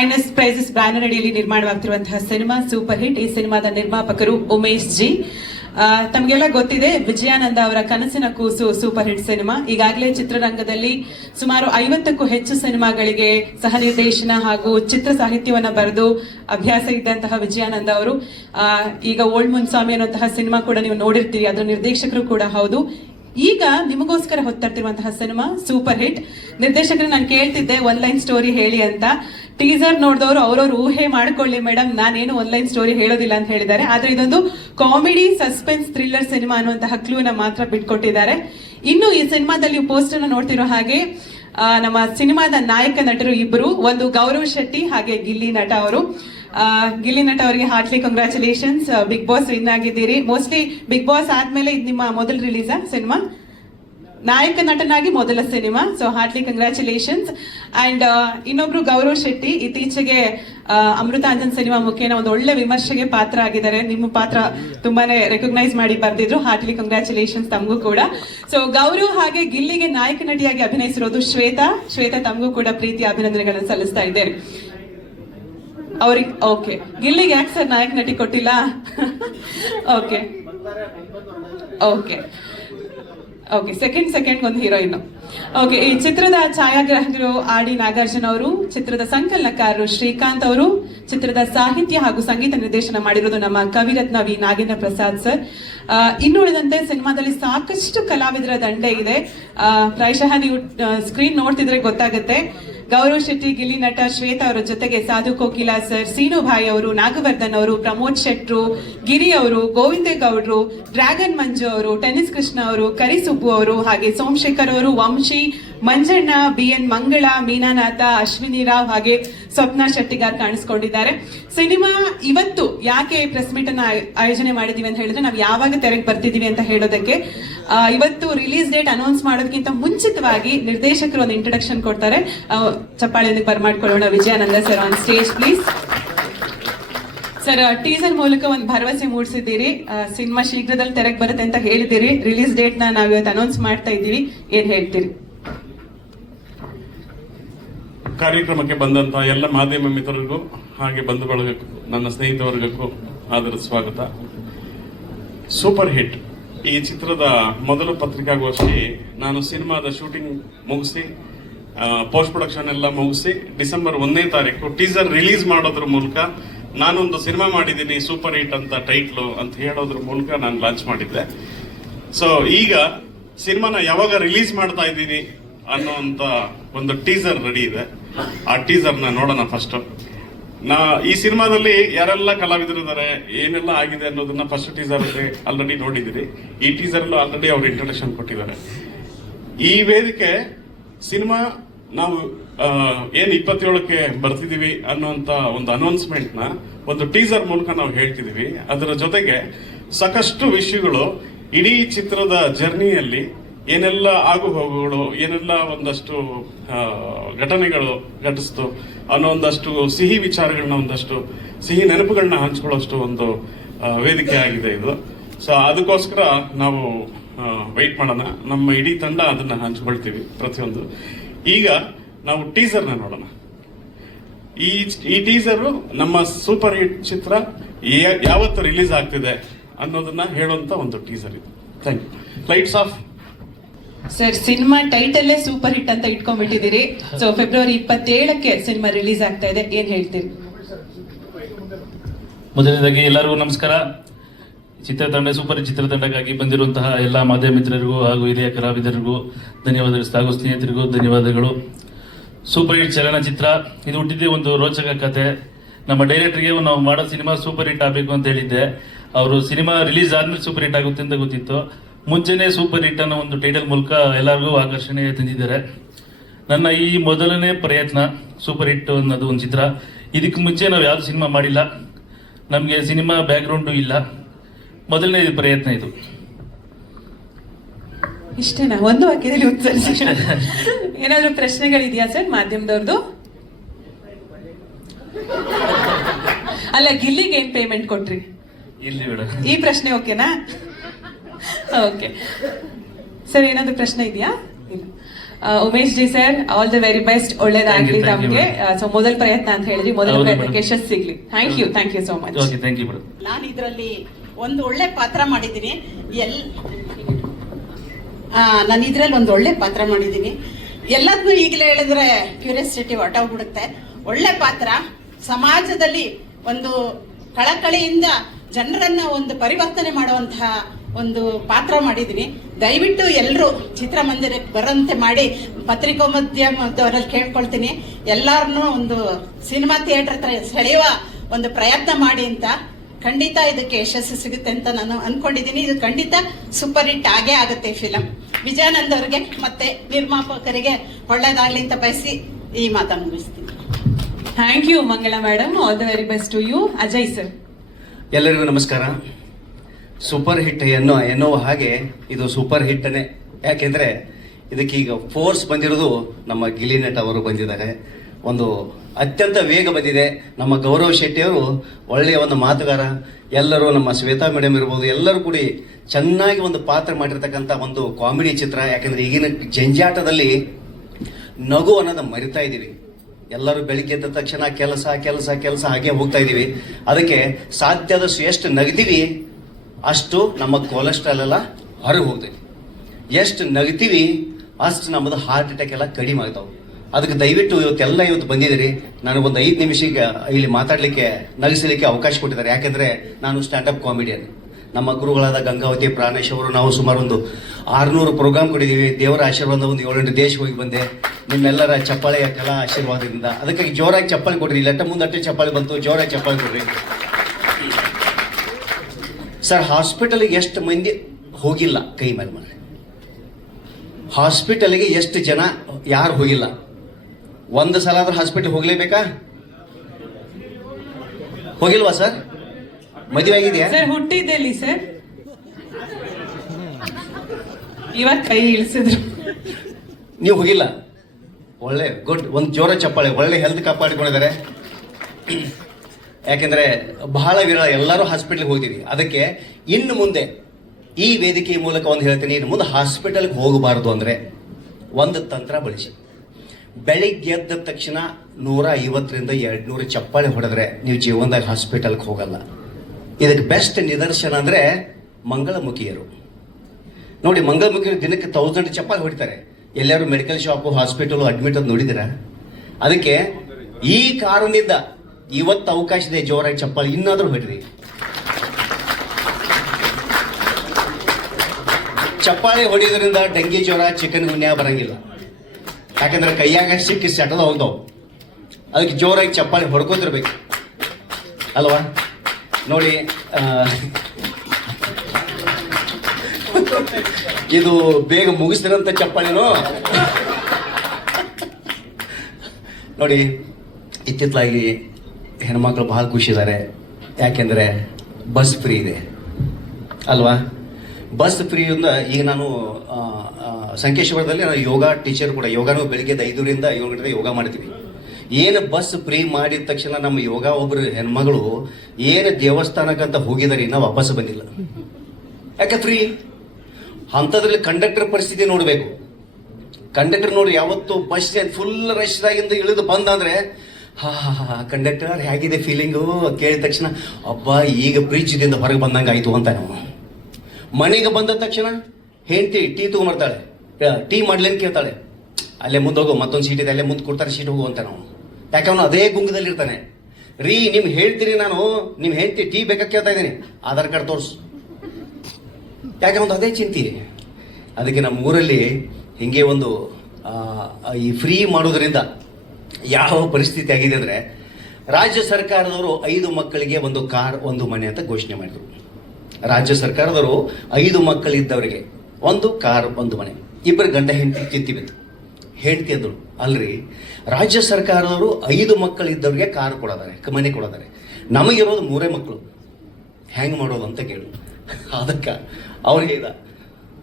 Highness prices banner ಅಡಿಯಲ್ಲಿ ನಿರ್ಮಾಣವಾಗ್ತಿರುವಂತಹ cinema super hit. ಈ ಸಿನಿಮಾದ ನಿರ್ಮಾಪಕರು ಉಮೇಶ್ ಜಿ. ತಮಗೆಲ್ಲ ಗೊತ್ತಿದೆ, ವಿಜಯಾನಂದ ಅವರ ಕನಸಿನ ಕೂಸು ಸೂಪರ್ ಹಿಟ್ ಸಿನಿಮಾ. ಈಗಾಗಲೇ ಚಿತ್ರರಂಗದಲ್ಲಿ ಸುಮಾರು 50ಕ್ಕೂ ಹೆಚ್ಚು ಸಿನಿಮಾಗಳಿಗೆ ಸಹ ನಿರ್ದೇಶನ ಹಾಗೂ ಚಿತ್ರ ಸಾಹಿತ್ಯವನ್ನ ಬರೆದು ಅಭ್ಯಾಸ ಇದ್ದಂತಹ ವಿಜಯಾನಂದ ಅವರು ಈಗ ಓಲ್ಡ್ ಮುನ್ಸ್ವಾಮಿ ಅನ್ನುವಂತಹ ಸಿನಿಮಾ ಕೂಡ ನೀವು ನೋಡಿರ್ತೀರಿ, ಅದರ ನಿರ್ದೇಶಕರು ಕೂಡ ಹೌದು. ಈಗ ನಿಮಗೋಸ್ಕರ ಹೊತ್ತರ್ತಿರುವಂತಹ ಸಿನಿಮಾ ಸೂಪರ್ ಹಿಟ್. ನಿರ್ದೇಶಕರು ನಾನು ಕೇಳ್ತಿದ್ದೆ ಒನ್ಲೈನ್ ಸ್ಟೋರಿ ಹೇಳಿ ಅಂತ. ಟೀಸರ್ ನೋಡಿದವರು ಅವ್ರವ್ರು ಊಹೆ ಮಾಡ್ಕೊಳ್ಳಿ ಮೇಡಮ್, ನಾನೇನು ಒನ್ಲೈನ್ ಸ್ಟೋರಿ ಹೇಳೋದಿಲ್ಲ ಅಂತ ಹೇಳಿದ್ದಾರೆ. ಆದ್ರೆ ಇದೊಂದು ಕಾಮಿಡಿ ಸಸ್ಪೆನ್ಸ್ ಥ್ರಿಲ್ಲರ್ ಸಿನಿಮಾ ಅನ್ನುವಂತಹ ಕ್ಲೂನ ಮಾತ್ರ ಬಿಟ್ಕೊಟ್ಟಿದ್ದಾರೆ. ಇನ್ನು ಈ ಸಿನಿಮಾದಲ್ಲಿ ಪೋಸ್ಟರ್ ನೋಡ್ತಿರೋ ಹಾಗೆ ನಮ್ಮ ಸಿನಿಮಾದ ನಾಯಕ ನಟರು ಇಬ್ಬರು, ಒಂದು ಗೌರವ್ ಶೆಟ್ಟಿ ಹಾಗೆ ಗಿಲ್ಲಿ ನಟ ಅವರು. ಗಿಲ್ಲಿ ನಟ ಅವರಿಗೆ heartly congratulations, Bigg Boss win ಆಗಿದ್ದೀರಿ. ಮೋಸ್ಟ್ಲಿ ಬಿಗ್ ಬಾಸ್ ಆದ್ಮೇಲೆ ಇದು ನಿಮ್ಮ ಮೊದಲ ರಿಲೀಸ್ ಸಿನಿಮಾ, ನಾಯಕ ನಟನಾಗಿ ಮೊದಲ ಸಿನಿಮಾ. So heartly congratulations. ಅಂಡ್ ಇನ್ನೊಬ್ರು ಗೌರವ್ ಶೆಟ್ಟಿ ಇತ್ತೀಚೆಗೆ ಅಮೃತಾಂಜನ್ ಸಿನಿಮಾ ಮುಖೇನ ಒಂದು ಒಳ್ಳೆ ವಿಮರ್ಶೆಗೆ ಪಾತ್ರ ಆಗಿದ್ದಾರೆ. ನಿಮ್ಮ ಪಾತ್ರ ತುಂಬಾನೇ ರೆಕಗ್ನೈಸ್ ಮಾಡಿ ಬರ್ದಿದ್ರು. ಹಾರ್ಟ್ಲಿ ಕಂಗ್ರಾಚುಲೇಷನ್ಸ್ ತಮಗೂ ಕೂಡ. ಸೊ ಗೌರವ್ ಹಾಗೆ ಗಿಲ್ಲಿಗೆ ನಾಯಕ ನಟಿಯಾಗಿ ಅಭಿನಯಿಸಿರೋದು ಶ್ವೇತಾ. ತಮಗೂ ಕೂಡ ಪ್ರೀತಿ ಅಭಿನಂದನೆಗಳನ್ನು ಸಲ್ಲಿಸ್ತಾ ಇದ್ದೇನೆ. ಅವ್ರಿಗೆ ಓಕೆ, ಗಿಲ್ಲಿಗೆ ಯಾಕೆ ಸರ್ ನಾಯಕ ನಟಿ ಕೊಟ್ಟಿಲ್ಲ? ಓಕೆ ಓಕೆ ಓಕೆ, ಸೆಕೆಂಡ್ ಒಂದು ಹೀರೋಯಿನ್. ಓಕೆ, ಈ ಚಿತ್ರದ ಛಾಯಾಗ್ರಾಹಕರು ಆಡಿ ನಾಗಾರ್ಜುನ್ ಅವರು, ಚಿತ್ರದ ಸಂಕಲನಕಾರರು ಶ್ರೀಕಾಂತ್ ಅವರು, ಚಿತ್ರದ ಸಾಹಿತ್ಯ ಹಾಗೂ ಸಂಗೀತ ನಿರ್ದೇಶನ ಮಾಡಿರೋದು ನಮ್ಮ ಕವಿರತ್ನ ವಿ ನಾಗೇಂದ್ರ ಪ್ರಸಾದ್ ಸರ್. ಇನ್ನುಳಿದಂತೆ ಸಿನಿಮಾದಲ್ಲಿ ಸಾಕಷ್ಟು ಕಲಾವಿದರ ದಂಡೆ ಇದೆ. ಪ್ರಾಯಶಃ ನೀವು ಸ್ಕ್ರೀನ್ ನೋಡ್ತಿದ್ರೆ ಗೊತ್ತಾಗುತ್ತೆ. ಗೌರವ್ ಶೆಟ್ಟಿ, ಗಿಲ್ಲಿ ನಟ, ಶ್ವೇತಾ ಅವರ ಜೊತೆಗೆ ಸಾಧು ಕೋಕಿಲಾ ಸರ್, ಸೀನು ಭಾಯ್ ಅವರು, ನಾಗವರ್ಧನ್ ಅವರು, ಪ್ರಮೋದ್ ಶೆಟ್ರು, ಗಿರಿ ಅವರು, ಗೋವಿಂದೇಗೌಡರು, ಡ್ರ್ಯಾಗನ್ ಮಂಜು ಅವರು, ಟೆನಿಸ್ ಕೃಷ್ಣ ಅವರು, ಕರಿಸುಬ್ಬು ಅವರು, ಹಾಗೆ ಸೋಮಶೇಖರ್ ಅವರು, ವಂಶಿ, ಮಂಜಣ್ಣ, BN ಮಂಗಳ, ಮೀನಾನಾಥ, ಅಶ್ವಿನಿ ರಾವ್ ಹಾಗೆ ಸ್ವಪ್ನ ಶೆಟ್ಟಿಗಾರ್ ಕಾಣಿಸ್ಕೊಂಡಿದ್ದಾರೆ. ಸಿನಿಮಾ ಇವತ್ತು ಯಾಕೆ ಪ್ರೆಸ್ ಮೀಟ್ ಅನ್ನ ಆಯೋಜನೆ ಮಾಡಿದೀವಿ ಅಂತ ಹೇಳಿದ್ರೆ, ನಾವು ಯಾವಾಗ ತೆರೆಗೆ ಬರ್ತಿದೀವಿ ಅಂತ ಹೇಳೋದಕ್ಕೆ. ಇವತ್ತು ರಿಲೀಸ್ ಡೇಟ್ ಅನೌನ್ಸ್ ಮಾಡೋದಕ್ಕಿಂತ ಮುಂಚಿತವಾಗಿ ನಿರ್ದೇಶಕರು ಒಂದು ಇಂಟ್ರೊಡಕ್ಷನ್ ಕೊಡ್ತಾರೆ. ಚಪ್ಪಾಳೆಯೊಂದಿಗೆ ಬರ್ಮಾಡ್ಕೊಳ್ಳೋಣ. Vijayananda sir on stage please. Sir, teaser ಮೂಲಕ ಒಂದು ಭರವಸೆ ಮೂಡಿಸಿದ್ದೀರಿ, ಸಿನಿಮಾ ಶೀಘ್ರದಲ್ಲಿ ತೆರೆಗೆ ಬರುತ್ತೆ ಅಂತ ಹೇಳಿದ್ದೀರಿ. ರಿಲೀಸ್ ಡೇಟ್ ನ ನಾವು ಇವತ್ತು ಅನೌನ್ಸ್ ಮಾಡ್ತಾ ಇದ್ದೀವಿ, ಏನ್ ಹೇಳ್ತೀರಿ? ಕಾರ್ಯಕ್ರಮಕ್ಕೆ ಬಂದಂತಹ ಎಲ್ಲ ಮಾಧ್ಯಮ ಮಿತ್ರರಿಗೂ ಹಾಗೆ ಬಂಧು ಬಳಗಕ್ಕೂ ನನ್ನ ಸ್ನೇಹಿತ ವರ್ಗಕ್ಕೂ ಆದರದ ಸ್ವಾಗತ. ಸೂಪರ್ ಹಿಟ್ ಈ ಚಿತ್ರದ ಮೊದಲ ಪತ್ರಿಕಾಗೋಷ್ಠಿ ನಾನು ಸಿನಿಮಾದ ಶೂಟಿಂಗ್ ಮುಗಿಸಿ ಪೋಸ್ಟ್ ಪ್ರೊಡಕ್ಷನ್ ಎಲ್ಲ ಮುಗಿಸಿ ಡಿಸೆಂಬರ್ 1ನೇ ತಾರೀಕು ಟೀಸರ್ ರಿಲೀಸ್ ಮಾಡೋದ್ರ ಮೂಲಕ ನಾನೊಂದು ಸಿನಿಮಾ ಮಾಡಿದ್ದೀನಿ ಸೂಪರ್ ಹಿಟ್ ಅಂತ ಟೈಟ್ಲು ಅಂತ ಹೇಳೋದ್ರ ಮೂಲಕ ನಾನು ಲಾಂಚ್ ಮಾಡಿದ್ದೆ. ಸೊ ಈಗ ಸಿನಿಮಾನ ಯಾವಾಗ ರಿಲೀಸ್ ಮಾಡ್ತಾ ಇದ್ದೀನಿ ಅನ್ನೋಂತ ಒಂದು ಟೀಸರ್ ರೆಡಿ ಇದೆ. ಆ ಟೀಸರ್ನ ನೋಡೋಣ ಫಸ್ಟ್. ಈ ಸಿನಿಮಾದಲ್ಲಿ ಯಾರೆಲ್ಲ ಕಲಾವಿದರಿದ್ದಾರೆ, ಏನೆಲ್ಲ ಆಗಿದೆ ಅನ್ನೋದನ್ನ ಫಸ್ಟ್ ಟೀಸರ್ ಅಲ್ಲಿ ಆಲ್ರೆಡಿ ನೋಡಿದಿರಿ. ಈ ಟೀಸರ್ ಅಲ್ಲೂ ಆಲ್ರೆಡಿ ಅವ್ರು ಇಂಟ್ರೊಡಕ್ಷನ್ ಕೊಟ್ಟಿದ್ದಾರೆ. ಈ ವೇದಿಕೆ ಸಿನಿಮಾ ನಾವು ಏನ್ 27ಕ್ಕೆ ಬರ್ತಿದೀವಿ ಅನ್ನುವಂತ ಒಂದು ಅನೌನ್ಸ್ಮೆಂಟ್ ನ ಒಂದು ಟೀಸರ್ ಮೂಲಕ ನಾವು ಹೇಳ್ತಿದೀವಿ. ಅದರ ಜೊತೆಗೆ ಸಾಕಷ್ಟು ವಿಷಯಗಳು ಇಡೀ ಚಿತ್ರದ ಜರ್ನಿಯಲ್ಲಿ ಏನೆಲ್ಲ ಆಗು ಹೋಗುಗಳು, ಏನೆಲ್ಲ ಒಂದಷ್ಟು ಘಟನೆಗಳು ಘಟಿಸ್ತು ಅನ್ನೋ ಒಂದಷ್ಟು ಸಿಹಿ ವಿಚಾರಗಳನ್ನ, ಒಂದಷ್ಟು ಸಿಹಿ ನೆನಪುಗಳನ್ನ ಹಂಚ್ಕೊಳ್ಳೋಷ್ಟು ಒಂದು ವೇದಿಕೆ ಆಗಿದೆ ಇದು. ಸೊ ಅದಕ್ಕೋಸ್ಕರ ನಾವು ವೆಯ್ಟ್ ಮಾಡೋಣ. ನಮ್ಮ ಇಡೀ ತಂಡ ಅದನ್ನ ಹಂಚ್ಕೊಳ್ತೀವಿ ಪ್ರತಿಯೊಂದು. ಈಗ ನಾವು ಟೀಸರ್ನ ನೋಡೋಣ. ಈ ಟೀಸರು ನಮ್ಮ ಸೂಪರ್ ಹಿಟ್ ಚಿತ್ರ ಯಾವತ್ತು ರಿಲೀಸ್ ಆಗ್ತಿದೆ ಅನ್ನೋದನ್ನ ಹೇಳುವಂತ ಒಂದು ಟೀಸರ್ ಇದು. Thank you. Lights off. Sir, cinema ಟೈಟಲ್ಲೇ ಸೂಪರ್ ಹಿಟ್ ಅಂತ ಇಟ್ಕೊಂಡ್ಬಿಟ್ಟಿದ್ದೀರಿ. ಸೊ ಫೆಬ್ರವರಿ 27ಕ್ಕೆ ಸಿನಿಮಾ ರಿಲೀಸ್ ಆಗ್ತಾ ಇದೆ, ಏನ್ ಹೇಳ್ತೀರಿ? ಮೊದಲನೇದಾಗಿ ಎಲ್ಲರಿಗೂ ನಮಸ್ಕಾರ. ಚಿತ್ರತಂಡ ಸೂಪರ್ ಹಿಟ್ ಚಿತ್ರತಂಡಕ್ಕಾಗಿ ಬಂದಿರುವಂತಹ ಎಲ್ಲ ಮಾಧ್ಯಮ ಮಿತ್ರರಿಗೂ ಹಾಗೂ ಹಿರಿಯ ಕಲಾವಿದರಿಗೂ ಧನ್ಯವಾದಗಳು, ಹಾಗೂ ಸ್ನೇಹಿತರಿಗೂ ಧನ್ಯವಾದಗಳು. ಸೂಪರ್ ಹಿಟ್ ಚಲನಚಿತ್ರ ಇದು ಹುಟ್ಟಿದ್ದೇ ಒಂದು ರೋಚಕ ಕತೆ. ನಮ್ಮ ಡೈರೆಕ್ಟರ್ಗೆ ನಾವು ಮಾಡೋ ಸಿನಿಮಾ ಸೂಪರ್ ಹಿಟ್ ಆಗಬೇಕು ಅಂತ ಹೇಳಿದ್ದೆ. ಅವರು ಸಿನಿಮಾ ರಿಲೀಸ್ ಆದ್ಮೇಲೆ ಸೂಪರ್ ಹಿಟ್ ಆಗುತ್ತೆ ಅಂತ ಗೊತ್ತಿತ್ತು. ಮುಂಚೆನೆ ಸೂಪರ್ ಹಿಟ್ ಅನ್ನೋ ಒಂದು ಟೈಟಲ್ ಮೂಲಕ ಎಲ್ಲರಿಗೂ ಆಕರ್ಷಣೆ ತಂದಿದ್ದಾರೆ. ನನ್ನ ಈ ಮೊದಲನೇ ಪ್ರಯತ್ನ ಸೂಪರ್ ಹಿಟ್ ಅನ್ನೋದು ಒಂದು ಚಿತ್ರ. ಇದಕ್ಕೆ ಮುಂಚೆ ನಾವು ಯಾವ್ದು ಸಿನಿಮಾ ಮಾಡಿಲ್ಲ, ನಮಗೆ ಸಿನಿಮಾ ಬ್ಯಾಕ್ಗ್ರೌಂಡು ಇಲ್ಲ. ಮೊದಲನೇ ಪ್ರಯತ್ನ ಇದು. ಇಷ್ಟೇನಾ? ಒಂದು ವಾಕ್ಯದಲ್ಲಿ ಉತ್ತರಿಸಿ. ಏನಾದ್ರೂ ಪ್ರಶ್ನೆಗಳಿದೆಯಾ ಸರ್ ಮಾಧ್ಯಮದವ್ರದ್ದು? ಅಲ್ಲ, ಗಿಲ್ಲಿಗೆ ಏನ್ ಪೇಮೆಂಟ್ ಕೊಟ್ರಿ? ಇಲ್ಲಿ ಬೇಡ. ಈ ಪ್ರಶ್ನೆ ಓಕೆನಾ? ಓಕೆ ಸರ್, ಏನಾದ್ರು ಪ್ರಶ್ನೆ ಇದೆಯಾ? Umesh G sir, all the very best. ಒಳ್ಳೇದಾಗ್ಲಿ Thank you, ತಮ್ಗೆ. ಸೊ ಮೊದಲ ಪ್ರಯತ್ನ ಅಂತ ಹೇಳಿದ್ರಿ, ಮೊದಲ ಹೌದು ಪ್ರಯತ್ನಕ್ಕೆ madam. ಯಶಸ್ಸು ಸಿಗ್ಲಿ. Thank you so much. Okay, thank you madam. ನಾನು ಇದರಲ್ಲಿ ಒಂದು ಒಳ್ಳೆ ಪಾತ್ರ ಮಾಡಿದ್ದೀನಿ. ನಾನು ಇದರಲ್ಲಿ ಒಂದು ಒಳ್ಳೆ ಪಾತ್ರ ಮಾಡಿದ್ದೀನಿ. ಎಲ್ಲದನ್ನೂ ಈಗಲೇ ಹೇಳಿದ್ರೆ ಕ್ಯೂರಿಯಾಸಿಟಿ ಹೊರಟೋಗ್ಬಿಡುತ್ತೆ. ಒಳ್ಳೆ ಪಾತ್ರ, ಸಮಾಜದಲ್ಲಿ ಒಂದು ಕಳಕಳಿಯಿಂದ ಜನರನ್ನ ಒಂದು ಪರಿವರ್ತನೆ ಮಾಡುವಂತಹ ಒಂದು ಪಾತ್ರ ಮಾಡಿದ್ದೀನಿ. ದಯವಿಟ್ಟು ಎಲ್ಲರೂ ಚಿತ್ರಮಂದಿರಕ್ಕೆ ಬರಂತೆ ಮಾಡಿ, ಪತ್ರಿಕೋದ್ಯಮದವರಲ್ಲಿ ಕೇಳ್ಕೊಳ್ತೀನಿ, ಎಲ್ಲಾರನ್ನೂ ಒಂದು ಸಿನಿಮಾ ಥಿಯೇಟರ್ ಹತ್ರ ಸೆಳೆಯುವ ಒಂದು ಪ್ರಯತ್ನ ಮಾಡಿ ಅಂತ. ಖಂಡಿತ ಇದಕ್ಕೆ ಯಶಸ್ಸು ಸಿಗುತ್ತೆ ಅಂತ ನಾನು ಅನ್ಕೊಂಡಿದ್ದೀನಿ. ಇದು ಖಂಡಿತ ಸೂಪರ್ ಹಿಟ್ ಆಗೇ ಆಗುತ್ತೆ ಫಿಲಂ. ವಿಜಯಾನಂದ್ ಅವರಿಗೆ ಮತ್ತೆ ನಿರ್ಮಾಪಕರಿಗೆ ಒಳ್ಳೇದಾಗ್ಲಿ ಅಂತ ಬಯಸಿ ಈ ಮಾತನ್ನು ಮುಗಿಸ್ತೀನಿ. Thank you Mangala madam, all the very best to you. Ajay sir. ಎಲ್ಲರಿಗೂ ನಮಸ್ಕಾರ. ಸೂಪರ್ ಹಿಟ್ ಎನ್ನುವ ಹಾಗೆ ಇದು ಸೂಪರ್ ಹಿಟ್ನೇ. ಯಾಕೆಂದ್ರೆ ಇದಕ್ಕೀಗ ಫೋರ್ಸ್ ಬಂದಿರೋದು ನಮ್ಮ ಗಿಲ್ಲಿ ನಟ ಅವರು ಬಂದಿದ್ದಾರೆ. ಒಂದು ಅತ್ಯಂತ ವೇಗ ಬಂದಿದೆ. ನಮ್ಮ ಗೌರವ್ ಶೆಟ್ಟಿ ಅವರು ಒಳ್ಳೆಯ ಒಂದು ಮಾತುಗಾರ. ಎಲ್ಲರೂ ನಮ್ಮ ಶ್ವೇತಾ ಮೇಡಮ್ ಇರ್ಬೋದು, ಎಲ್ಲರೂ ಕೂಡಿ ಚೆನ್ನಾಗಿ ಒಂದು ಪಾತ್ರ ಮಾಡಿರ್ತಕ್ಕಂಥ ಒಂದು ಕಾಮಿಡಿ ಚಿತ್ರ. ಯಾಕಂದ್ರೆ ಈಗಿನ ಜಂಜಾಟದಲ್ಲಿ ನಗು ಅನ್ನೋದು ಮರಿತಾ ಇದ್ದೀವಿ. ಎಲ್ಲರೂ ಬೆಳಿಗ್ಗೆ ಎದ್ದ ತಕ್ಷಣ ಕೆಲಸ ಕೆಲಸ ಕೆಲಸ ಹಾಗೆ ಹೋಗ್ತಾ ಇದ್ದೀವಿ. ಅದಕ್ಕೆ ಸಾಧ್ಯದಷ್ಟು ಎಷ್ಟು ನಗ್ತೀವಿ ಅಷ್ಟು ನಮ್ಮ ಕೊಲೆಸ್ಟ್ರಾಲ್ ಎಲ್ಲ ಹೊರಗೆ ಹೋಗ್ತೈತಿ. ಎಷ್ಟು ನಗ್ತೀವಿ ಅಷ್ಟು ನಮ್ಮದು ಹಾರ್ಟ್ ಅಟ್ಯಾಕ್ ಎಲ್ಲ ಕಡಿಮೆ ಆಗ್ತಾವೆ. ಅದಕ್ಕೆ ದಯವಿಟ್ಟು ಇವತ್ತು ಬಂದಿದ್ದೀರಿ. ನನಗೊಂದು 5 ನಿಮಿಷ ಇಲ್ಲಿ ಮಾತಾಡಲಿಕ್ಕೆ, ನಗಿಸಲಿಕ್ಕೆ ಅವಕಾಶ ಕೊಟ್ಟಿದ್ದಾರೆ. ಯಾಕೆಂದ್ರೆ ನಾನು ಸ್ಟ್ಯಾಂಡಪ್ ಕಾಮಿಡಿಯನ್. ನಮ್ಮ ಗುರುಗಳಾದ ಗಂಗಾವತಿ ಪ್ರಾಣೇಶ್ ಅವರು ನಾವು ಸುಮಾರು ಒಂದು 600 ಪ್ರೋಗ್ರಾಮ್ ಕೊಟ್ಟಿದ್ದೀವಿ. ದೇವರ ಆಶೀರ್ವಾದ ಒಂದು 7-8 ದೇಶ ಹೋಗಿ ಬಂದೆ. ನಿಮ್ಮೆಲ್ಲರ ಚಪ್ಪಾಳೆಯ ಕಲಾ ಆಶೀರ್ವಾದದಿಂದ. ಅದಕ್ಕಾಗಿ ಜೋರಾಗಿ ಚಪ್ಪಾಳೆ ಕೊಡ್ರಿ. ಲೆಟ್ಟ ಮುಂದಟ್ಟೆ ಚಪ್ಪಾಳೆ ಬಂತು, ಜೋರಾಗಿ ಚಪ್ಪಾಳೆ ಕೊಡ್ರಿ ಸರ್. ಹಾಸ್ಪಿಟಲ್ಗೆ ಎಷ್ಟು ಮಂದಿ ಹೋಗಿಲ್ಲ ಕೈ ಮೇಲೆ ಮಾಡ್ರಿ. ಹಾಸ್ಪಿಟಲ್ಗೆ ಎಷ್ಟು ಜನ ಯಾರು ಹೋಗಿಲ್ಲ? ಒಂದು ಸಲ ಆದ್ರೂ ಹಾಸ್ಪಿಟಲ್ ಹೋಗ್ಲೇಬೇಕಾ? ಹೋಗಿಲ್ವಾ ಸರ್? ಮದುವೆ ಆಗಿದೆಯಾ ಸರ್? ಹುಟ್ಟಿದ್ದೆಲ್ಲಿ ಸರ್? ಇವಾಗ ಕೈ ಇಳಿಸಿದ್ರು. ನೀವು ಹೋಗಿಲ್ಲ? ಒಳ್ಳೆ ಗುಡ್. ಒಂದು ಜೋರ ಚಪ್ಪಾಳೆ. ಒಳ್ಳೆ ಹೆಲ್ತ್ ಕಾಪಾಡಿಕೊಂಡಿದ್ದಾರೆ. ಯಾಕೆಂದ್ರೆ ಬಹಳ ವಿರಳ ಎಲ್ಲರೂ ಹಾಸ್ಪಿಟಲ್ಗೆ ಹೋಗ್ತೀವಿ. ಅದಕ್ಕೆ ಇನ್ನು ಮುಂದೆ ಈ ವೇದಿಕೆಯ ಮೂಲಕ ಒಂದು ಹೇಳ್ತೀನಿ, ಇನ್ನು ಮುಂದೆ ಹಾಸ್ಪಿಟಲ್ಗೆ ಹೋಗಬಾರ್ದು ಅಂದ್ರೆ ಒಂದು ತಂತ್ರ ಬಳಸಿ. ಬೆಳಿಗ್ಗೆ ಎದ್ದ ತಕ್ಷಣ 150ರಿಂದ 200 ಚಪ್ಪಾಳೆ ಹೊಡೆದ್ರೆ ನೀವು ಜೀವನದಾಗ ಹಾಸ್ಪಿಟಲ್ಗೆ ಹೋಗಲ್ಲ. ಇದಕ್ಕೆ ಬೆಸ್ಟ್ ನಿದರ್ಶನ ಅಂದ್ರೆ ಮಂಗಳಮುಖಿಯರು ನೋಡಿ. ಮಂಗಳಮುಖಿಯರು ದಿನಕ್ಕೆ 1000 ಚಪ್ಪಾಳೆ ಹೊಡಿತಾರೆ. ಎಲ್ಲರೂ ಮೆಡಿಕಲ್ ಶಾಪು, ಹಾಸ್ಪಿಟಲ್ ಅಡ್ಮಿಟ್ ಅದು ನೋಡಿದಿರ? ಅದಕ್ಕೆ ಈ ಕಾರಣದಿಂದ ಇವತ್ತು ಅವಕಾಶ ಇದೆ, ಜೋರಾಗಿ ಚಪ್ಪಾಳೆ ಇನ್ನಾದ್ರೂ ಹೊಡ್ರಿ. ಚಪ್ಪಾಳೆ ಹೊಡಿಯೋದ್ರಿಂದ ಡೆಂಗಿ ಜ್ವರ, ಚಿಕನ್ ಗುನ್ಯಾ ಬರಂಗಿಲ್ಲ. ಯಾಕಂದ್ರೆ ಕೈಯಾಗ ಸಿಕ್ಕಿ ಸೆಟಲ್ ಹೋಗ್ತಾವ್. ಅದಕ್ಕೆ ಜೋರಾಗಿ ಚಪ್ಪಾಳೆ ಹೊಡ್ಕೋತಿರ್ಬೇಕು ಅಲ್ವಾ? ನೋಡಿ, ಇದು ಬೇಗ ಮುಗಿಸ್ತಿರಂತ ಚಪ್ಪಾಳೆನೋ ನೋಡಿ. ಇತ್ತಿತ್ತಲಾಗಿ ಹೆಣ್ಮಕ್ಳು ಬಹಳ ಖುಷಿದ್ದಾರೆ. ಯಾಕೆಂದ್ರೆ ಬಸ್ ಫ್ರೀ ಇದೆ ಅಲ್ವಾ? ಬಸ್ ಫ್ರೀಯಿಂದ ಈಗ ನಾನು ಸಂಕೇಶ್ವರದಲ್ಲಿ ನಾನು ಯೋಗ ಟೀಚರ್ ಕೂಡ. ಯೋಗನೂ ಬೆಳಿಗ್ಗೆ 5ರಿಂದ 7 ಗಂಟೆ ಯೋಗ ಮಾಡ್ತೀವಿ. ಏನು ಬಸ್ ಫ್ರೀ ಮಾಡಿದ ತಕ್ಷಣ ನಮ್ಮ ಯೋಗ ಒಬ್ರು ಹೆಣ್ಮಗಳು ಏನು ದೇವಸ್ಥಾನಕ್ಕಂತ ಹೋಗಿದಾರೆ, ಇನ್ನೂ ವಾಪಸ್ ಬಂದಿಲ್ಲ. ಯಾಕೆ ಫ್ರೀ? ಅಂಥದ್ರಲ್ಲಿ ಕಂಡಕ್ಟರ್ ಪರಿಸ್ಥಿತಿ ನೋಡಬೇಕು. ಕಂಡಕ್ಟರ್ ನೋಡಿ, ಯಾವತ್ತು ಬಸ್ ಫುಲ್ ರಶ್ ಆಗಿಂದ ಇಳಿದು ಬಂದಂದ್ರೆ ಕಂಡಕ್ಟರ್ ಹೇಗಿದೆ ಫೀಲಿಂಗು ಕೇಳಿದ ತಕ್ಷಣ, ಅಬ್ಬಾ ಈಗ ಬ್ರಿಡ್ಜ್ದಿಂದ ಹೊರಗೆ ಬಂದಂಗೆ ಆಯ್ತು ಅಂತ. ನಾವು ಮನೆಗೆ ಬಂದ ತಕ್ಷಣ ಹೆಂಡತಿ ಟೀ ತಗೊಂಬರ್ತಾಳೆ. ಟೀ ಮಾಡ್ಲೇನು ಕೇಳ್ತಾಳೆ, ಅಲ್ಲೇ ಮುಂದೆ ಹೋಗು, ಮತ್ತೊಂದು ಸೀಟ್ ಇದೆ, ಅಲ್ಲೇ ಮುಂದೆ ಕೊಡ್ತಾರೆ, ಸೀಟ್ ಹೋಗು ಅಂತ. ನಾವು ಯಾಕೆ ಅವನು ಅದೇ ಗುಂಗದಲ್ಲಿ ಇರ್ತಾನೆ. ರೀ ನಿಮ್ಗೆ ಹೇಳ್ತೀನಿ ನಾನು, ನಿಮ್ಮ ಹೆಂಡತಿ ಟೀ ಬೇಕಾಗಿ ಕೇಳ್ತಾ ಇದ್ದೀನಿ, ಆಧಾರ್ ಕಾರ್ಡ್ ತೋರಿಸು. ಯಾಕೆ ಒಂದು ಅದೇ ಚಿಂತೆ. ಅದಕ್ಕೆ ನಮ್ಮ ಊರಲ್ಲಿ ಹಿಂಗೆ ಒಂದು ಈ ಫ್ರೀ ಮಾಡೋದ್ರಿಂದ ಯಾವ ಪರಿಸ್ಥಿತಿ ಆಗಿದೆ ಅಂದರೆ, ರಾಜ್ಯ ಸರ್ಕಾರದವರು 5 ಮಕ್ಕಳಿಗೆ ಒಂದು ಕಾರ್, ಒಂದು ಮನೆ ಅಂತ ಘೋಷಣೆ ಮಾಡಿದರು. ರಾಜ್ಯ ಸರ್ಕಾರದವರು 5 ಮಕ್ಕಳಿದ್ದವರಿಗೆ ಒಂದು ಕಾರ್, ಒಂದು ಮನೆ. 2 ಗಂಡ ಹೆಂಡತಿ ಚಿತ್ತಿ ಬಿತ್ತು. ಹೆಂಡತಿ ಅಂದರು, ಅಲ್ರಿ ರಾಜ್ಯ ಸರ್ಕಾರದವರು 5 ಮಕ್ಕಳಿದ್ದವ್ರಿಗೆ ಕಾರ್ ಕೊಡೋದಾರೆ, ಮನೆ ಕೊಡೋದಾರೆ, ನಮಗಿರೋದು 3 ಮಕ್ಕಳು, ಹೆಂಗೆ ಮಾಡೋದು ಅಂತ ಕೇಳು. ಅದಕ್ಕೆ ಅವ್ರಿಗೆ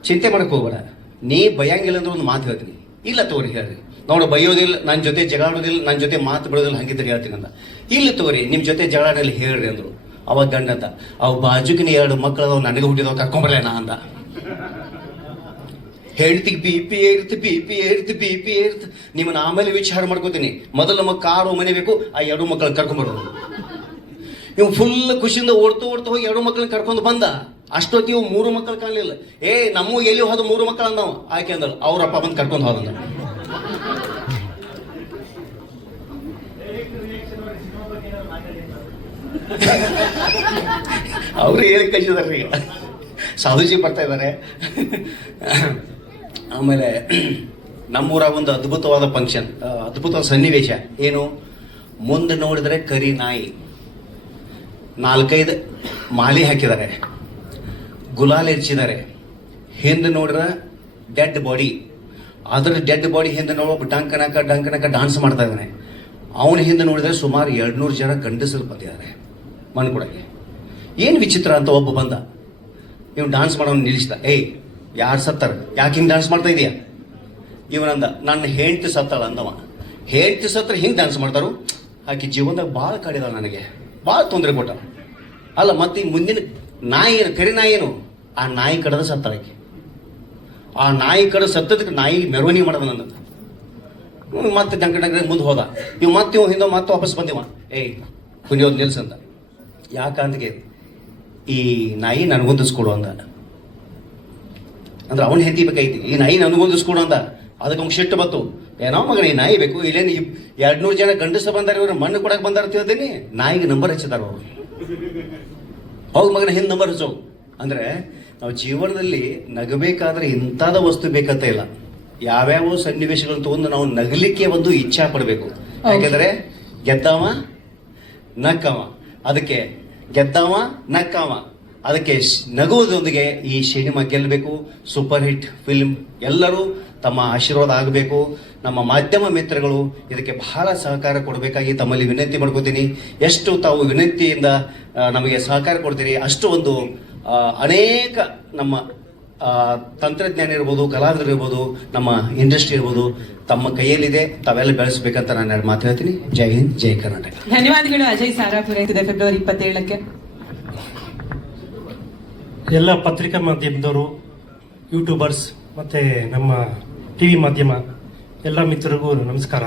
ಚಿಂತೆ ಮಾಡಕ್ಕೆ ಹೋಗ್ಬೇಡ, ನೀ ಬೈಯಂಗಿಲ್ಲ ಅಂದ್ರೆ ಒಂದು ಮಾತು ಹೇಳ್ತೀನಿ. ಇಲ್ಲ ತಗೋರಿ ಹೇಳ್ರಿ, ನೋಡು ಬೈಯೋದಿಲ್ಲ, ನನ್ನ ಜೊತೆ ಜಗಳಾಡೋದಿಲ್ಲ, ನನ್ನ ಜೊತೆ ಮಾತು ಬಿಡೋದಿಲ್ಲ, ಹಂಗಿದ್ರೆ ಹೇಳ್ತೀನಿ ಅಂತ. ಇಲ್ಲಿ ತಗೋರಿ ನಿಮ್ಮ ಜೊತೆ ಜಗಳಾಡಲಿ ಹೇಳ್ರಿ ಅಂದರು. ಅವಾಗ ಗಂಡ ಅಂತ, ಅವು ಬಾಜುಕಿನ 2 ಮಕ್ಕಳು ನನಗೆ ಹುಟ್ಟಿದವ ಕರ್ಕೊಂಬರ್ಲೇನಾ ಅಂದ. ಹೇಳ್ತಿಗೆ ಬಿ ಪಿ ಏರ್ತು ನಿಮ್ಮನ್ನ ಆಮೇಲೆ ವಿಚಾರ ಮಾಡ್ಕೋತೀನಿ. ಮೊದಲು ನಮಗೆ ಕಾರು ಮನೆ ಬೇಕು, ಆ 2 ಮಕ್ಕಳನ್ನ ಕರ್ಕೊಂಡ್ಬರೋದು. ಇವ್ ಫುಲ್ ಖುಷಿಯಿಂದ ಓಡ್ತು ಹೋಗಿ 2 ಮಕ್ಕಳನ್ನ ಕರ್ಕೊಂಡು ಬಂದ. ಅಷ್ಟೊತ್ತಿ ಇವು 3 ಮಕ್ಕಳು ಕಾಣಲಿಲ್ಲ. ನಮ್ಮ ಎಲ್ಲಿ ಹೋದ 3 ಮಕ್ಕಳು ಅಂದವ. ಆಕೆ ಅಂದಳು ಅವ್ರಪ್ಪ ಬಂದು ಕರ್ಕೊಂಡು ಹೋದಂದ. ಅವರು ಹೇಳಿ ಕಳಿಸಿದಾರೆ. ಈಗ ಸಾಧುಜಿ ಬರ್ತಾ ಇದ್ದಾರೆ. ಆಮೇಲೆ ನಮ್ಮೂರಾಗ ಒಂದು ಅದ್ಭುತವಾದ ಫಂಕ್ಷನ್, ಅದ್ಭುತವಾದ ಸನ್ನಿವೇಶ. ಏನು, ಮುಂದೆ ನೋಡಿದರೆ ಕರಿ ನಾಯಿ 4-5 ಮಾಲಿ ಹಾಕಿದ್ದಾರೆ, ಗುಲಾಲ್ ಹೆಚ್ಚಿದ್ದಾರೆ. ಹಿಂದೆ ನೋಡಿದ್ರೆ ಡೆಡ್ ಬಾಡಿ, ಅದರ ಡೆಡ್ ಬಾಡಿ ಹಿಂದೆ ನೋಡೋ ಡಂಕನಕ ಡಾನ್ಸ್ ಮಾಡ್ತಾ ಇದ್ದಾನೆ. ಅವನ ಹಿಂದೆ ನೋಡಿದರೆ ಸುಮಾರು 200 ಜನ ಗಂಡಸರು ಬಂದಿದ್ದಾರೆ ಮಣ್ಣು ಕೊಡಕ್ಕೆ. ಏನು ವಿಚಿತ್ರ ಅಂತ ಒಬ್ಬ ಬಂದ, ಇವ್ನು ಡಾನ್ಸ್ ಮಾಡೋನು ನಿಲ್ಲಿಸ್ದ. ಯಾರು ಸತ್ತಾರ, ಯಾಕೆ ಹಿಂಗೆ ಡಾನ್ಸ್ ಮಾಡ್ತಾ ಇದೀಯ? ಇವನಂದ, ನನ್ನ ಹೆಂಡತಿ ಸತ್ತಾಳ ಅಂದವ. ಹೆಂಡತಿ ಸತ್ತರೆ ಹಿಂಗೆ ಡಾನ್ಸ್ ಮಾಡ್ತಾರು? ಆಕೆ ಜೀವನದಾಗ ಭಾಳ ಕಾಡಿದಾಳ, ನನಗೆ ಭಾಳ ತೊಂದರೆ ಕೊಟ್ಟ. ಅಲ್ಲ ಮತ್ತೆ ಮುಂದಿನ ನಾಯಿ ಏನು, ಕರಿ ನಾಯಿ ಏನು, ಆ ನಾಯಿ ಕಡದ ಸತ್ತಾಳಕ್ಕೆ. ಆ ನಾಯಿ ಕಡ ಸತ್ತದಕ್ಕೆ ನಾಯಿ ಮೆರವಣಿಗೆ ಮಾಡೋದ ನನ್ನ. ಮತ್ತೆ ಡಂಕ ಮುಂದೆ ಹೋದ. ಇವ್ ಮತ್ತೆ ಹಿಂದೆ ಮತ್ತೆ ವಾಪಸ್ ಬಂದಿವ. ಕುನಿಯೋದು ನಿಲ್ಸಂತ. ಯಾಕಂದ್ರೆ ಈ ನಾಯಿ ನನಗೊಂದಿಸ್ಕೊಡು ಅಂದ. ಅಂದ್ರೆ ಅವನ ಹೆಂಡತಿ ಬೇಕಾಯ್ತಿ, ಈ ನಾಯಿ ನನಗೊಂದಿಸ್ಕೊಡು ಅಂದ. ಅದಕ್ಕೆ ಅವ್ನು ಸಿಟ್ಟು ಬತ್ತು. ಏನೋ ಮಗನ ಈ ನಾಯಿ ಬೇಕು, ಇಲ್ಲೇನು 200 ಜನ ಗಂಡಸ ಬಂದಾರ, ಇವ್ರು ಮಣ್ಣು ಕೊಡಕ್ಕೆ ಬಂದಾರ ತಿಳ್ದೇನಿ. ನಾಯಿಗೆ ನಂಬರ್ ಹಚ್ಚಿದಾರ ಅವರು. ಹೋಗಿ ಮಗನ ಹಿಂದೆ ನಂಬರ್ ಹಚ್ಚೋ. ಅಂದ್ರೆ ನಾವು ಜೀವನದಲ್ಲಿ ನಗಬೇಕಾದ್ರೆ ಇಂಥದ ವಸ್ತು ಬೇಕಂತ ಇಲ್ಲ. ಯಾವ್ಯಾವ ಸನ್ನಿವೇಶಗಳನ್ನು ತಗೊಂಡು ನಾವು ನಗಲಿಕ್ಕೆ ಒಂದು ಇಚ್ಛಾ ಪಡಬೇಕು. ಯಾಕಂದ್ರೆ ಗೆದ್ದವ ನಕ್ಕವ, ಅದಕ್ಕೆ ಗೆದ್ದವ ನಕ್ಕವ, ಅದಕ್ಕೆ ನಗುವುದೊಂದಿಗೆ ಈ ಸಿನಿಮಾ ಗೆಲ್ಲಬೇಕು. Super hit film. ಎಲ್ಲರೂ ತಮ್ಮ ಆಶೀರ್ವಾದ ಆಗಬೇಕು. ನಮ್ಮ ಮಾಧ್ಯಮ ಮಿತ್ರಗಳು ಇದಕ್ಕೆ ಬಹಳ ಸಹಕಾರ ಕೊಡಬೇಕಾಗಿ ತಮ್ಮಲ್ಲಿ ವಿನಂತಿ ಮಾಡ್ಕೋತೀನಿ. ಎಷ್ಟು ತಾವು ವಿನಂತಿಯಿಂದ ನಮಗೆ ಸಹಕಾರ ಕೊಡ್ತೀರಿ, ಅಷ್ಟು ಒಂದು ಅನೇಕ ನಮ್ಮ ತಂತ್ರಜ್ಞಾನ ಇರ್ಬೋದು, ಕಲಾವಿದರು ಇರ್ಬೋದು, ನಮ್ಮ ಇಂಡಸ್ಟ್ರಿ ಇರ್ಬೋದು, ತಮ್ಮ ಕೈಯಲ್ಲಿದೆ. ತಾವೆಲ್ಲ ಬೆಳೆಸಬೇಕಂತ ನಾನು 2 ಮಾತು ಹೇಳ್ತೀನಿ. ಜೈ ಹಿಂದ್, ಜೈ ಕರ್ನಾಟಕ. ಧನ್ಯವಾದಗಳು ಅಜಯ್ ಸಾರಾಪುರ. ಇದೆ ಫೆಬ್ರವರಿ 27ಕ್ಕೆ. ಎಲ್ಲ ಪತ್ರಿಕಾ ಮಾಧ್ಯಮದವರು, ಯೂಟ್ಯೂಬರ್ಸ್ ಮತ್ತು ನಮ್ಮ TV ಮಾಧ್ಯಮ ಎಲ್ಲ ಮಿತ್ರರಿಗೂ ನಮಸ್ಕಾರ.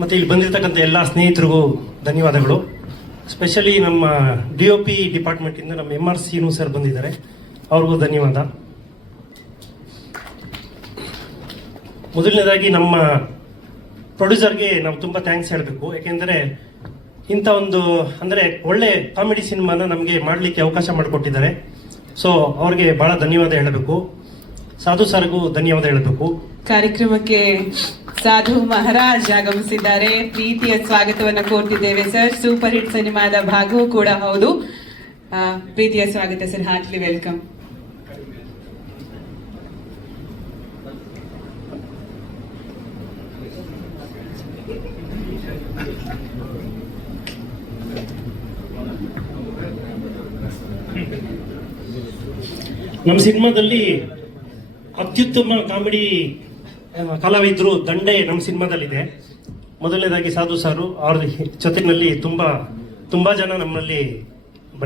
ಮತ್ತು ಇಲ್ಲಿ ಬಂದಿರತಕ್ಕಂಥ ಎಲ್ಲ ಸ್ನೇಹಿತರಿಗೂ ಧನ್ಯವಾದಗಳು. ಸ್ಪೆಷಲಿ ನಮ್ಮ DOP ಡಿಪಾರ್ಟ್ಮೆಂಟಿಂದ ನಮ್ಮ MR ಸೀನು ಸರ್ ಬಂದಿದ್ದಾರೆ, ಅವ್ರಿಗೂ ಧನ್ಯವಾದ. ಮೊದಲನೇದಾಗಿ ನಮ್ಮ ಪ್ರೊಡ್ಯೂಸರ್ಗೆ ನಾವು ತುಂಬ ಥ್ಯಾಂಕ್ಸ್ ಹೇಳಬೇಕು. ಯಾಕೆಂದರೆ ಇಂಥ ಒಂದು ಅಂದರೆ ಒಳ್ಳೆ ಕಾಮಿಡಿ ಸಿನಿಮಾನ ನಮಗೆ ಮಾಡಲಿಕ್ಕೆ ಅವಕಾಶ ಮಾಡಿಕೊಟ್ಟಿದ್ದಾರೆ. ಸೊ ಅವ್ರಿಗೆ ಭಾಳ ಧನ್ಯವಾದ ಹೇಳಬೇಕು. ಸಾಧು ಸರ್ಗೂ ಧನ್ಯವಾದ ಹೇಳಬೇಕು. ಕಾರ್ಯಕ್ರಮಕ್ಕೆ ಸಾಧು ಮಹಾರಾಜ್ ಆಗಮಿಸಿದ್ದಾರೆ. ಪ್ರೀತಿಯ ಸ್ವಾಗತವನ್ನು ಕೋರ್ತಿದ್ದೇವೆ ಸರ್. ಸೂಪರ್ ಹಿಟ್ ಸಿನಿಮಾದ ಭಾಗವೂ ಕೂಡ ಹೌದು. ಪ್ರೀತಿಯ ಸ್ವಾಗತ ಸರ್. Heartly welcome. ನಮ್ಮ ಸಿನಿಮಾದಲ್ಲಿ ಅತ್ಯುತ್ತಮ ಕಾಮಿಡಿ ಕಲಾವಿದರು ದಂಡೆ ನಮ್ಮ ಸಿನಿಮಾದಲ್ಲಿದೆ. ಮೊದಲನೇದಾಗಿ ಸಾಧು ಸಾರು ಅವ್ರ ಜೊತೆಯಲ್ಲಿ ತುಂಬ ಜನ ನಮ್ಮಲ್ಲಿ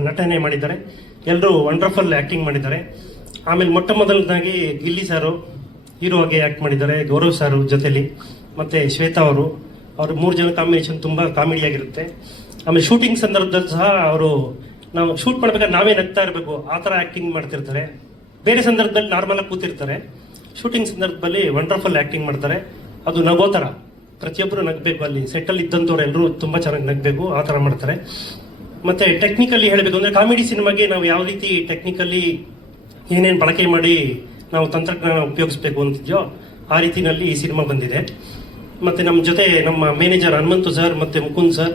ನಟನೆ ಮಾಡಿದ್ದಾರೆ. ಎಲ್ಲರೂ ವಂಡರ್ಫುಲ್ ಆ್ಯಕ್ಟಿಂಗ್ ಮಾಡಿದ್ದಾರೆ. ಆಮೇಲೆ ಮೊಟ್ಟ ಮೊದಲನೇದಾಗಿ ಗಿಲ್ಲಿ ಸಾರು ಹೀರೋ ಆಗಿ ಆ್ಯಕ್ಟ್ ಮಾಡಿದ್ದಾರೆ, ಗೌರವ್ ಸಾರು ಜೊತೆಲಿ, ಮತ್ತು ಶ್ವೇತಾ ಅವರು 3 ಜನ ಕಾಂಬಿನೇಷನ್ ತುಂಬ ಕಾಮಿಡಿಯಾಗಿರುತ್ತೆ. ಆಮೇಲೆ ಶೂಟಿಂಗ್ ಸಂದರ್ಭದಲ್ಲಿ ಸಹ ನಾವು ಶೂಟ್ ಮಾಡ್ಬೇಕಾದ್ರೆ ನಾವೇ ನಗ್ತಾ ಇರಬೇಕು, ಆ ಥರ ಆ್ಯಕ್ಟಿಂಗ್ ಮಾಡ್ತಿರ್ತಾರೆ. ಬೇರೆ ಸಂದರ್ಭದಲ್ಲಿ ನಾರ್ಮಲಾಗಿ ಕೂತಿರ್ತಾರೆ. ಶೂಟಿಂಗ್ ಸಂದರ್ಭದಲ್ಲಿ ವಂಡರ್ಫುಲ್ ಆ್ಯಕ್ಟಿಂಗ್ ಮಾಡ್ತಾರೆ. ಅದು ನಗೋ ಥರ, ಪ್ರತಿಯೊಬ್ಬರು ನಗಬೇಕು. ಅಲ್ಲಿ ಸೆಟ್ಟಲ್ಲಿ ಇದ್ದಂಥವ್ರು ಎಲ್ಲರೂ ತುಂಬ ಚೆನ್ನಾಗಿ ನಗಬೇಕು, ಆ ಥರ ಮಾಡ್ತಾರೆ. ಮತ್ತು ಟೆಕ್ನಿಕಲಿ ಹೇಳಬೇಕು ಅಂದರೆ ಕಾಮಿಡಿ ಸಿನಿಮಾಗೆ ನಾವು ಯಾವ ರೀತಿ ಟೆಕ್ನಿಕಲಿ ಏನೇನು ಬಳಕೆ ಮಾಡಿ ನಾವು ತಂತ್ರಜ್ಞಾನ ಉಪಯೋಗಿಸ್ಬೇಕು ಅಂತಿದ್ಯೋ ಆ ರೀತಿಯಲ್ಲಿ ಈ ಸಿನಿಮಾ ಬಂದಿದೆ. ಮತ್ತು ನಮ್ಮ ಜೊತೆ ನಮ್ಮ ಮ್ಯಾನೇಜರ್ ಹನುಮಂತು ಸರ್ ಮತ್ತು ಮುಕುಂದ್ ಸರ್,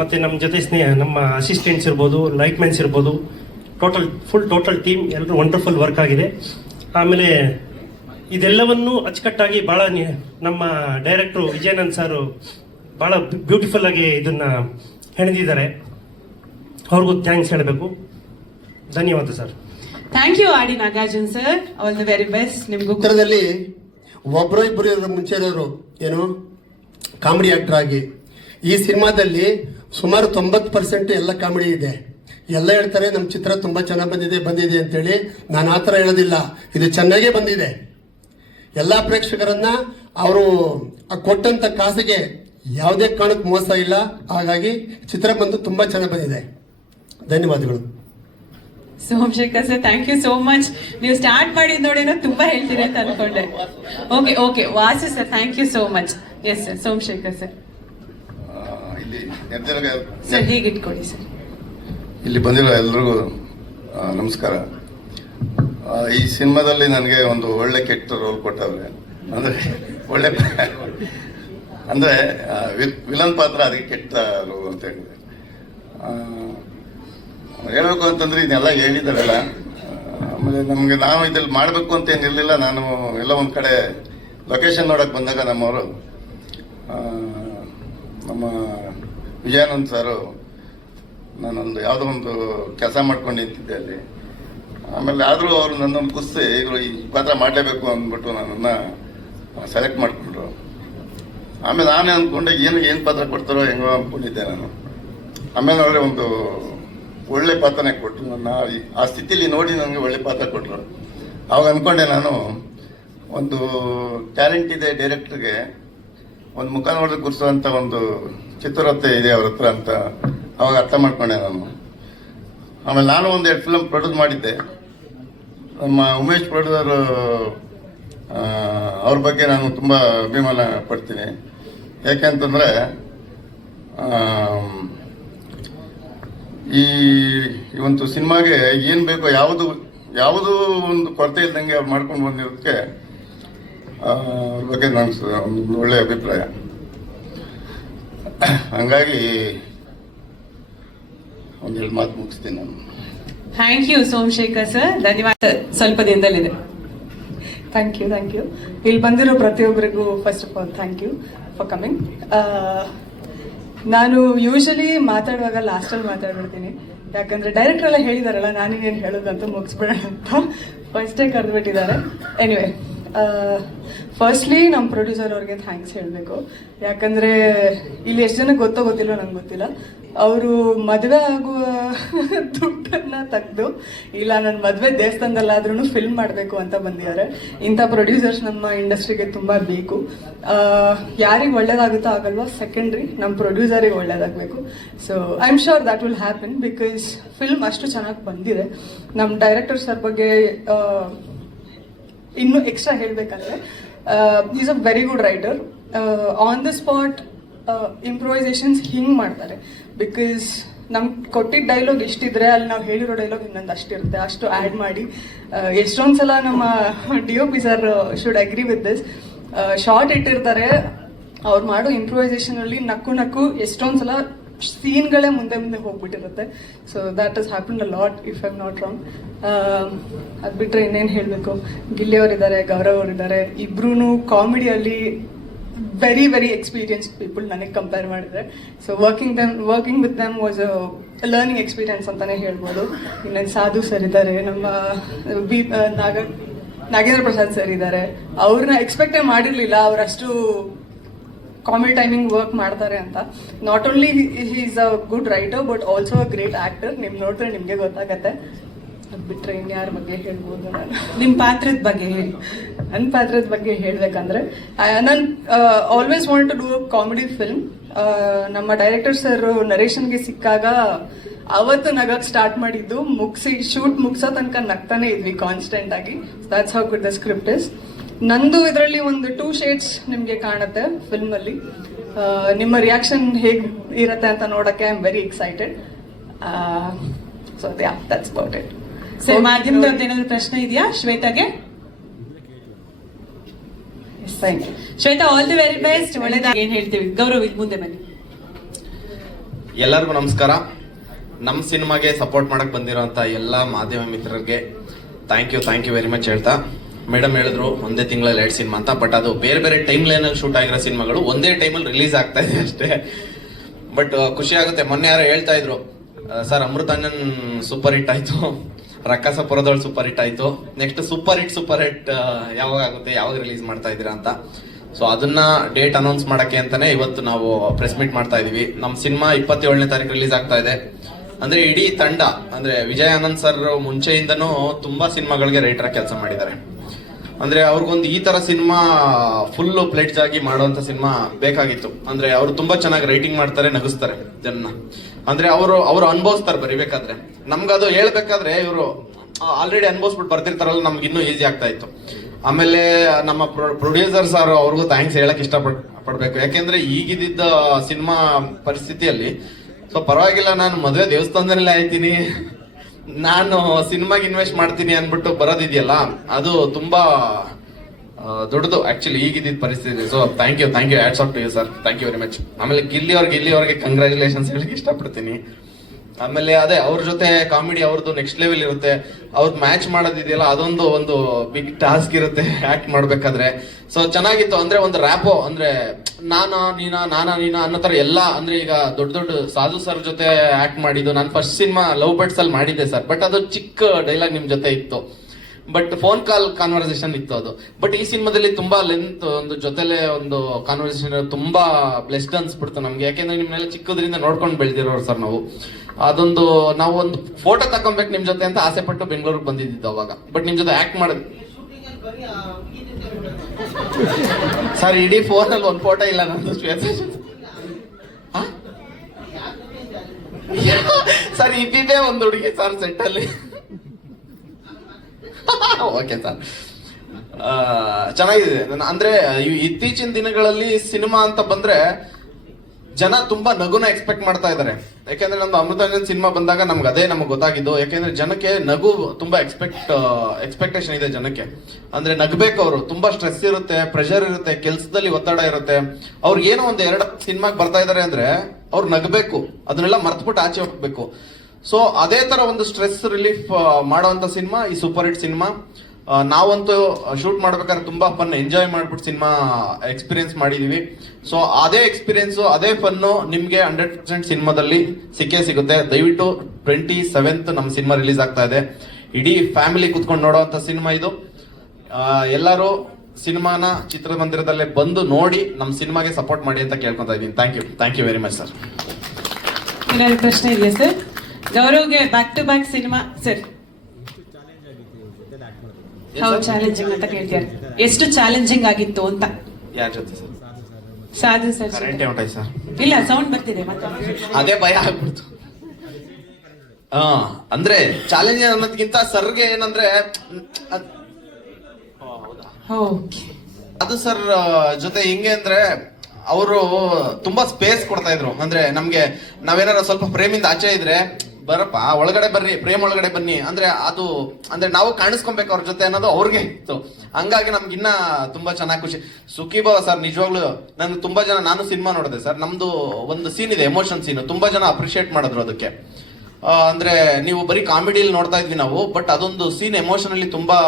ಮತ್ತು ನಮ್ಮ ಜೊತೆ ನಮ್ಮ ಅಸಿಸ್ಟೆಂಟ್ಸ್ ಇರ್ಬೋದು, ಲೈಟ್ ಮ್ಯಾನ್ಸ್ ಇರ್ಬೋದು, ಟೋಟಲ್ ಟೀಮ್ ಎಲ್ಲರೂ ವಂಡರ್ಫುಲ್ ವರ್ಕ್ ಆಗಿದೆ. ಆಮೇಲೆ ಇದೆಲ್ಲವನ್ನು ಅಚ್ಚುಕಟ್ಟಾಗಿ ಭಾಳ ನಮ್ಮ ಡೈರೆಕ್ಟ್ರು ವಿಜಯಾನಂದ್ ಸರ್ ಭಾಳ ಬ್ಯೂಟಿಫುಲ್ ಆಗಿ ಇದನ್ನು ಹೆಣೆದಿದ್ದಾರೆ. ಅವ್ರಿಗೂ ಥ್ಯಾಂಕ್ಸ್ ಹೇಳಬೇಕು. ಧನ್ಯವಾದ ಸರ್. ಥ್ಯಾಂಕ್ ಯು ಆಡಿ Nagarjun sir. All the very best. ನಿಮಗೂ ಚಿತ್ರದಲ್ಲಿ ಒಬ್ಬರು ಇಬ್ಬರು ಮುಂಚೆ ಇರೋರು ಏನು ಕಾಮಿಡಿ ಆಕ್ಟರ್ ಆಗಿ ಈ ಸಿನಿಮಾದಲ್ಲಿ ಸುಮಾರು 90% ಎಲ್ಲ ಕಾಮಿಡಿ ಇದೆ. ಎಲ್ಲ ಹೇಳ್ತಾರೆ ನಮ್ಮ ಚಿತ್ರ ತುಂಬ ಚೆನ್ನಾಗಿ ಬಂದಿದೆ ಅಂತೇಳಿ. ನಾನು ಆ ಥರ ಹೇಳೋದಿಲ್ಲ, ಇದು ಚೆನ್ನಾಗೇ ಬಂದಿದೆ. ಎಲ್ಲ ಪ್ರೇಕ್ಷಕರನ್ನ ಅವರು ಕೊಟ್ಟಂಥ ಕಾಸಿಗೆ ಯಾವುದೇ ಕಾರಣಕ್ಕೆ ಮೋಸ ಇಲ್ಲ. ಹಾಗಾಗಿ ಚಿತ್ರ ಬಂದು ತುಂಬ ಚೆನ್ನಾಗಿ ಬಂದಿದೆ. ಧನ್ಯವಾದಗಳು. Somashekhar sir, thank you so much. ನೀವು ಸ್ಟಾರ್ಟ್ ಮಾಡಿದ ನೋಡೇನೋ ತುಂಬಾ ಹೇಳ್ತೀರಿ ಅಂತ ಅನ್ಕೊಂಡೆ. Okay Vasu sir, thank you so much. Yes sir, Somashekhar sir. Sir ಹೀಗೆ ಇಟ್ಕೊಳ್ಳಿ ಸರ್. ಇಲ್ಲಿ ಬಂದಿರೋ ಎಲ್ರಿಗೂ ನಮಸ್ಕಾರ. ಈ ಸಿನಿಮಾದಲ್ಲಿ ನನಗೆ ಒಂದು ಒಳ್ಳೆ ಕೆಟ್ಟ ರೋಲ್ ಕೊಟ್ಟವ್ರೆ. ಅಂದರೆ ವಿಲನ್ ಪಾತ್ರ ಅದಕ್ಕೆ ಕೆಟ್ಟ ರೋಲ್ ಅಂತ ಹೇಳಿದೆ. ಹೇಳ್ಬೇಕು ಅಂತಂದ್ರೆ ಇದನ್ನೆಲ್ಲ ಹೇಳಿದಾರಲ್ಲ. ಆಮೇಲೆ ನಾವು ಇದ್ರಲ್ಲಿ ಮಾಡಬೇಕು ಅಂತ ಏನಿರಲಿಲ್ಲ. ನಾನು ಎಲ್ಲ ಒಂದು ಕಡೆ ಲೊಕೇಶನ್ ನೋಡಕ್ಕೆ ಬಂದಾಗ ನಮ್ಮವರು ನಮ್ಮ ವಿಜಯಾನಂದ್ ಸಾರು ನಾನೊಂದು ಯಾವುದೋ ಒಂದು ಕೆಲಸ ಮಾಡ್ಕೊಂಡು ನಿಂತಿದ್ದೆ ಅಲ್ಲಿ. ಆಮೇಲೆ ಆದರೂ ಅವರು ನನ್ನೊಂದು ಕುಸ್ತಿ ಇವರು ಈ ಪಾತ್ರ ಮಾಡಲೇಬೇಕು ಅಂದ್ಬಿಟ್ಟು ನನ್ನನ್ನು ಸೆಲೆಕ್ಟ್ ಮಾಡಿಕೊಂಡ್ರು. ಆಮೇಲೆ ನಾನೇ ಅಂದ್ಕೊಂಡೆ ಏನು ಪಾತ್ರ ಕೊಡ್ತಾರೋ ಹೆಂಗೋ ಅಂದ್ಕೊಂಡಿದ್ದೆ ನಾನು. ಆಮೇಲೆ ಅವರೇ ಒಂದು ಒಳ್ಳೆ ಪಾತ್ರನೇ ಕೊಟ್ಟರು. ನನ್ನ ಆ ಸ್ಥಿತಿಲಿ ನೋಡಿ ನನಗೆ ಒಳ್ಳೆ ಪಾತ್ರ ಕೊಟ್ಟರು. ಅವಾಗ ಅಂದ್ಕೊಂಡೆ ನಾನು ಒಂದು ಟ್ಯಾಲೆಂಟ್ ಇದೆ ಡೈರೆಕ್ಟ್ರಿಗೆ, ಒಂದು ಮುಖ ನೋಡಿದ್ರೆ ಗುರ್ಸುವಂಥ ಒಂದು ಚಿತ್ರವತ್ತೆ ಇದೆ ಅವ್ರ ಹತ್ರ ಅಂತ ಅವಾಗ ಅರ್ಥ ಮಾಡ್ಕೊಂಡೆ ನಾನು. ಆಮೇಲೆ ನಾನು ಒಂದು 2 ಫಿಲಮ್ ಪ್ರೊಡ್ಯೂಸ್ ಮಾಡಿದ್ದೆ. ನಮ್ಮ ಉಮೇಶ್ ಪ್ರೊಡ್ಯೂಸರ್ ಅವ್ರ ಬಗ್ಗೆ ನಾನು ತುಂಬ ಅಭಿಮಾನ ಪಡ್ತೀನಿ. ಯಾಕೆಂತಂದರೆ ಈ ಒಂದು ಸಿನಿಮಾಗೆ ಏನು ಬೇಕೋ ಯಾವುದು ಒಂದು ಕೊರತೆ ಇಲ್ದಂಗೆ ಅವ್ರು ಮಾಡ್ಕೊಂಡು ಬಂದಿರೋದಕ್ಕೆ ಅವ್ರ ಬಗ್ಗೆ ನಾನು ಒಂದು ಒಳ್ಳೆ ಅಭಿಪ್ರಾಯ. ಹಂಗಾಗಿ ಒಂದೆರಡು ಮಾತು ಮುಗಿಸ್ತೀನಿ ನಾನು. ಥ್ಯಾಂಕ್ ಯು ಸೋಮಶೇಖರ್ ಸರ್, ಧನ್ಯವಾದ. ಸ್ವಲ್ಪ ದಿನದಲ್ಲಿದೆ. Thank you. ಇಲ್ಲಿ ಬಂದಿರೋ ಪ್ರತಿಯೊಬ್ಬರಿಗೂ first of all thank you for coming. ನಾನು ಯೂಶಲಿ ಮಾತಾಡುವಾಗ ಲಾಸ್ಟಲ್ಲಿ ಮಾತಾಡ್ಬಿಡ್ತೀನಿ. ಯಾಕಂದ್ರೆ ಡೈರೆಕ್ಟರ್ ಎಲ್ಲ ಹೇಳಿದಾರಲ್ಲ, ನಾನೇನು ಹೇಳೋದಂತ ಮುಗಿಸ್ಬಿಡೋಣ ಅಂತ ಫಸ್ಟೇ ಕರೆದ್ಬಿಟ್ಟಿದ್ದಾರೆ. ಎನಿವೆ, ಫಸ್ಟ್ಲಿ ನಮ್ಮ ಪ್ರೊಡ್ಯೂಸರ್ ಅವ್ರಿಗೆ ಥ್ಯಾಂಕ್ಸ್ ಹೇಳಬೇಕು. ಯಾಕಂದರೆ ಇಲ್ಲಿ ಎಷ್ಟು ಜನಕ್ಕೆ ಗೊತ್ತಿಲ್ವೋ ನಂಗೆ ಗೊತ್ತಿಲ್ಲ, ಅವರು ಮದುವೆ ಆಗುವ ದುಡ್ಡನ್ನು ತೆಗೆದು ಇಲ್ಲ ನನ್ನ ಮದುವೆ ದೇವಸ್ಥಾನದಲ್ಲಾದ್ರೂ ಫಿಲ್ಮ್ ಮಾಡಬೇಕು ಅಂತ ಬಂದಿದ್ದಾರೆ. ಇಂಥ ಪ್ರೊಡ್ಯೂಸರ್ಸ್ ನಮ್ಮ ಇಂಡಸ್ಟ್ರಿಗೆ ತುಂಬ ಬೇಕು. ಯಾರಿಗೆ ಒಳ್ಳೇದಾಗುತ್ತೋ ಆಗಲ್ವಾ, ಸೆಕೆಂಡ್ರಿ ನಮ್ಮ ಪ್ರೊಡ್ಯೂಸರಿಗೆ ಒಳ್ಳೇದಾಗಬೇಕು. So I am sure that will happen, because film ಅಷ್ಟು ಚೆನ್ನಾಗಿ ಬಂದಿದೆ. ನಮ್ಮ ಡೈರೆಕ್ಟರ್ ಸರ್ ಬಗ್ಗೆ ಇನ್ನು ಎಕ್ಸ್ಟ್ರಾ ಹೇಳಬೇಕಂದ್ರೆ, is a very good writer. On the spot improvisations ಹಿಂಗೆ ಮಾಡ್ತಾರೆ. ಬಿಕಾಸ್ ನಮ್ಗೆ ಕೊಟ್ಟಿದ್ದ ಡೈಲಾಗ್ ಎಷ್ಟಿದ್ರೆ ಅಲ್ಲಿ ನಾವು ಹೇಳಿರೋ ಡೈಲಾಗ್ ಇನ್ನೊಂದು ಅಷ್ಟಿರುತ್ತೆ, ಅಷ್ಟು ಆ್ಯಡ್ ಮಾಡಿ ಎಷ್ಟೊಂದು ಸಲ ನಮ್ಮ DOP sir should agree with this. Shot ಇಟ್ಟಿರ್ತಾರೆ, ಅವ್ರು ಮಾಡೋ ಇಂಪ್ರೂವೈಸೇಷನಲ್ಲಿ ನಕ್ಕು ಎಷ್ಟೊಂದು ಸಲ ಸೀನ್ಗಳೇ ಮುಂದೆ ಹೋಗ್ಬಿಟ್ಟಿರುತ್ತೆ. So that is happen a lot, if I am not wrong. ಅದು ಬಿಟ್ಟರೆ ಇನ್ನೇನು ಹೇಳಬೇಕು, ಗಿಲ್ಲಿ ಅವರಿದ್ದಾರೆ, ಗೌರವ್ ಅವರಿದ್ದಾರೆ, ಇಬ್ರು ಕಾಮಿಡಿಯಲ್ಲಿ ವೆರಿ ವೆರಿ ಎಕ್ಸ್ಪೀರಿಯನ್ಸ್ಡ್ ಪೀಪಲ್ ನನಗೆ ಕಂಪೇರ್ ಮಾಡಿದ್ರೆ. So working with them was a learning experience ಅಂತಲೇ ಹೇಳ್ಬೋದು. ಇನ್ನೊಂದು ಸಾಧು ಸರ್ ಇದ್ದಾರೆ, ನಮ್ಮ ನಾಗೇಂದ್ರ ಪ್ರಸಾದ್ ಸರ್ ಇದ್ದಾರೆ. ಅವ್ರನ್ನ ಎಕ್ಸ್ಪೆಕ್ಟೇ ಮಾಡಿರಲಿಲ್ಲ ಅವರಷ್ಟು ಕಾಮಿಡಿ ಟೈಮಿಂಗ್ ವರ್ಕ್ ಮಾಡ್ತಾರೆ ಅಂತ. Not only he is a good writer but also a great actor. ನೋಡಿದ್ರೆ ನಿಮಗೆ ಗೊತ್ತಾಗತ್ತೆ. ಅದು ಬಿಟ್ಟರೆ ಇನ್ಯಾರ ಬಗ್ಗೆ ಹೇಳ್ಬೋದು ನಾನು? ನಿಮ್ಮ ಪಾತ್ರದ ಬಗ್ಗೆ ಹೇಳಿ. ನನ್ನ ಪಾತ್ರದ ಬಗ್ಗೆ ಹೇಳಬೇಕಂದ್ರೆ, ನಾನು always want to do a comedy film. ನಮ್ಮ ಡೈರೆಕ್ಟರ್ ಸರ್ ನರೇಶನ್ಗೆ ಸಿಕ್ಕಾಗ ಅವತ್ತು ನಗಕ್ಕೆ ಸ್ಟಾರ್ಟ್ ಮಾಡಿದ್ದು, ಶೂಟ್ ಮುಗಿಸೋ ತನಕ ನಗ್ತಾನೆ ಇದ್ವಿ ಕಾನ್ಸ್ಟೆಂಟ್ ಆಗಿ. That's how good the script is. ನಂದು ಇದರಲ್ಲಿ ಒಂದು 2 ಶೇಡ್ಸ್ ನಿಮಗೆ ಕಾಣುತ್ತೆ ಫಿಲ್ಮಲ್ಲಿ. ನಿಮ್ಮ ರಿಯಾಕ್ಷನ್ ಹೇಗೆ ಇರುತ್ತೆ ಅಂತ ನೋಡೋಕ್ಕೆ I am very excited. So that's about it. Sir, ಮಾಧ್ಯಮದವ್ರದ್ದು ಏನಾದ್ರು ಪ್ರಶ್ನೆ ಇದೆಯಾ ಶ್ವೇತಾಗೆ? Thank you Shweta, all the very best. ಒಳ್ಳೆದಾಗಿ ಏನ್ ಹೇಳ್ತೀವಿ. ಗೌರವ್, ಇಲ್ಲಿ ಮುಂದೆ ಬನ್ನಿ. ಎಲ್ಲರಿಗೂ ನಮಸ್ಕಾರ. ನಮ್ಮ ಸಿನಿಮಾಗೆ ಸಪೋರ್ಟ್ ಮಾಡಕ್ ಬಂದಿರೋಂಥ ಎಲ್ಲ ಮಾಧ್ಯಮ ಮಿತ್ರರಿಗೆ ಥ್ಯಾಂಕ್ ಯು ವೆರಿ ಮಚ್ ಹೇಳ್ತಾ, ಮೇಡಮ್ ಹೇಳಿದ್ರು ಒಂದೇ ತಿಂಗಳಲ್ಲಿ 2 ಸಿನಿಮಾ ಅಂತ. ಬಟ್ ಅದು ಬೇರೆ ಬೇರೆ ಟೈಮ್ ಲೈನಲ್ಲಿ ಶೂಟ್ ಆಗಿರೋ ಸಿನಿಮಾಗಳು ಒಂದೇ ಟೈಮಲ್ಲಿ ರಿಲೀಸ್ ಆಗ್ತಾ ಇದೆ ಅಷ್ಟೇ. ಬಟ್ ಖುಷಿ ಆಗುತ್ತೆ. ಮೊನ್ನೆ ಯಾರೋ ಹೇಳ್ತಾ ಇದ್ರು, ಸರ್ ಅಮೃತಾಂಜನ್ ಸೂಪರ್ ಹಿಟ್ ಆಯ್ತು, ರಕ್ಕಸಪುರದೊಳ್ ಸೂಪರ್ ಹಿಟ್ ಆಯ್ತು, ನೆಕ್ಸ್ಟ್ ಸೂಪರ್ ಹಿಟ್ ಯಾವಾಗ ಆಗುತ್ತೆ, ಯಾವಾಗ ರಿಲೀಸ್ ಮಾಡ್ತಾ ಇದ್ದೀರಾ ಅಂತ. ಸೊ ಅದನ್ನ ಡೇಟ್ ಅನೌನ್ಸ್ ಮಾಡಕ್ಕೆ ಅಂತಾನೆ ಇವತ್ತು ನಾವು ಪ್ರೆಸ್ ಮೀಟ್ ಮಾಡ್ತಾ ಇದೀವಿ. ನಮ್ಮ ಸಿನಿಮಾ 27ನೇ ತಾರೀಕು ರಿಲೀಸ್ ಆಗ್ತಾ ಇದೆ. ಅಂದ್ರೆ ಇಡೀ ತಂಡ ಅಂದ್ರೆ ವಿಜಯ್ ಆನಂದ್ ಸರ್ ಮುಂಚೆಯಿಂದನೂ ತುಂಬಾ ಸಿನಿಮಾಗಳಿಗೆ ರೈಟರ್ ಕೆಲಸ ಮಾಡಿದ್ದಾರೆ. ಅಂದ್ರೆ ಅವ್ರಿಗೊಂದು ಈ ತರ ಸಿನಿಮಾ ಫುಲ್ ಪ್ಲೇಟ್ಸ್ ಆಗಿ ಮಾಡುವಂತ ಸಿನಿಮಾ ಬೇಕಾಗಿತ್ತು. ಅಂದ್ರೆ ಅವರು ತುಂಬಾ ಚೆನ್ನಾಗಿ ರೈಟಿಂಗ್ ಮಾಡ್ತಾರೆ, ನಗಿಸ್ತಾರೆ ಜನ. ಅಂದ್ರೆ ಅವರು ಅನುಭವಿಸ್ತಾರೆ ಬರಿಬೇಕಾದ್ರೆ. ನಮ್ಗದು ಹೇಳ್ಬೇಕಾದ್ರೆ ಇವರು ಆಲ್ರೆಡಿ ಅನುಭವಿಸ್ಬಿಟ್ಟು ಬರ್ತಿರ್ತಾರಲ್ಲ, ನಮ್ಗೆ ಇನ್ನೂ ಈಸಿ ಆಗ್ತಾ ಇತ್ತು. ಆಮೇಲೆ ನಮ್ಮ ಪ್ರೊಡ್ಯೂಸರ್ ಸರ್ ಅವ್ರಿಗೂ ಥ್ಯಾಂಕ್ಸ್ ಹೇಳಕ್ ಪಡ್ಬೇಕು. ಯಾಕೆಂದ್ರೆ ಈಗಿದ್ದ ಸಿನಿಮಾ ಪರಿಸ್ಥಿತಿಯಲ್ಲಿ ಸೊ ಪರವಾಗಿಲ್ಲ, ನಾನು ಮದುವೆ ದೇವಸ್ಥಾನದಲ್ಲೇ ಆಯ್ತೀನಿ, ನಾನು ಸಿನಿಮಾಗೆ ಇನ್ವೆಸ್ಟ್ ಮಾಡ್ತೀನಿ ಅನ್ಬಿಟ್ಟು ಬರೋದಿದೆಯಲ್ಲ, ಅದು ತುಂಬಾ ದೊಡ್ಡದು ಆಕ್ಚುಲಿ ಈಗಿದ್ದ ಪರಿಸ್ಥಿತಿ. So thank you hats off to you sir, thank you very much. ಆಮೇಲೆ ಗಿಲ್ಲಿಯವ್ರಿಗೆ ಕಂಗ್ರ್ಯಾಚುಲೇಷನ್ಸ್ ಹೇಳಕ್ ಇಷ್ಟಪಡ್ತೀನಿ. ಆಮೇಲೆ ಅದೇ ಅವ್ರ ಜೊತೆ ಕಾಮಿಡಿ ಅವ್ರದ್ದು ನೆಕ್ಸ್ಟ್ ಲೆವೆಲ್ ಇರುತ್ತೆ. ಅವ್ರದ್ದು ಮ್ಯಾಚ್ ಮಾಡೋದಿದೆಯಲ್ಲ, ಅದೊಂದು ಒಂದು ಬಿಗ್ ಟಾಸ್ಕ್ ಇರುತ್ತೆ ಆಕ್ಟ್ ಮಾಡ್ಬೇಕಾದ್ರೆ. ಸೊ ಚೆನ್ನಾಗಿತ್ತು. ಅಂದ್ರೆ ಒಂದು ರ್ಯಾಪೋ, ಅಂದ್ರೆ ನಾನಾ ನೀನಾ ಅನ್ನೋ ತರ ಎಲ್ಲ. ಅಂದ್ರೆ ಈಗ ದೊಡ್ಡ ಸಾಧು ಸರ್ ಜೊತೆ ಆಕ್ಟ್ ಮಾಡಿದ್ದು ನಾನು ಫಸ್ಟ್ ಸಿನಿಮಾ ಲವ್ ಬರ್ಡ್ಸ್ ಅಲ್ಲಿ ಮಾಡಿದ್ದೆ ಸರ್. ಬಟ್ ಅದು ಚಿಕ್ಕ ಡೈಲಾಗ್ ನಿಮ್ ಜೊತೆ ಇತ್ತು, ಬಟ್ ಫೋನ್ ಕಾಲ್ ಕಾನ್ವರ್ಸೇಷನ್ ಇತ್ತು ಅದು. ಬಟ್ ಈ ಸಿನಿಮಾದಲ್ಲಿ ತುಂಬಾ ಲೆಂತ್ ಒಂದು ಜೊತೆಲೆ ಒಂದು ಕಾನ್ವರ್ಸೇಷನ್ ತುಂಬಾ ಬ್ಲೆಸ್ಡ್ ಅನ್ಸ್ಬಿಡ್ತು ನಮ್ಗೆ. ಯಾಕೆಂದ್ರೆ ನಿಮ್ನೆಲ್ಲ ಚಿಕ್ಕದ್ರಿಂದ ನೋಡ್ಕೊಂಡು ಬೆಳೆದಿರೋರು ಸರ್ ನಾವು. ಅದೊಂದು ನಾವು ಒಂದು ಫೋಟೋ ತಕೊಂಬೇಕು ನಿಮ್ ಜೊತೆ ಅಂತ ಆಸೆ ಪಟ್ಟು ಬೆಂಗಳೂರಿಗೆ ಬಂದಿದ್ದು ಅವಾಗ. ಬಟ್ ನಿಮ್ ಜೊತೆ ಆಕ್ಟ್ ಮಾಡೋದು ಸರ್, ಇಡೀ ಫೋನ್ ಅಲ್ಲಿ ಒಂದು ಫೋಟೋ ಇಲ್ಲ ನಂದು ಸರ್. ಇದ್ದಿದ್ದೇ ಒಂದು ಹುಡುಗಿ ಸರ್ ಸೆಟ್ ಅಲ್ಲಿ. ಓಕೆ ಸರ್, ಚೆನ್ನಾಗಿದೆ. ಅಂದ್ರೆ ಇತ್ತೀಚಿನ ದಿನಗಳಲ್ಲಿ ಸಿನಿಮಾ ಅಂತ ಬಂದ್ರೆ ಜನ ತುಂಬಾ ನಗುನ ಎಕ್ಸ್ಪೆಕ್ಟ್ ಮಾಡ್ತಾ ಇದ್ದಾರೆ. ಯಾಕೆಂದ್ರೆ ನಮ್ದು ಅಮೃತಾಂಜನ್ ಸಿನಿಮಾ ಬಂದಾಗ ನಮ್ಗೆ ಅದೇ ನಮ್ಗೆ ಗೊತ್ತಾಗಿದ್ದು. ಯಾಕೆಂದ್ರೆ ಜನಕ್ಕೆ ನಗು ತುಂಬಾ ಎಕ್ಸ್ಪೆಕ್ಟೇಷನ್ ಇದೆ ಜನಕ್ಕೆ. ಅಂದ್ರೆ ನಗಬೇಕು, ಅವರು ತುಂಬಾ ಸ್ಟ್ರೆಸ್ ಇರುತ್ತೆ, ಪ್ರೆಷರ್ ಇರುತ್ತೆ, ಕೆಲ್ಸದಲ್ಲಿ ಒತ್ತಡ ಇರುತ್ತೆ. ಅವ್ರಿಗೆ ಏನೋ ಒಂದು 2 ಸಿನಿಮಾಗೆ ಬರ್ತಾ ಇದಾರೆ ಅಂದ್ರೆ ಅವ್ರು ನಗಬೇಕು, ಅದನ್ನೆಲ್ಲ ಮರ್ತ್ಬಿಟ್ಟು ಆಚೆ ಹೋಗ್ಬೇಕು. ಸೊ ಅದೇ ತರ ಒಂದು ಸ್ಟ್ರೆಸ್ ರಿಲೀಫ್ ಮಾಡುವಂತ ಸಿನಿಮಾ ಈ ಸೂಪರ್ ಹಿಟ್ ಸಿನಿಮಾ. ನಾವಂತೂ ಶೂಟ್ ಮಾಡ್ಬೇಕಾದ್ರೆ ತುಂಬಾ ಫನ್ ಎಂಜಾಯ್ ಮಾಡ್ಬಿಟ್ಟು ಸಿನಿಮಾ ಎಕ್ಸ್ಪೀರಿಯನ್ಸ್ ಮಾಡಿದೀವಿ. ಸೊ ಅದೇ ಎಕ್ಸ್ಪೀರಿಯನ್ಸ್, ಅದೇ ಫನ್ನು ನಿಮ್ಗೆ 100% ಸಿನಿಮಾದಲ್ಲಿ ಸಿಗುತ್ತೆ. ದಯವಿಟ್ಟು 27th ನಮ್ಮ ಸಿನಿಮಾ ರಿಲೀಸ್ ಆಗ್ತಾ ಇದೆ. ಇಡೀ ಫ್ಯಾಮಿಲಿ ಕುತ್ಕೊಂಡು ನೋಡುವಂತ ಸಿನಿಮಾ ಇದು. ಎಲ್ಲರೂ ಸಿನಿಮಾನ ಚಿತ್ರಮಂದಿರದಲ್ಲೇ ಬಂದು ನೋಡಿ ನಮ್ಮ ಸಿನಿಮಾಗೆ ಸಪೋರ್ಟ್ ಮಾಡಿ ಅಂತ ಕೇಳ್ಕೊತಾ ಇದ್ದೀನಿ. Thank you very much sir. ಏನಾದ್ರು ಪ್ರಶ್ನೆ ಇದೆಯಾ ಸರ್? ಗೌರವ್ಗೆ back to back cinema sir, how challenging ಅಂತ ಕೇಳ್ತಾರೆ. ಎಷ್ಟು ಚಾಲೆಂಜಿಂಗ್ ಆಗಿತ್ತು ಅಂತ? ಯಾರ ಜೊತೆ ಸರ್? ಸಾಧು ಸರ್. ಕರೆಂಟ್ ಹೊಂಟಾಯ್ತು ಸರ್. ಇಲ್ಲ, ಸೌಂಡ್ ಬರ್ತಿದೆ ಮತ್ತೆ. ಅದೇ ಭಯ ಆಗ್ಬಿಡ್ತು. ಅಂದ್ರೆ ಚಾಲೆಂಜ್ ಅನ್ನೋದಕ್ಕಿಂತ ಸರ್ಗೆ ಏನಂದ್ರೆ ಅದು ಸರ್ ಜೊತೆ ಹಿಂಗೆ ಅಂದ್ರೆ ಅವರು ತುಂಬಾ ಸ್ಪೇಸ್ ಕೊಡ್ತಾ ಇದ್ರು. ಅಂದ್ರೆ ನಮ್ಗೆ ನಾವೇನಾರ ಸ್ವಲ್ಪ ಪ್ರೇಮಿಂದ ಆಚೆ ಇದ್ರೆ ಬರಪ್ಪ ಒಳಗಡೆ ಬರ್ರಿ, ಪ್ರೇಮ್ ಒಳಗಡೆ ಬನ್ನಿ ಅಂದ್ರೆ ಅದು ಅಂದ್ರೆ ನಾವು ಕಾಣಿಸ್ಕೊಬೇಕು ಅವ್ರ ಜೊತೆ ಅನ್ನೋದು ಅವ್ರಿಗೆ ಇತ್ತು. ಹಂಗಾಗಿ ನಮ್ಗಿನ್ನ ತುಂಬಾ ಚೆನ್ನಾಗಿ ಖುಷಿ. ಸುಖೀಭವ ಸರ್, ನಿಜವಾಗ್ಲು ನನ್ಗೆ ತುಂಬಾ ಜನ, ನಾನು ಸಿನಿಮಾ ನೋಡಿದೆ ಸರ್, ನಮ್ದು ಒಂದು ಸೀನ್ ಇದೆ, ಎಮೋಷನ್ ಸೀನ್, ತುಂಬಾ ಜನ ಅಪ್ರಿಶಿಯೇಟ್ ಮಾಡಿದ್ರು ಅದಕ್ಕೆ. ಅಂದ್ರೆ ನೀವು ಬರೀ ಕಾಮಿಡಿಯಲ್ಲಿ ನೋಡ್ತಾ ಇದ್ವಿ ನಾವು, ಬಟ್ ಅದೊಂದು ಸೀನ್ ಎಮೋಷನಲಿ ತುಂಬಾ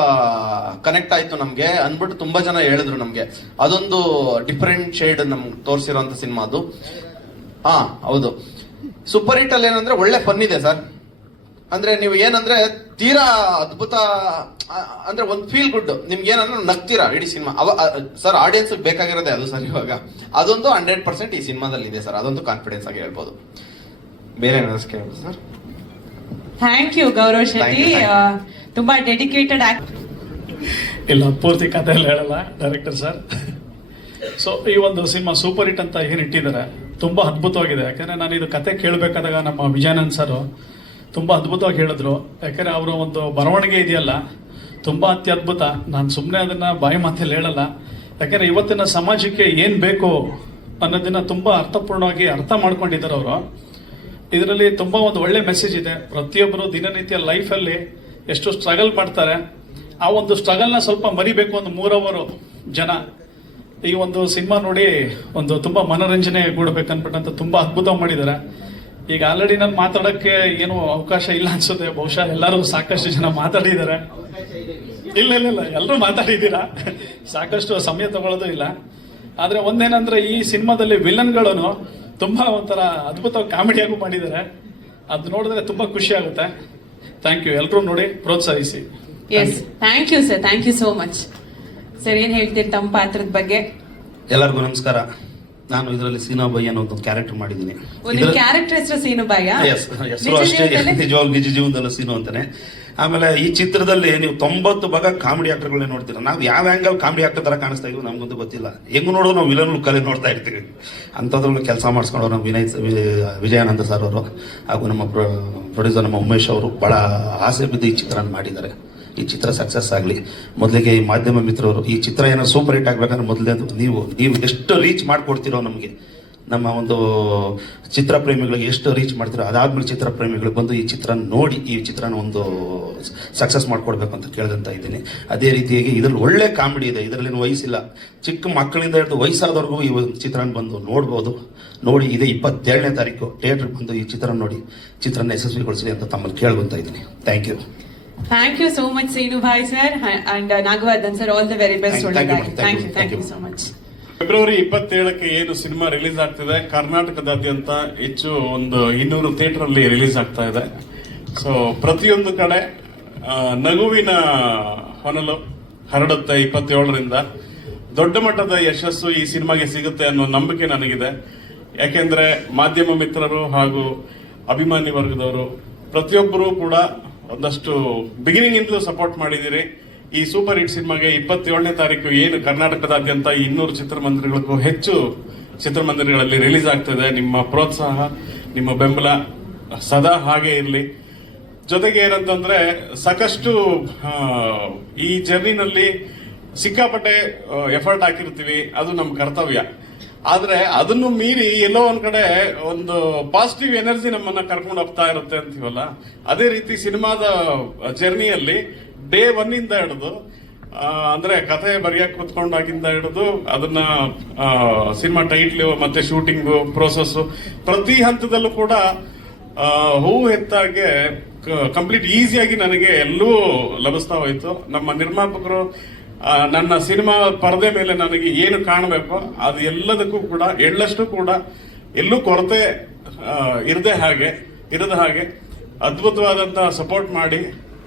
ಕನೆಕ್ಟ್ ಆಯ್ತು ನಮ್ಗೆ ಅಂದ್ಬಿಟ್ಟು ತುಂಬಾ ಜನ ಹೇಳಿದ್ರು ನಮ್ಗೆ. ಅದೊಂದು ಡಿಫರೆಂಟ್ ಶೇಡ್ ನಮ್ಗೆ ತೋರಿಸಿರೋಂಥ ಸಿನಿಮಾ ಅದು. ಹೌದು. ಸೂಪರ್ ಹಿಟ್ ಅಲ್ಲಿ ಏನಂದ್ರೆ ಒಳ್ಳೆ ಫನ್ ಇದೆ ಸರ್. ಅಂದ್ರೆ ನೀವು ಏನಂದ್ರೆ ತೀರಾ ಅದ್ಭುತ, ಅಂದ್ರೆ ಒಂದು ಫೀಲ್ ಗುಡ್, ನಿಮ್ಗೆ ಏನಂದ್ರೆ ನಗ್ತೀರಾ ಇಡೀ ಸಿನಿಮಾ. ಸರ್ ಆಡಿಯನ್ಸ್ ಬೇಕಾಗಿರೋದೇ ಅದು ಸರ್. ಇವಾಗ ಅದೊಂದು 100% ಈ ಸಿನಿಮಾದಲ್ಲಿ ಇದೆ ಸರ್. ಅದೊಂದು ಕಾನ್ಫಿಡೆನ್ಸ್ ಆಗಿ ಹೇಳ್ಬೋದು. ಬೇರೆ ಏನಾದ್ರು ಕೇಳೋದು sir? Thank you Gaurav Shetty, ತುಂಬಾ ಡೆಡಿಕೇಟೆಡ್ ಆಕ್ಟ್. ಇಲ್ಲ, ಪೂರ್ತಿ ಕಥೆ ಎಲ್ಲ ಹೇಳಲ್ಲ ಡೈರೆಕ್ಟರ್ ಸರ್. ಸೊ ಈ ಒಂದು ಸಿನಿಮಾ ಸೂಪರ್ ಹಿಟ್ ಅಂತ ಏನು ಇಟ್ಟಿದ್ದಾರೆ ತುಂಬಾ ಅದ್ಭುತವಾಗಿದೆ. ಯಾಕಂದ್ರೆ ನಾನು ಇದು ಕತೆ ಕೇಳಬೇಕಾದಾಗ ನಮ್ಮ ವಿಜಯಾನಂದ್ ಸರ್ ತುಂಬಾ ಅದ್ಭುತವಾಗಿ ಹೇಳಿದ್ರು. ಯಾಕಂದ್ರೆ ಅವರ ಒಂದು ಬರವಣಿಗೆ ಇದೆಯಲ್ಲ ತುಂಬಾ ಅತ್ಯದ್ಭುತ. ನಾನು ಸುಮ್ಮನೆ ಅದನ್ನ ಬಾಯಿ ಮಾತಲ್ಲಿ ಹೇಳಲ್ಲ. ಯಾಕಂದ್ರೆ ಇವತ್ತಿನ ಸಮಾಜಕ್ಕೆ ಏನ್ ಬೇಕು ಅನ್ನೋದನ್ನ ತುಂಬಾ ಅರ್ಥಪೂರ್ಣವಾಗಿ ಅರ್ಥ ಮಾಡ್ಕೊಂಡಿದ್ದಾರೆ ಅವರು. ಇದರಲ್ಲಿ ತುಂಬಾ ಒಂದು ಒಳ್ಳೆ ಮೆಸೇಜ್ ಇದೆ. ಪ್ರತಿಯೊಬ್ಬರು ದಿನನಿತ್ಯ ಲೈಫಲ್ಲಿ ಎಷ್ಟು ಸ್ಟ್ರಗಲ್ ಮಾಡ್ತಾರೆ, ಆ ಒಂದು ಸ್ಟ್ರಗಲ್ನ ಸ್ವಲ್ಪ ಮರಿಬೇಕು ಒಂದು 3 ಅವರ್ ಜನ ಈ ಒಂದು ಸಿನಿಮಾ ನೋಡಿ ಒಂದು ತುಂಬಾ ಮನೋರಂಜನೆ ಗೂಡಬೇಕನ್ಬಿಟ್ಟಂತ ತುಂಬಾ ಅದ್ಭುತ ಮಾಡಿದ್ದಾರೆ. ಈಗ ಆಲ್ರೆಡಿ ನಾನು ಮಾತಾಡೋಕ್ಕೆ ಏನು ಅವಕಾಶ ಇಲ್ಲ ಅನ್ಸುತ್ತೆ. ಬಹುಶಃ ಎಲ್ಲರೂ ಸಾಕಷ್ಟು ಜನ ಮಾತಾಡಿದ್ದಾರೆ. ಇಲ್ಲ ಎಲ್ಲರೂ ಮಾತಾಡಿದ್ದೀರಾ, ಸಾಕಷ್ಟು ಸಮಯ ತಗೊಳ್ಳೋದು ಇಲ್ಲ. ಆದ್ರೆ ಒಂದೇನಂದ್ರೆ ಈ ಸಿನಿಮಾದಲ್ಲಿ ವಿಲನ್ಗಳನ್ನು ತುಂಬಾ ಒಂಥರ ಅದ್ಭುತ ಕಾಮಿಡಿಯಾಗೂ ಮಾಡಿದ್ದಾರೆ. ಅದು ನೋಡಿದ್ರೆ ತುಂಬಾ ಖುಷಿ ಆಗುತ್ತೆ. ಥ್ಯಾಂಕ್ ಯು, ಎಲ್ಲರೂ ನೋಡಿ ಪ್ರೋತ್ಸಾಹಿಸಿ. Yes, thank you sir, thank you so much. Sir, ಏನ್ ಹೇಳ್ತೀರಿ ತಮ್ಮ ಪಾತ್ರದ ಬಗ್ಗೆ? ಎಲ್ಲರಿಗೂ ನಮಸ್ಕಾರ. ನಾನು ಇದರಲ್ಲಿ ಸೀನಾ ಬೈ ಅನ್ನೋ ಒಂದು ಕ್ಯಾರೆಕ್ಟರ್ ಮಾಡಿದ್ದೀನಿ. ಒಂದು ಕ್ಯಾರೆಕ್ಟರ್ ಹೆಸರು ಸೀನು ಬಾಯ. ಹೆಸರು ಅಷ್ಟೇ, ನಿಜವಾಗ್ಲೂ ನಿಜ ಜೀವನದಲ್ಲೂ ಸೀನು ಅಂತಾನೆ. ಆಮೇಲೆ ಈ ಚಿತ್ರದಲ್ಲಿ ನೀವು 90 ಭಾಗ ಕಾಮಿಡಿ ಆಕ್ಟರ್ಗಳೇ ನೋಡ್ತೀರಾ. ನಾವು ಯಾವ ಆಂಗಲ್ ಕಾಮಿಡಿ ಆಕ್ಟರ್ ತರ ಕಾಣಿಸ್ತಾ ಇದೀವಿ ನಮ್ಗಂತೂ ಗೊತ್ತಿಲ್ಲ. ಹೆಂಗ್ ನೋಡೋ ನಾವು ವಿಲನ್ ಲುಕ್ಕಲ್ಲಿ ನೋಡ್ತಾ ಇರ್ತೀವಿ. ಅಂಥದ್ರಲ್ಲಿ ಕೆಲಸ ಮಾಡಿಸ್ಕೊಂಡು ನಮ್ಮ ವಿಜಯಾನಂದ ಸರ್ ಅವರು ಹಾಗೂ ನಮ್ಮ ಪ್ರೊಡ್ಯೂಸರ್ ನಮ್ಮ ಉಮೇಶ್ ಅವರು ಬಹಳ ಆಸೆ ಬಿದ್ದು ಈ ಚಿತ್ರನ ಮಾಡಿದ್ದಾರೆ. ಈ ಚಿತ್ರ ಸಕ್ಸಸ್ ಆಗಲಿ. ಮೊದಲಿಗೆ ಈ ಮಾಧ್ಯಮ ಮಿತ್ರರು ಈ ಚಿತ್ರ ಏನೋ ಸೂಪರ್ ಹಿಟ್ ಆಗ್ಬೇಕಂದ್ರೆ ಮೊದಲನೇದು ನೀವು ಎಷ್ಟು ರೀಚ್ ಮಾಡಿಕೊಡ್ತೀರೋ ನಮಗೆ, ನಮ್ಮ ಒಂದು ಚಿತ್ರ ಪ್ರೇಮಿಗಳಿಗೆ ಎಷ್ಟು ರೀಚ್ ಮಾಡ್ತೀರೋ ಅದಾದ್ಮೇಲೆ ಚಿತ್ರ ಪ್ರೇಮಿಗಳು ಬಂದು ಈ ಚಿತ್ರ ನೋಡಿ ಈ ಚಿತ್ರನ ಒಂದು ಸಕ್ಸಸ್ ಮಾಡ್ಕೊಡ್ಬೇಕು ಅಂತ ಕೇಳ್ದಂತ ಇದ್ದೀನಿ. ಅದೇ ರೀತಿಯಾಗಿ ಇದರಲ್ಲಿ ಒಳ್ಳೆ ಕಾಮಿಡಿ ಇದೆ. ಇದರಲ್ಲಿ ವಯಸ್ಸಿಲ್ಲ, ಚಿಕ್ಕ ಮಕ್ಕಳಿಂದ ಹಿಡಿದು ವಯಸ್ಸಾದವ್ರಿಗೂ ಈ ಒಂದು ಚಿತ್ರನ ಬಂದು ನೋಡ್ಬೋದು. ನೋಡಿ ಇದೆ 27ನೇ ತಾರೀಕು ಥಿಯೇಟರ್ಗೆ ಬಂದು ಈ ಚಿತ್ರ ನೋಡಿ ಚಿತ್ರನ ಯಶಸ್ವಿಗೊಳಿಸಲಿ ಅಂತ ತಮ್ಮಲ್ಲಿ ಕೇಳ್ಕೊಂತ ಇದ್ದೀನಿ. Thank you. Thank you so much, Seenu Bhai sir and Nagavardhan sir. All the very best. Thank you so much. February 27ಕ್ಕೆ ಏನು ಸಿನಿಮಾ ರಿಲೀಸ್ ಆಗ್ತಿದೆ, ಕರ್ನಾಟಕದಾದ್ಯಂತ ಹೆಚ್ಚು ಒಂದು 200 ಥಿಯೇಟರ್ ಅಲ್ಲಿ ರಿಲೀಸ್ ಆಗ್ತಾ ಇದೆ. ಸೊ ಪ್ರತಿಯೊಂದು ಕಡೆ ನಗುವಿನ ಹೊನಲು ಹರಡುತ್ತೆ. 27ರಿಂದ ದೊಡ್ಡ ಮಟ್ಟದ ಯಶಸ್ಸು ಈ ಸಿನಿಮಾಗೆ ಸಿಗುತ್ತೆ ಅನ್ನೋ ನಂಬಿಕೆ ನನಗಿದೆ. ಯಾಕೆಂದ್ರೆ ಮಾಧ್ಯಮ ಮಿತ್ರರು ಹಾಗೂ ಅಭಿಮಾನಿ ವರ್ಗದವರು ಪ್ರತಿಯೊಬ್ಬರು ಕೂಡ ಒಂದಷ್ಟು ಬಿಗಿನಿಂಗ್ ಇಂದಲೂ ಸಪೋರ್ಟ್ ಮಾಡಿದಿರಿ. ಈ ಸೂಪರ್ ಹಿಟ್ ಸಿನಿಮಾಗೆ 27ನೇ ತಾರೀಕು ಏನು ಕರ್ನಾಟಕದಾದ್ಯಂತ 200 ಚಿತ್ರಮಂದಿರಗಳಿಗೂ ಹೆಚ್ಚು ಚಿತ್ರಮಂದಿರಗಳಲ್ಲಿ ರಿಲೀಸ್ ಆಗ್ತದೆ. ನಿಮ್ಮ ಪ್ರೋತ್ಸಾಹ, ನಿಮ್ಮ ಬೆಂಬಲ ಸದಾ ಹಾಗೆ ಇರಲಿ. ಜೊತೆಗೆ ಏನಂತಂದ್ರೆ ಸಾಕಷ್ಟು ಈ ಜರ್ನಿನಲ್ಲಿ ಸಿಕ್ಕಾಪಟ್ಟೆ ಎಫರ್ಟ್ ಹಾಕಿರ್ತೀವಿ, ಅದು ನಮ್ಮ ಕರ್ತವ್ಯ. ಆದ್ರೆ ಅದನ್ನು ಮೀರಿ ಎಲ್ಲೋ ಒಂದ್ ಕಡೆ ಒಂದು ಪಾಸಿಟಿವ್ ಎನರ್ಜಿ ನಮ್ಮನ್ನ ಕರ್ಕೊಂಡು ಹೋಗ್ತಾ ಇರುತ್ತೆ ಅಂತೀವಲ್ಲ, ಅದೇ ರೀತಿ ಸಿನಿಮಾದ ಜರ್ನಿಯಲ್ಲಿ ಡೇ 1 ಇಂದ ಹಿಡಿದು ಅಂದ್ರೆ ಕಥೆ ಬರೆಯಕ್ಕೆ ಕುತ್ಕೊಂಡಾಗಿಂದ ಹಿಡಿದು ಅದನ್ನ ಸಿನಿಮಾ ಟೈಟ್ಲು ಮತ್ತೆ ಶೂಟಿಂಗು ಪ್ರೋಸೆಸ್ ಪ್ರತಿ ಹಂತದಲ್ಲೂ ಕೂಡ ಹೂವು ಹೆತ್ತಾಗೆ ಕಂಪ್ಲೀಟ್ ಈಸಿಯಾಗಿ ನನಗೆ ಎಲ್ಲವೂ ಲಭಿಸ್ತಾ ಹೋಯ್ತು. ನಮ್ಮ ನಿರ್ಮಾಪಕರು ನನ್ನ ಸಿನಿಮಾ ಪರದೆ ಮೇಲೆ ನನಗೆ ಏನು ಕಾಣಬೇಕು ಅದು ಎಲ್ಲದಕ್ಕೂ ಕೂಡ ಎಳ್ಳಷ್ಟು ಕೂಡ ಎಲ್ಲೂ ಕೊರತೆ ಇರದ ಹಾಗೆ ಅದ್ಭುತವಾದಂತಹ ಸಪೋರ್ಟ್ ಮಾಡಿ,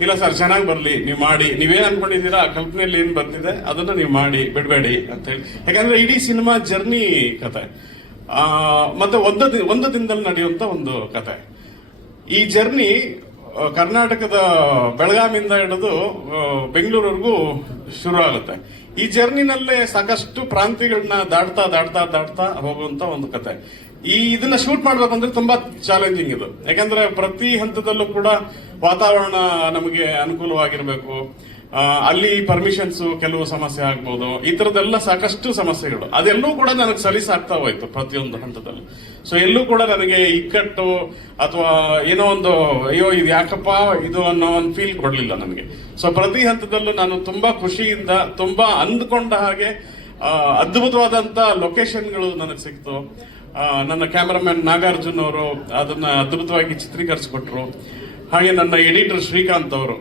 ಇಲ್ಲ ಸರ್ ಚೆನ್ನಾಗಿ ಬರ್ಲಿ, ನೀವು ಮಾಡಿ, ನೀವೇನ್ ಅನ್ಕೊಂಡಿದ್ದೀರಾ ಆ ಕಲ್ಪನೆಯಲ್ಲಿ ಏನ್ ಬರ್ತಿದೆ ಅದನ್ನ ನೀವು ಮಾಡಿ ಬಿಡಬೇಡಿ ಅಂತ ಹೇಳಿ. ಯಾಕಂದ್ರೆ ಇಡೀ ಸಿನಿಮಾ ಜರ್ನಿ ಕತೆ ಮತ್ತೆ ಒಂದು ದಿನದಲ್ಲಿ ನಡೆಯುವಂತ ಒಂದು ಕತೆ. ಈ ಜರ್ನಿ ಕರ್ನಾಟಕದ ಬೆಳಗಾವಿಯಿಂದ ಹಿಡಿದು ಬೆಂಗಳೂರಿವರೆಗೂ ಶುರು ಆಗುತ್ತೆ. ಈ ಜರ್ನಿನಲ್ಲೇ ಸಾಕಷ್ಟು ಪ್ರಾಂತ್ಯಗಳನ್ನ ದಾಟ್ತಾ ಹೋಗುವಂತ ಒಂದು ಕತೆ. ಇದನ್ನ ಶೂಟ್ ಮಾಡ್ಬೇಕಂದ್ರೆ ತುಂಬಾ ಚಾಲೆಂಜಿಂಗ್ ಇದು. ಯಾಕಂದ್ರೆ ಪ್ರತಿ ಹಂತದಲ್ಲೂ ಕೂಡ ವಾತಾವರಣ ನಮಗೆ ಅನುಕೂಲವಾಗಿರ್ಬೇಕು. ಅಲ್ಲಿ ಪರ್ಮಿಷನ್ಸ್ ಕೆಲವು ಸಮಸ್ಯೆ ಆಗ್ಬೋದು, ಈ ತರದೆಲ್ಲ ಸಾಕಷ್ಟು ಸಮಸ್ಯೆಗಳು. ಅದೆಲ್ಲೂ ಕೂಡ ನನಗೆ ಸಲೀಸಾಗ್ತಾ ಹೋಯ್ತು ಪ್ರತಿಯೊಂದು ಹಂತದಲ್ಲೂ. ಸೊ ಎಲ್ಲೂ ಕೂಡ ನನಗೆ ಇಕ್ಕಟ್ಟು ಅಥವಾ ಏನೋ ಒಂದು ಅಯ್ಯೋ ಇದು ಯಾಕಪ್ಪ ಇದು ಅನ್ನೋ ಒಂದು ಫೀಲ್ ಕೊಡ್ಲಿಲ್ಲ ನನಗೆ. ಸೊ ಪ್ರತಿ ಹಂತದಲ್ಲೂ ನಾನು ತುಂಬಾ ಖುಷಿಯಿಂದ, ತುಂಬಾ ಅಂದ್ಕೊಂಡ ಹಾಗೆ ಅದ್ಭುತವಾದಂತ ಲೊಕೇಶನ್ಗಳು ನನಗೆ ಸಿಕ್ತು. ನನ್ನ ಕ್ಯಾಮರಾಮನ್ ನಾಗಾರ್ಜುನ್ ಅವರು ಅದನ್ನ ಅದ್ಭುತವಾಗಿ ಚಿತ್ರೀಕರಿಸಿಕೊಟ್ರು. ಹಾಗೆ ನನ್ನ ಎಡಿಟರ್ ಶ್ರೀಕಾಂತ್ ಅವರು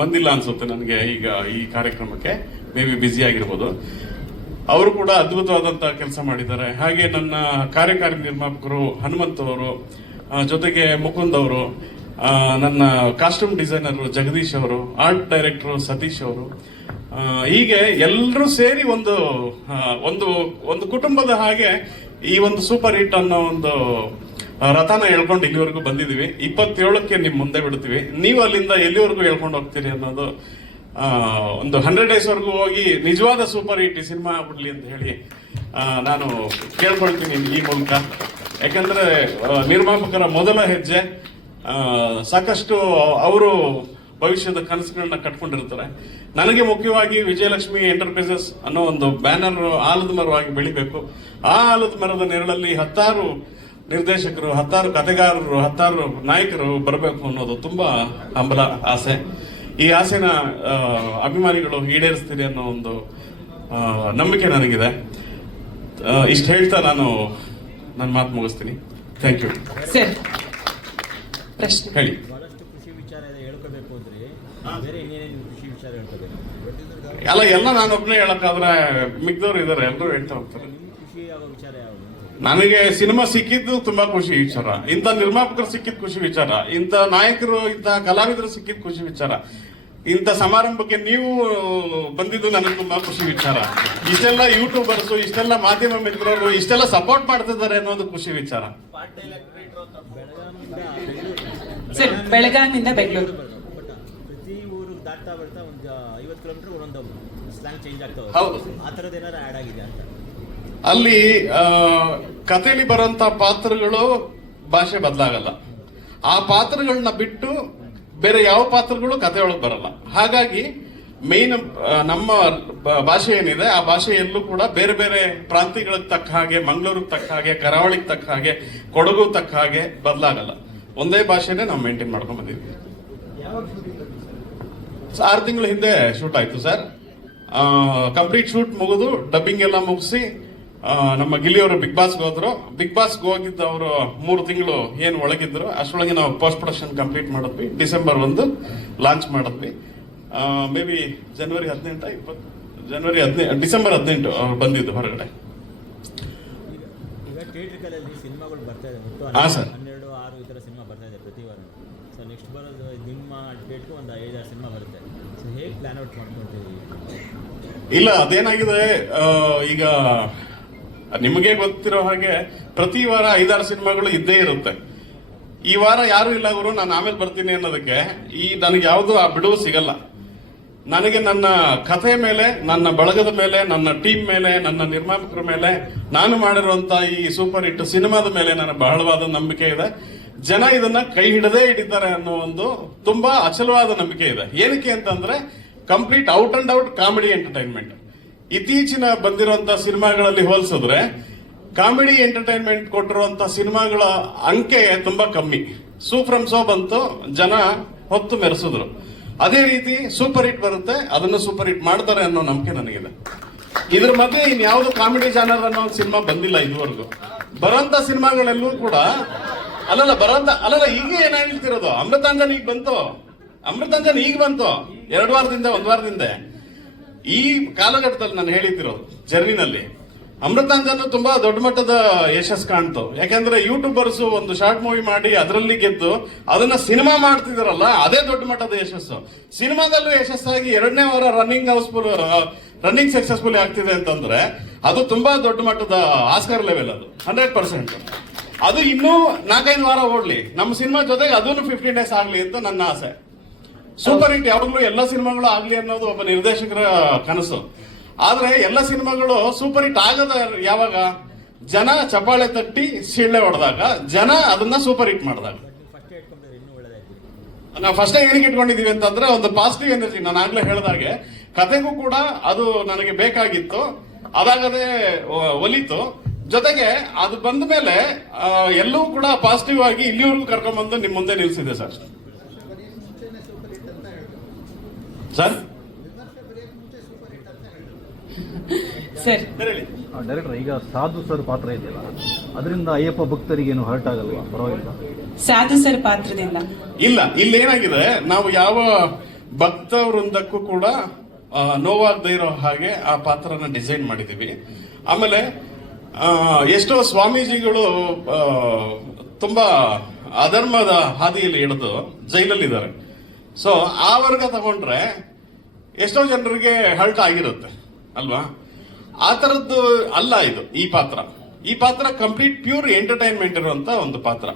ಬಂದಿಲ್ಲ ಅನ್ಸುತ್ತೆ ನನಗೆ ಈಗ ಈ ಕಾರ್ಯಕ್ರಮಕ್ಕೆ, ಮೇ ಬಿ ಬ್ಯುಸಿ ಆಗಿರ್ಬೋದು. ಅವರು ಕೂಡ ಅದ್ಭುತವಾದಂತಹ ಕೆಲಸ ಮಾಡಿದ್ದಾರೆ. ಹಾಗೆ ನನ್ನ ಕಾರ್ಯಕಾರಿ ನಿರ್ಮಾಪಕರು ಹನುಮಂತ್ ಅವರು, ಜೊತೆಗೆ ಮುಕುಂದ್ ಅವರು, ನನ್ನ ಕಾಸ್ಟ್ಯೂಮ್ ಡಿಸೈನರ್ ಜಗದೀಶ್ ಅವರು, ಆರ್ಟ್ ಡೈರೆಕ್ಟರ್ ಸತೀಶ್ ಅವರು, ಹೀಗೆ ಎಲ್ಲರೂ ಸೇರಿ ಒಂದು ಕುಟುಂಬದ ಹಾಗೆ ಈ ಒಂದು ಸೂಪರ್ ಹಿಟ್ ಅನ್ನೋ ಒಂದು ರಥನ ಹೇಳ್ಕೊಂಡು ಇಲ್ಲಿವರೆಗೂ ಬಂದಿದೀವಿ. 27ಕ್ಕೆ ನಿಮ್ ಮುಂದೆ ಬಿಡ್ತೀವಿ. ನೀವು ಅಲ್ಲಿಂದ ಎಲ್ಲಿವರೆಗೂ ಹೇಳ್ಕೊಂಡು ಹೋಗ್ತೀರಿ ಅನ್ನೋದು ಒಂದು 100 days ವರೆಗೂ ಹೋಗಿ ನಿಜವಾದ ಸೂಪರ್ ಹಿಟ್ ಈ ಸಿನಿಮಾ ಆಗ್ಬಿಡ್ಲಿ ಅಂತ ಹೇಳಿ ನಾನು ಕೇಳ್ಕೊಳ್ತೀನಿ ಈ ಮೂಲಕ. ಯಾಕಂದ್ರೆ ನಿರ್ಮಾಪಕರ ಮೊದಲ ಹೆಜ್ಜೆ, ಸಾಕಷ್ಟು ಅವರು ಭವಿಷ್ಯದ ಕನಸುಗಳನ್ನ ಕಟ್ಕೊಂಡಿರ್ತಾರೆ. ನನಗೆ ಮುಖ್ಯವಾಗಿ ವಿಜಯಲಕ್ಷ್ಮಿ ಎಂಟರ್ಪ್ರೈಸಸ್ ಅನ್ನೋ ಒಂದು ಬ್ಯಾನರ್ ಆಲದ ಮರವಾಗಿ ಬೆಳಿಬೇಕು. ಆ ಆಲದ ಮರದ ನೆರಳಲ್ಲಿ 10 ನಿರ್ದೇಶಕರು, 10 ಕಥೆಗಾರರು, 10 ನಾಯಕರು ಬರಬೇಕು ಅನ್ನೋದು ತುಂಬಾ ಹಂಬಲ, ಆಸೆ. ಈ ಆಸೆನ ಅಭಿಮಾನಿಗಳು ಈಡೇರಿಸ್ತೀರಿ ಅನ್ನೋ ಒಂದು ನಂಬಿಕೆ ನನಗಿದೆ. ಇಷ್ಟು ಹೇಳ್ತಾ ನಾನು ನನ್ನ ಮಾತು ಮುಗಿಸ್ತೀನಿ. Thank you. ಸರ್ ಪ್ರಶ್ನೆ ಹೇಳಿ. ಎಲ್ಲ ನಾನೊಬ್ಬನೇ ಹೇಳಕ್ಕಾದ್ರೆ ಮಿಕ್ದವ್ರು ಇದಾರೆ, ಎಲ್ಲರೂ ಹೇಳ್ತಾ ಹೋಗ್ತಾರೆ. ನನಗೆ ಸಿನಿಮಾ ಸಿಕ್ಕಿದ್ದು ತುಂಬಾ ಖುಷಿ ವಿಚಾರ, ಇಂಥ ನಿರ್ಮಾಪಕರು ಸಿಕ್ಕಿದ್ ಖುಷಿ ವಿಚಾರ, ಇಂಥ ನಾಯಕರು, ಇಂಥ ಕಲಾವಿದರು ಸಿಕ್ಕಿದ್ ಖುಷಿ ವಿಚಾರ. ಇಂಥ ಸಮಾರಂಭಕ್ಕೆ ನೀವು ಬಂದಿದ್ದು ನನಗೆ ತುಂಬಾ ಖುಷಿ ವಿಚಾರ. ಇಷ್ಟೆಲ್ಲ ಯೂಟ್ಯೂಬರ್ಸ್, ಇಷ್ಟೆಲ್ಲ ಮಾಧ್ಯಮ ಮಿತ್ರರು ಇಷ್ಟೆಲ್ಲ ಸಪೋರ್ಟ್ ಮಾಡ್ತಿದ್ದಾರೆ ಅನ್ನೋದು ಖುಷಿ ವಿಚಾರ. ಸರ್, ಬೆಳಗಾವಿನಿಂದ ಬೆಂಗಳೂರು. ಪ್ರತಿ ಊರು ದಾಟ್ತಾ ಬರ್ತಾ ಒಂದು 50 ಕಿಲೋಮೀಟರ್ ಒಂದೊಂದು ಸ್ಲ್ಯಾಂಗ್ ಚೇಂಜ್ ಆಗ್ತಾ ಹೌದು. ಆ ಥರದ್ದು ಏನಾರು ಆ್ಯಡ್ ಆಗಿದೆ ಅಂತ? ಅಲ್ಲಿ ಕಥೆಯಲ್ಲಿ ಬರುವಂತ ಪಾತ್ರಗಳು ಭಾಷೆ ಬದಲಾಗಲ್ಲ. ಆ ಪಾತ್ರಗಳನ್ನ ಬಿಟ್ಟು ಬೇರೆ ಯಾವ ಪಾತ್ರಗಳು ಕಥೆ ಒಳಗೆ ಬರಲ್ಲ. ಹಾಗಾಗಿ ಮೇನ್ ನಮ್ಮ ಭಾಷೆ ಏನಿದೆ ಆ ಭಾಷೆಯಲ್ಲೂ ಕೂಡ ಬೇರೆ ಬೇರೆ ಪ್ರಾಂತ್ಯಗಳಿಗೆ ತಕ್ಕ ಹಾಗೆ, ಮಂಗಳೂರಿಗೆ ತಕ್ಕ ಹಾಗೆ, ಕರಾವಳಿಗೆ ತಕ್ಕ ಹಾಗೆ, ಕೊಡಗು ತಕ್ಕ ಹಾಗೆ ಬದಲಾಗಲ್ಲ. ಒಂದೇ ಭಾಷೆನೇ ನಾವು ಮೇಂಟೈನ್ ಮಾಡ್ಕೊಂಡ್ ಬಂದಿದ್ವಿ. 6 ತಿಂಗಳ ಹಿಂದೆ ಶೂಟ್ ಆಯ್ತು ಸರ್. ಕಂಪ್ಲೀಟ್ ಶೂಟ್ ಮುಗಿದು ಡಬ್ಬಿಂಗ್ ಎಲ್ಲ ಮುಗಿಸಿ ನಮ್ಮ ಗಿಲ್ಲಿಯವರು ಬಿಗ್ ಬಾಸ್ಗೆ ಹೋದ್ರು. ಬಿಗ್ ಬಾಸ್ಗೆ ಹೋಗಿದ್ದವರು 3 ತಿಂಗಳು ಏನು ಒಳಗಿದ್ರು ಅಷ್ಟರೊಳಗೆ ನಾವು ಪೋಸ್ಟ್ ಪ್ರೊಡಕ್ಷನ್ ಕಂಪ್ಲೀಟ್ ಮಾಡಿದ್ವಿ. ಡಿಸೆಂಬರ್ 1 ಲಾಂಚ್ ಮಾಡಿದ್ವಿ. ಮೇ ಬಿ ಡಿಸೆಂಬರ್ 18 ಅವ್ರು ಬಂದಿದ್ದು ಹೊರಗಡೆ. ಈಗ ಥಿಯೇಟ್ರಿಕಲಲ್ಲಿ ಸಿನಿಮಾಗಳು ಬರ್ತಾ ಇದೆ, ಹಾ ಸರ್. 12, 6 ಈ ಥರ ಸಿನಿಮಾ ಬರ್ತಾ ಇದೆ ಪ್ರತಿ ವಾರ. ಸೊ ನೆಕ್ಸ್ಟ್ ಬರೋದು ನಿಮ್ಮ ಡೇಟ್ಗೂ ಒಂದು 5-6 ಸಿನಿಮಾ ಬರುತ್ತೆ. ಸೊ ಹೇಗೆ ಪ್ಲಾನ್ ಔಟ್ ಮಾಡ್ಕೊಳ್ತೀವಿ? ಇಲ್ಲ, ಅದೇನಾಗಿದೆ, ಈಗ ನಿಮಗೆ ಗೊತ್ತಿರೋ ಹಾಗೆ ಪ್ರತಿ ವಾರ 5-6 ಸಿನಿಮಾಗಳು ಇದ್ದೇ ಇರುತ್ತೆ. ಈ ವಾರ ಯಾರು ಇಲ್ಲ ಗುರು, ನಾನು ಆಮೇಲೆ ಬರ್ತೀನಿ ಅನ್ನೋದಕ್ಕೆ ನನಗೆ ಯಾವುದು ಆ ಬಿಡುವು ಸಿಗಲ್ಲ. ನನಗೆ ನನ್ನ ಕಥೆ ಮೇಲೆ, ನನ್ನ ಬಳಗದ ಮೇಲೆ, ನನ್ನ ಟೀಮ್ ಮೇಲೆ, ನನ್ನ ನಿರ್ಮಾಪಕರ ಮೇಲೆ, ನಾನು ಮಾಡಿರುವಂತ ಈ ಸೂಪರ್ ಹಿಟ್ ಸಿನಿಮಾದ ಮೇಲೆ ನನಗೆ ಬಹಳವಾದ ನಂಬಿಕೆ ಇದೆ. ಜನ ಇದನ್ನ ಕೈ ಹಿಡದೇ ಹಿಡಿತಾರೆ ಅನ್ನೋ ಒಂದು ತುಂಬಾ ಅಚಲವಾದ ನಂಬಿಕೆ ಇದೆ. ಏನಕ್ಕೆ ಅಂತಂದ್ರೆ complete out and out comedy entertainment. ಇತ್ತೀಚಿನ ಬಂದಿರುವಂತ ಸಿನಿಮಾಗಳಲ್ಲಿ ಹೋಲಿಸಿದ್ರೆ ಕಾಮಿಡಿ ಎಂಟರ್ಟೈನ್ಮೆಂಟ್ ಕೊಟ್ಟಿರುವಂತ ಸಿನಿಮಾಗಳ ಅಂಕೆ ತುಂಬಾ ಕಮ್ಮಿ. ಸೂ ಫ್ರಮ್ ಸೋ ಬಂತು, ಜನ ಹೊತ್ತು ಮೆರೆಸಿದ್ರು. ಅದೇ ರೀತಿ ಸೂಪರ್ ಹಿಟ್ ಬರುತ್ತೆ, ಅದನ್ನು ಸೂಪರ್ ಹಿಟ್ ಮಾಡ್ತಾರೆ ಅನ್ನೋ ನಂಬಿಕೆ ನನಗಿದೆ. ಇದ್ರ ಮಧ್ಯೆ ಇನ್ಯಾವುದು ಕಾಮಿಡಿ ಜಾನರ್ ಅನ್ನೋ ಒಂದು ಸಿನಿಮಾ ಬಂದಿಲ್ಲ ಇದುವರೆಗೂ. ಬರೋಂತ ಸಿನಿಮಾಗಳೆಲ್ಲೂ ಕೂಡ ಅಲ್ಲಲ್ಲ ಈಗ ಏನ್ ಹೇಳ್ತಿರೋದು, ಅಮೃತಾಂಜನ್ ಈಗ ಬಂತು, ಅಮೃತಾಂಜನ್ ಈಗ ಬಂತು 2 ವಾರದಿಂದ 1 ವಾರದಿಂದ. ಈ ಕಾಲಘಟ್ಟದಲ್ಲಿ ನಾನು ಹೇಳಿತಿರೋದು ಜರ್ನಿನಲ್ಲಿ ಅಮೃತಾಂಜನ್ ತುಂಬಾ ದೊಡ್ಡ ಮಟ್ಟದ ಯಶಸ್ಸು ಕಾಣ್ತು. ಯಾಕಂದ್ರೆ ಯೂಟ್ಯೂಬರ್ಸ್ ಒಂದು ಶಾರ್ಟ್ ಮೂವಿ ಮಾಡಿ ಅದರಲ್ಲಿ ಗೆದ್ದು ಅದನ್ನ ಸಿನಿಮಾ ಮಾಡ್ತಿದಾರಲ್ಲ, ಅದೇ ದೊಡ್ಡ ಮಟ್ಟದ ಯಶಸ್ಸು. ಸಿನಿಮಾದಲ್ಲೂ ಯಶಸ್ಸಾಗಿ 2ನೇ ವಾರ ರನ್ನಿಂಗ್ ಸಕ್ಸಸ್ಫುಲ್ ಆಗ್ತಿದೆ ಅಂತಂದ್ರೆ ಅದು ತುಂಬಾ ದೊಡ್ಡ ಮಟ್ಟದ ಆಸ್ಕರ್ ಲೆವೆಲ್. ಅದು 100%. ಅದು ಇನ್ನೂ 4-5 ವಾರ ಓಡ್ಲಿ, ನಮ್ಮ ಸಿನಿಮಾ ಜೊತೆಗೆ ಅದನ್ನು 15 ಡೇಸ್ ಆಗ್ಲಿ ಅಂತ ನನ್ನ ಆಸೆ. ಸೂಪರ್ ಹಿಟ್ ಯಾವಾಗಲೂ ಎಲ್ಲ ಸಿನಿಮಾಗಳು ಆಗ್ಲಿ ಅನ್ನೋದು ಒಬ್ಬ ನಿರ್ದೇಶಕರ ಕನಸು. ಆದ್ರೆ ಎಲ್ಲ ಸಿನಿಮಾಗಳು ಸೂಪರ್ ಹಿಟ್ ಆಗದ ಯಾವಾಗ, ಜನ ಚಪ್ಪಾಳೆ ತಟ್ಟಿ ಸಿಳ್ಳೆ ಹೊಡೆದಾಗ, ಜನ ಅದನ್ನ ಸೂಪರ್ ಹಿಟ್ ಮಾಡಿದಾಗ. ನಾವು ಫಸ್ಟ್ ಏನಕ್ಕೆ ಇಟ್ಕೊಂಡಿದೀವಿ ಅಂತಂದ್ರೆ ಒಂದು ಪಾಸಿಟಿವ್ ಎನರ್ಜಿ. ನಾನು ಆಗ್ಲೇ ಹೇಳಿದಾಗೆ ಕತೆಗೂ ಕೂಡ ಅದು ನನಗೆ ಬೇಕಾಗಿತ್ತು, ಅದಾಗದೆ ಒಲಿತು. ಜೊತೆಗೆ ಅದು ಬಂದ ಮೇಲೆ ಎಲ್ಲವೂ ಕೂಡ ಪಾಸಿಟಿವ್ ಆಗಿ ಇಲ್ಲಿವರೆಗೂ ಕರ್ಕೊಂಡ್ಬಂದು ನಿಮ್ ಮುಂದೆ ನಿಲ್ಸಿದೆ ಸರ್. ಸರ್ ಡೈರೆಕ್ಟರ್, ಈಗ ಸಾಧು ಸರ್ ಪಾತ್ರ ಇದೆಯಲ್ಲ, ಅದರಿಂದ ಅಯ್ಯಪ್ಪ ಭಕ್ತರಿಗೇನು ಹರ್ಟ್ ಆಗಲ್ವಾ? ಪರವಾಗಿಲ್ಲ. ಸಾಧು ಸರ್ ಪಾತ್ರದಿಂದ ಇಲ್ಲ, ಇಲ್ಲೇನಾಗಿದೆ, ನಾವು ಯಾವ ಭಕ್ತ ವೃಂದಕ್ಕೂ ಕೂಡ ನೋವಾಗದೇ ಇರೋ ಹಾಗೆ ಆ ಪಾತ್ರನ ಡಿಸೈನ್ ಮಾಡಿದೀವಿ. ಆಮೇಲೆ ಎಷ್ಟೋ ಸ್ವಾಮೀಜಿಗಳು ತುಂಬಾ ಅಧರ್ಮದ ಹಾದಿಯಲ್ಲಿ ಹಿಡಿದು ಜೈಲಲ್ಲಿದ್ದಾರೆ. ಸೊ ಆ ವರ್ಗ ತಗೊಂಡ್ರೆ ಎಷ್ಟೋ ಜನರಿಗೆ ಹರ್ಟ್ ಆಗಿರುತ್ತೆ ಅಲ್ವಾ? ಆ ತರದ್ದು ಅಲ್ಲ ಇದು. ಈ ಪಾತ್ರ ಕಂಪ್ಲೀಟ್ ಪ್ಯೂರ್ ಎಂಟರ್ಟೈನ್ಮೆಂಟ್ ಇರುವಂತ ಒಂದು ಪಾತ್ರ.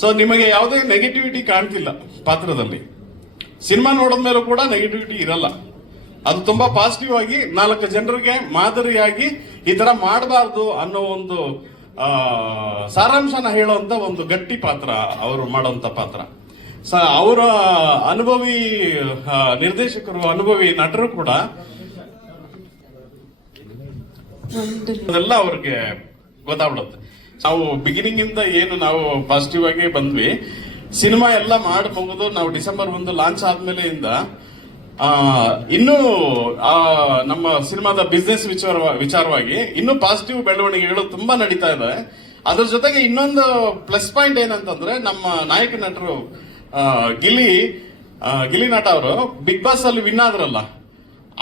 ಸೊ ನಿಮಗೆ ಯಾವುದೇ ನೆಗೆಟಿವಿಟಿ ಕಾಣ್ತಿಲ್ಲ ಪಾತ್ರದಲ್ಲಿ. ಸಿನಿಮಾ ನೋಡಿದ್ಮೇಲೂ ಕೂಡ ನೆಗೆಟಿವಿಟಿ ಇರಲ್ಲ. ಅದು ತುಂಬಾ ಪಾಸಿಟಿವ್ ಆಗಿ 4 ಜನರಿಗೆ ಮಾದರಿಯಾಗಿ ಈ ತರ ಮಾಡಬಾರ್ದು ಅನ್ನೋ ಒಂದು ಸಾರಾಂಶನ ಹೇಳುವಂತ ಒಂದು ಗಟ್ಟಿ ಪಾತ್ರ ಅವರು ಮಾಡುವಂತ ಪಾತ್ರ. ಅವರ ಅನುಭವಿ ನಿರ್ದೇಶಕರು, ಅನುಭವಿ ನಟರು ಕೂಡ ಅದೆಲ್ಲ ಅವ್ರಿಗೆ ಗೊತ್ತಾಗ್ಬಿಡುತ್ತೆ. ನಾವು ಬಿಗಿನಿಂಗ್ ಇಂದ ಏನು ನಾವು ಪಾಸಿಟಿವ್ ಆಗಿ ಬಂದ್ವಿ. ಸಿನಿಮಾ ಎಲ್ಲ ಮಾಡಿ ಮುಗಿದು ನಾವು ಡಿಸೆಂಬರ್ 1 ಲಾಂಚ್ ಆದ್ಮೇಲೆ ಇಂದ ಇನ್ನೂ ನಮ್ಮ ಸಿನಿಮಾದ ಬಿಸ್ನೆಸ್ ವಿಚಾರವಾಗಿ ಇನ್ನೂ ಪಾಸಿಟಿವ್ ಬೆಳವಣಿಗೆಗಳು ತುಂಬಾ ನಡೀತಾ ಇದೆ. ಅದ್ರ ಜೊತೆಗೆ ಇನ್ನೊಂದು ಪ್ಲಸ್ ಪಾಯಿಂಟ್ ಏನಂತಂದ್ರೆ, ನಮ್ಮ ನಾಯಕ ನಟರು ಗಿಲ್ಲಿ ನಟ ಅವರು ಬಿಗ್ ಬಾಸ್ ಅಲ್ಲಿ ವಿನ್ ಆದ್ರಲ್ಲ,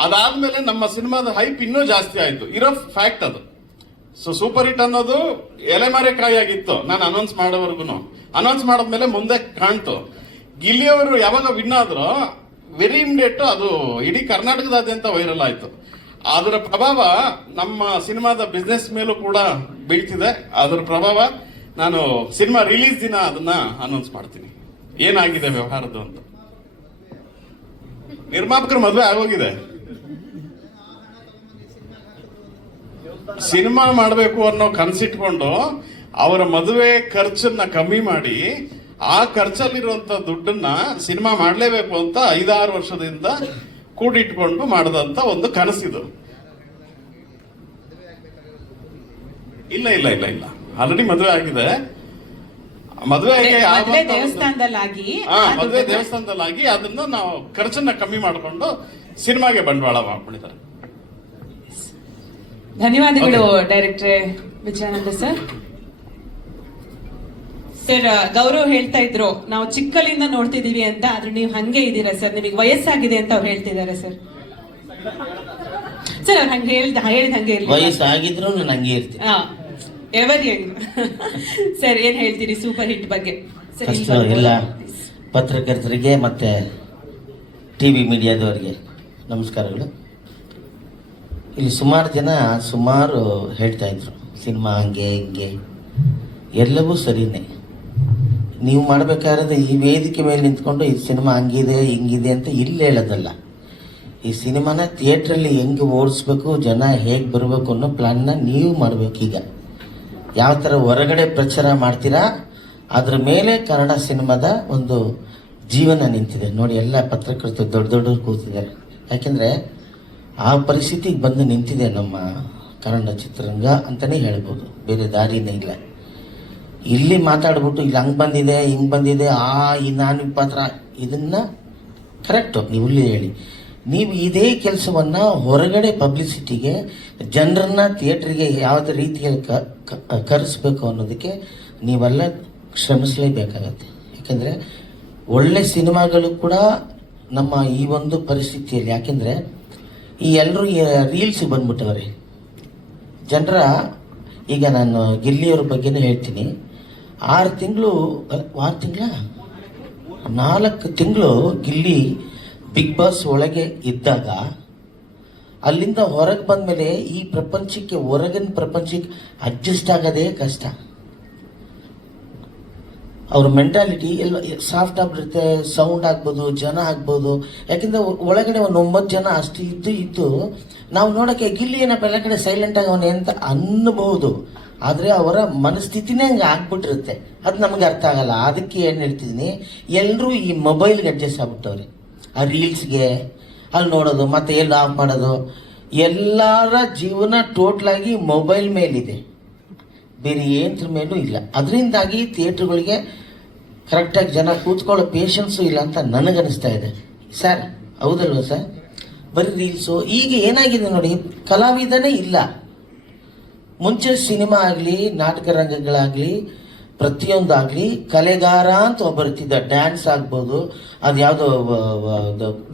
ಅದಾದ್ಮೇಲೆ ನಮ್ಮ ಸಿನಿಮಾದ ಹೈಪ್ ಇನ್ನೂ ಜಾಸ್ತಿ ಆಯ್ತು. ಇರೋ ಫ್ಯಾಕ್ಟ್ ಅದು. ಸೊ ಸೂಪರ್ ಹಿಟ್ ಅನ್ನೋದು ಎಲೆಮರೆಕಾಯಿ ಆಗಿತ್ತು ನಾನು ಅನೌನ್ಸ್ ಮಾಡೋವರೆಗೂ. ಅನೌನ್ಸ್ ಮಾಡಿದ್ಮೇಲೆ ಮುಂದೆ ಕಾಣ್ತು. ಗಿಲ್ಲಿಯವರು ಯಾವಾಗ ವಿನ್ ಆದ್ರೋ ವೆರಿ ಇಮಿಡಿಯೇಟ್ ಅದು ಇಡೀ ಕರ್ನಾಟಕದಾದ್ಯಂತ ವೈರಲ್ ಆಯಿತು. ಅದರ ಪ್ರಭಾವ ನಮ್ಮ ಸಿನಿಮಾದ ಬಿಸ್ನೆಸ್ ಮೇಲೂ ಕೂಡ ಬೀಳ್ತಿದೆ. ಅದರ ಪ್ರಭಾವ ನಾನು ಸಿನಿಮಾ ರಿಲೀಸ್ ದಿನ ಅದನ್ನ ಅನೌನ್ಸ್ ಮಾಡ್ತೀನಿ ಏನಾಗಿದೆ ವ್ಯವಹಾರದ್ದು ಅಂತ. ನಿರ್ಮಾಪಕರ ಮದುವೆ ಆಗೋಗಿದೆ. ಸಿನಿಮಾ ಮಾಡಬೇಕು ಅನ್ನೋ ಕನಸಿಟ್ಕೊಂಡು ಅವರ ಮದುವೆ ಖರ್ಚನ್ನ ಕಮ್ಮಿ ಮಾಡಿ ಆ ಖರ್ಚಲ್ಲಿರುವಂತ ದುಡ್ಡನ್ನ ಸಿನಿಮಾ ಮಾಡಲೇಬೇಕು ಅಂತ 5-6 ವರ್ಷದಿಂದ ಕೂಡಿಟ್ಕೊಂಡು ಮಾಡದಂತ ಒಂದು ಕನಸಿದು. ಇಲ್ಲ ಇಲ್ಲ ಇಲ್ಲ ಇಲ್ಲ ಆಲ್ರೆಡಿ ಮದುವೆ ಆಗಿದೆ. ಮದುವೆ ದೇವಸ್ಥಾನದಲ್ಲಾಗಿ ಅದನ್ನ ನಾವು ಖರ್ಚನ್ನ ಕಮ್ಮಿ ಮಾಡಿಕೊಂಡು ಸಿನಿಮಾಗೆ ಬಂಡವಾಳ ಮಾಡ್ಕೊಂಡಿದ್ದಾರೆ. ಧನ್ಯವಾದಗಳು director Vijayananda sir. Sir, Gaurav ಹೇಳ್ತಾ ಇದ್ರು ನಾವು ಚಿಕ್ಕಲಿಂದ ನೋಡ್ತಿದೀವಿ ಅಂತ, ಆದ್ರೆ ನೀವು ಹಂಗೆ ಇದ್ದೀರಾ ಸರ್, ನಿಮಗೆ ವಯಸ್ಸಾಗಿದೆ ಅಂತ ಅವ್ರು ಹೇಳ್ತಿದ್ದಾರೆ ಸರ್. ಸರ್ ಅವ್ರು ಹಂಗೆ ಹೇಳಿದ ಹಂಗೆ ಇರ್ಲಿ, ವಯಸ್ಸಾಗಿದ್ರು ನಾನು ಹಂಗೆ ಇರ್ತೀನಿ. Ever Young. ಸರ್ ಏನ್ ಹೇಳ್ತೀರಿ ಸೂಪರ್ ಹಿಟ್ ಬಗ್ಗೆ? ಫಸ್ಟ್ ಎಲ್ಲ ಪತ್ರಕರ್ತರಿಗೆ ಮತ್ತೆ ಟಿವಿ ಮೀಡಿಯಾದವರಿಗೆ ನಮಸ್ಕಾರಗಳು. ಇಲ್ಲಿ ಸುಮಾರು ಜನ ಹೇಳ್ತಾ ಇದ್ರು ಸಿನಿಮಾ ಹಂಗೆ ಹಿಂಗೆ, ಎಲ್ಲವೂ ಸರಿನೇ. ನೀವು ಮಾಡಬೇಕಾದ್ರೆ ಈ ವೇದಿಕೆ ಮೇಲೆ ನಿಂತ್ಕೊಂಡು ಈ ಸಿನಿಮಾ ಹಂಗಿದೆ ಹಿಂಗಿದೆ ಅಂತ ಇಲ್ಲಿ ಹೇಳೋದಲ್ಲ. ಈ ಸಿನಿಮಾನ ಥಿಯೇಟ್ರಲ್ಲಿ ಹೆಂಗೆ ಓಡಿಸ್ಬೇಕು, ಜನ ಹೇಗೆ ಬರಬೇಕು ಅನ್ನೋ ಪ್ಲಾನ್ನ ನೀವು ಮಾಡಬೇಕು. ಈಗ ಯಾವ ಥರ ಹೊರಗಡೆ ಪ್ರಚಾರ ಮಾಡ್ತೀರಾ ಅದ್ರ ಮೇಲೆ ಕನ್ನಡ ಸಿನಿಮಾದ ಒಂದು ಜೀವನ ನಿಂತಿದೆ ನೋಡಿ. ಎಲ್ಲ ಪತ್ರಕರ್ತರು ದೊಡ್ಡವ್ರು ಕೂತಿದ್ದಾರೆ. ಯಾಕೆಂದರೆ ಆ ಪರಿಸ್ಥಿತಿಗೆ ಬಂದು ನಿಂತಿದೆ ನಮ್ಮ ಕನ್ನಡ ಚಿತ್ರರಂಗ ಅಂತಲೇ ಹೇಳ್ಬೋದು, ಬೇರೆ ದಾರಿನೇ ಇಲ್ಲ. ಇಲ್ಲಿ ಮಾತಾಡ್ಬಿಟ್ಟು ಇಲ್ಲಿ ಹಂಗೆ ಬಂದಿದೆ ಹಿಂಗೆ ಬಂದಿದೆ ಈ ನಾನು ಪಾತ್ರ ಇದನ್ನು ಕರೆಕ್ಟು ನೀವು ಇಲ್ಲಿ ಹೇಳಿ. ನೀವು ಇದೇ ಕೆಲಸವನ್ನು ಹೊರಗಡೆ ಪಬ್ಲಿಸಿಟಿಗೆ ಜನರನ್ನ ಥಿಯೇಟ್ರಿಗೆ ಯಾವುದೇ ರೀತಿಯಲ್ಲಿ ಕರೆಸ್ಬೇಕು ಅನ್ನೋದಕ್ಕೆ ನೀವೆಲ್ಲ ಶ್ರಮಿಸಲೇಬೇಕಾಗತ್ತೆ. ಯಾಕೆಂದರೆ ಒಳ್ಳೆ ಸಿನಿಮಾಗಳು ಕೂಡ ನಮ್ಮ ಈ ಒಂದು ಪರಿಸ್ಥಿತಿಯಲ್ಲಿ, ಯಾಕೆಂದರೆ ಈ ಎಲ್ಲರೂ ರೀಲ್ಸ್ ಬಂದ್ಬಿಟ್ಟವ್ರೆ ಜನರ. ಈಗ ನಾನು ಗಿಲ್ಲಿಯವ್ರ ಬಗ್ಗೆನೇ ಹೇಳ್ತೀನಿ. 4 ತಿಂಗಳು ಗಿಲ್ಲಿ ಬಿಗ್ ಬಾಸ್ ಒಳಗೆ ಇದ್ದಾಗ ಅಲ್ಲಿಂದ ಹೊರಗೆ ಬಂದಮೇಲೆ ಈ ಪ್ರಪಂಚಕ್ಕೆ, ಹೊರಗಿನ ಪ್ರಪಂಚಕ್ಕೆ ಅಡ್ಜಸ್ಟ್ ಆಗೋದೇ ಕಷ್ಟ. ಅವ್ರ ಮೆಂಟಾಲಿಟಿ ಎಲ್ಲ ಸಾಫ್ಟ್ ಆಗಿರುತ್ತೆ. ಸೌಂಡ್ ಆಗ್ಬೋದು, ಜನ ಆಗ್ಬೋದು. ಯಾಕೆಂದರೆ ಒಳಗಡೆ ಒಂದು 9 ಜನ ಅಷ್ಟು ಇದ್ದು ನಾವು ನೋಡೋಕ್ಕೆ ಗಿಲ್ಲಿ ಏನಪ್ಪ ಎಲ್ಲ ಕಡೆ ಸೈಲೆಂಟ್ ಆಗವನೇ ಅಂತ ಅನ್ನಬಹುದು. ಆದರೆ ಅವರ ಮನಸ್ಥಿತಿನೇ ಹಂಗೆ ಆಗ್ಬಿಟ್ಟಿರುತ್ತೆ. ಅದು ನಮಗೆ ಅರ್ಥ ಆಗಲ್ಲ. ಅದಕ್ಕೆ ಏನು ಹೇಳ್ತಿದ್ದೀನಿ, ಎಲ್ಲರೂ ಈ ಮೊಬೈಲ್ಗೆ ಅಡ್ಜಸ್ಟ್ ಆಗ್ಬಿಟ್ಟವ್ರೆ. ಆ ರೀಲ್ಸ್ಗೆ ಅಲ್ಲಿ ನೋಡೋದು ಮತ್ತೆ ಎಲ್ಲಿ ಆಫ್ ಮಾಡೋದು. ಎಲ್ಲರ ಜೀವನ ಟೋಟ್ಲಾಗಿ ಮೊಬೈಲ್ ಮೇಲಿದೆ, ಬೇರೆ ಏನದ್ರ ಮೇಲೂ ಇಲ್ಲ. ಅದರಿಂದಾಗಿ ಥಿಯೇಟ್ರುಗಳಿಗೆ ಕರೆಕ್ಟಾಗಿ ಜನ ಕೂತ್ಕೊಳ್ಳೋ ಪೇಷನ್ಸು ಇಲ್ಲ ಅಂತ ನನಗನ್ನಿಸ್ತಾ ಇದೆ ಸರ್. ಹೌದಲ್ವ ಸರ್? ಬರೀ ರೀಲ್ಸು. ಈಗ ಏನಾಗಿದೆ ನೋಡಿ, ಕಲಾವಿದನೇ ಇಲ್ಲ. ಮುಂಚೆ ಸಿನಿಮಾ ಆಗಲಿ, ನಾಟಕ ರಂಗಗಳಾಗಲಿ, ಪ್ರತಿಯೊಂದಾಗಲಿ ಕಲೆಗಾರ ಅಂತ ಒಬ್ಬರ್ತಿದ್ದ. ಡ್ಯಾನ್ಸ್ ಆಗ್ಬೋದು, ಅದು ಯಾವುದೋ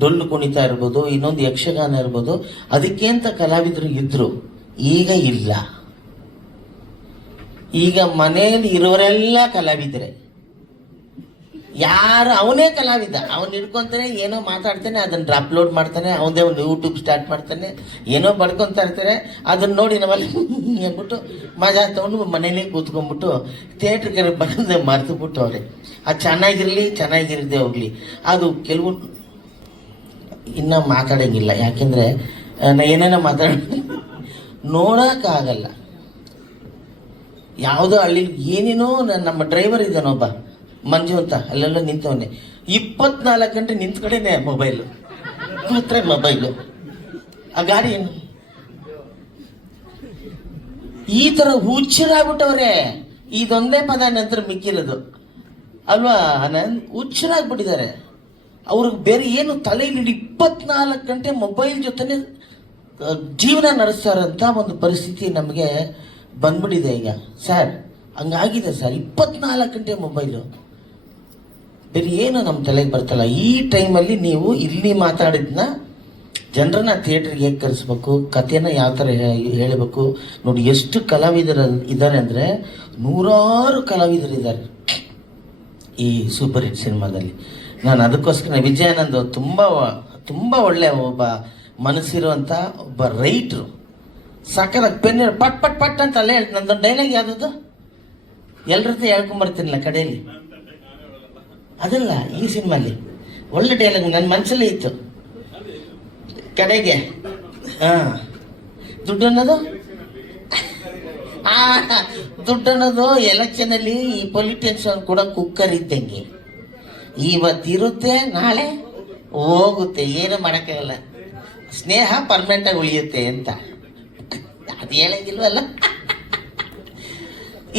ಡೊಳ್ಳು ಕುಣಿತ ಇರ್ಬೋದು, ಇನ್ನೊಂದು ಯಕ್ಷಗಾನ ಇರ್ಬೋದು, ಅದಕ್ಕೆ ಅಂತ ಕಲಾವಿದರು ಇದ್ರು. ಈಗ ಇಲ್ಲ. ಈಗ ಮನೆಯಲ್ಲಿ ಇರೋರೆಲ್ಲ ಕಲಾವಿದರೆ. ಯಾರು ಅವನೇ ಕಲಾವಿದ, ಅವನು ಹಿಡ್ಕೊಂತಾನೆ, ಏನೋ ಮಾತಾಡ್ತಾನೆ, ಅದನ್ನು ಅಪ್ಲೋಡ್ ಮಾಡ್ತಾನೆ, ಅವನದೇ ಒಂದು ಯೂಟ್ಯೂಬ್ ಸ್ಟಾರ್ಟ್ ಮಾಡ್ತಾನೆ, ಏನೋ ಬಡ್ಕೊತಾ ಇರ್ತಾರೆ. ಅದನ್ನ ನೋಡಿ ನಾವೆಲ್ಲ ಅಂದ್ಬಿಟ್ಟು ಮಜಾ ತಗೊಂಡು ಮನೇಲಿ ಕೂತ್ಕೊಂಡ್ಬಿಟ್ಟು ಥಿಯೇಟ್ರಿಗೆ ಬಂದು ಮರೆತುಬಿಟ್ಟು ಅವ್ರೆ. ಅದು ಚೆನ್ನಾಗಿರದೆ ಹೋಗ್ಲಿ. ಅದು ಕೆಲವು ಇನ್ನೂ ಮಾತಾಡೋಂಗಿಲ್ಲ. ಯಾಕೆಂದರೆ ಏನೇನೋ ನೋಡೋಕ್ಕಾಗಲ್ಲ. ಯಾವುದೋ ಹಳ್ಳಿ ಏನೇನೋ ನಮ್ಮ ಡ್ರೈವರ್ ಇದ್ದಾನೊಬ್ಬ ಮಂಜು ಅಂತ, ಅಲ್ಲೆಲ್ಲ ನಿಂತವನ್ನೇ 24 ಗಂಟೆ ನಿಂತ ಕಡೆನೆ ಮೊಬೈಲು, ಹತ್ರ ಮೊಬೈಲು. ಆ ಗಾಡಿ ಏನು ಈ ಥರ ಹುಚ್ಚರಾಗ್ಬಿಟ್ಟವ್ರೆ. ಇದೊಂದೇ ಪದ ನಂತರ ಮಿಕ್ಕಿರೋದು ಅಲ್ವಾ? ಹುಚ್ಚರಾಗ್ಬಿಟ್ಟಿದ್ದಾರೆ. ಅವ್ರಿಗೆ ಬೇರೆ ಏನು ತಲೆಯಲ್ಲಿ 24 ಗಂಟೆ ಮೊಬೈಲ್ ಜೊತೆನೆ ಜೀವನ ನಡೆಸ್ತಾರಂತ ಒಂದು ಪರಿಸ್ಥಿತಿ ನಮಗೆ ಬಂದ್ಬಿಟ್ಟಿದೆ ಈಗ ಸರ್. ಹಂಗಾಗಿದೆ ಸರ್. 24 ಗಂಟೆ ಮೊಬೈಲು, ಬೇರೆ ಏನು ನಮ್ಮ ತಲೆಗೆ ಬರ್ತಲ್ಲ. ಈ ಟೈಮಲ್ಲಿ ನೀವು ಇಲ್ಲಿ ಮಾತಾಡಿದ್ನ ಜನರನ್ನ ಥಿಯೇಟ್ರಿಗೆ ಹೇಗೆ ಕರೆಸ್ಬೇಕು, ಕಥೆನ ಯಾವ ಥರ ಹೇಳಬೇಕು ನೋಡಿ. ಎಷ್ಟು ಕಲಾವಿದರು ಇದ್ದಾರೆ ಅಂದರೆ 100 ಕಲಾವಿದರಿದ್ದಾರೆ ಈ ಸೂಪರ್ ಹಿಟ್ ಸಿನಿಮಾದಲ್ಲಿ. ನಾನು ಅದಕ್ಕೋಸ್ಕರ ವಿಜಯಾನಂದ್ ತುಂಬ ಒಳ್ಳೆ ಒಬ್ಬ ಮನಸ್ಸಿರುವಂಥ ಒಬ್ಬ ರೈಟ್ರು. ಸಾಕಾಗಿ ಪೆನ್ ಪಟ್ ಪಟ್ ಪಟ್ ಅಂತ ಅಲ್ಲೇ ಹೇಳ್ತೀನಿ. ನಂದೊಂದು ಡೈಲಾಗ್ ಯಾವುದದು ಎಲ್ಲರ ಹತ್ರ ಹೇಳ್ಕೊಂಬರ್ತೀನಿಲ್ಲ ಕಡೆಯಲ್ಲಿ, ಅದಲ್ಲ ಈ ಸಿನಿಮಾಲಿ ಒಳ್ಳೆ ಡೈಲಾಗ್ ನನ್ನ ಮನಸ್ಸಲ್ಲೇ ಇತ್ತು. ಕಡೆಗೆ ದುಡ್ಡು ಅನ್ನೋದು ದುಡ್ಡು ಅನ್ನೋದು ಎಲೆಕ್ಷನಲ್ಲಿ ಈ ಪೊಲಿಟಿಷಿಯನ್ ಕೂಡ ಕುಕ್ಕರ್ ಇದ್ದಂಗೆ, ಇವತ್ತಿರುತ್ತೆ ನಾಳೆ ಹೋಗುತ್ತೆ, ಏನು ಮಾಡೋಕ್ಕಾಗಲ್ಲ. ಸ್ನೇಹ ಪರ್ಮನೆಂಟಾಗಿ ಉಳಿಯುತ್ತೆ ಅಂತ ಅದು ಹೇಳಂಗಿಲ್ವಲ್ಲ.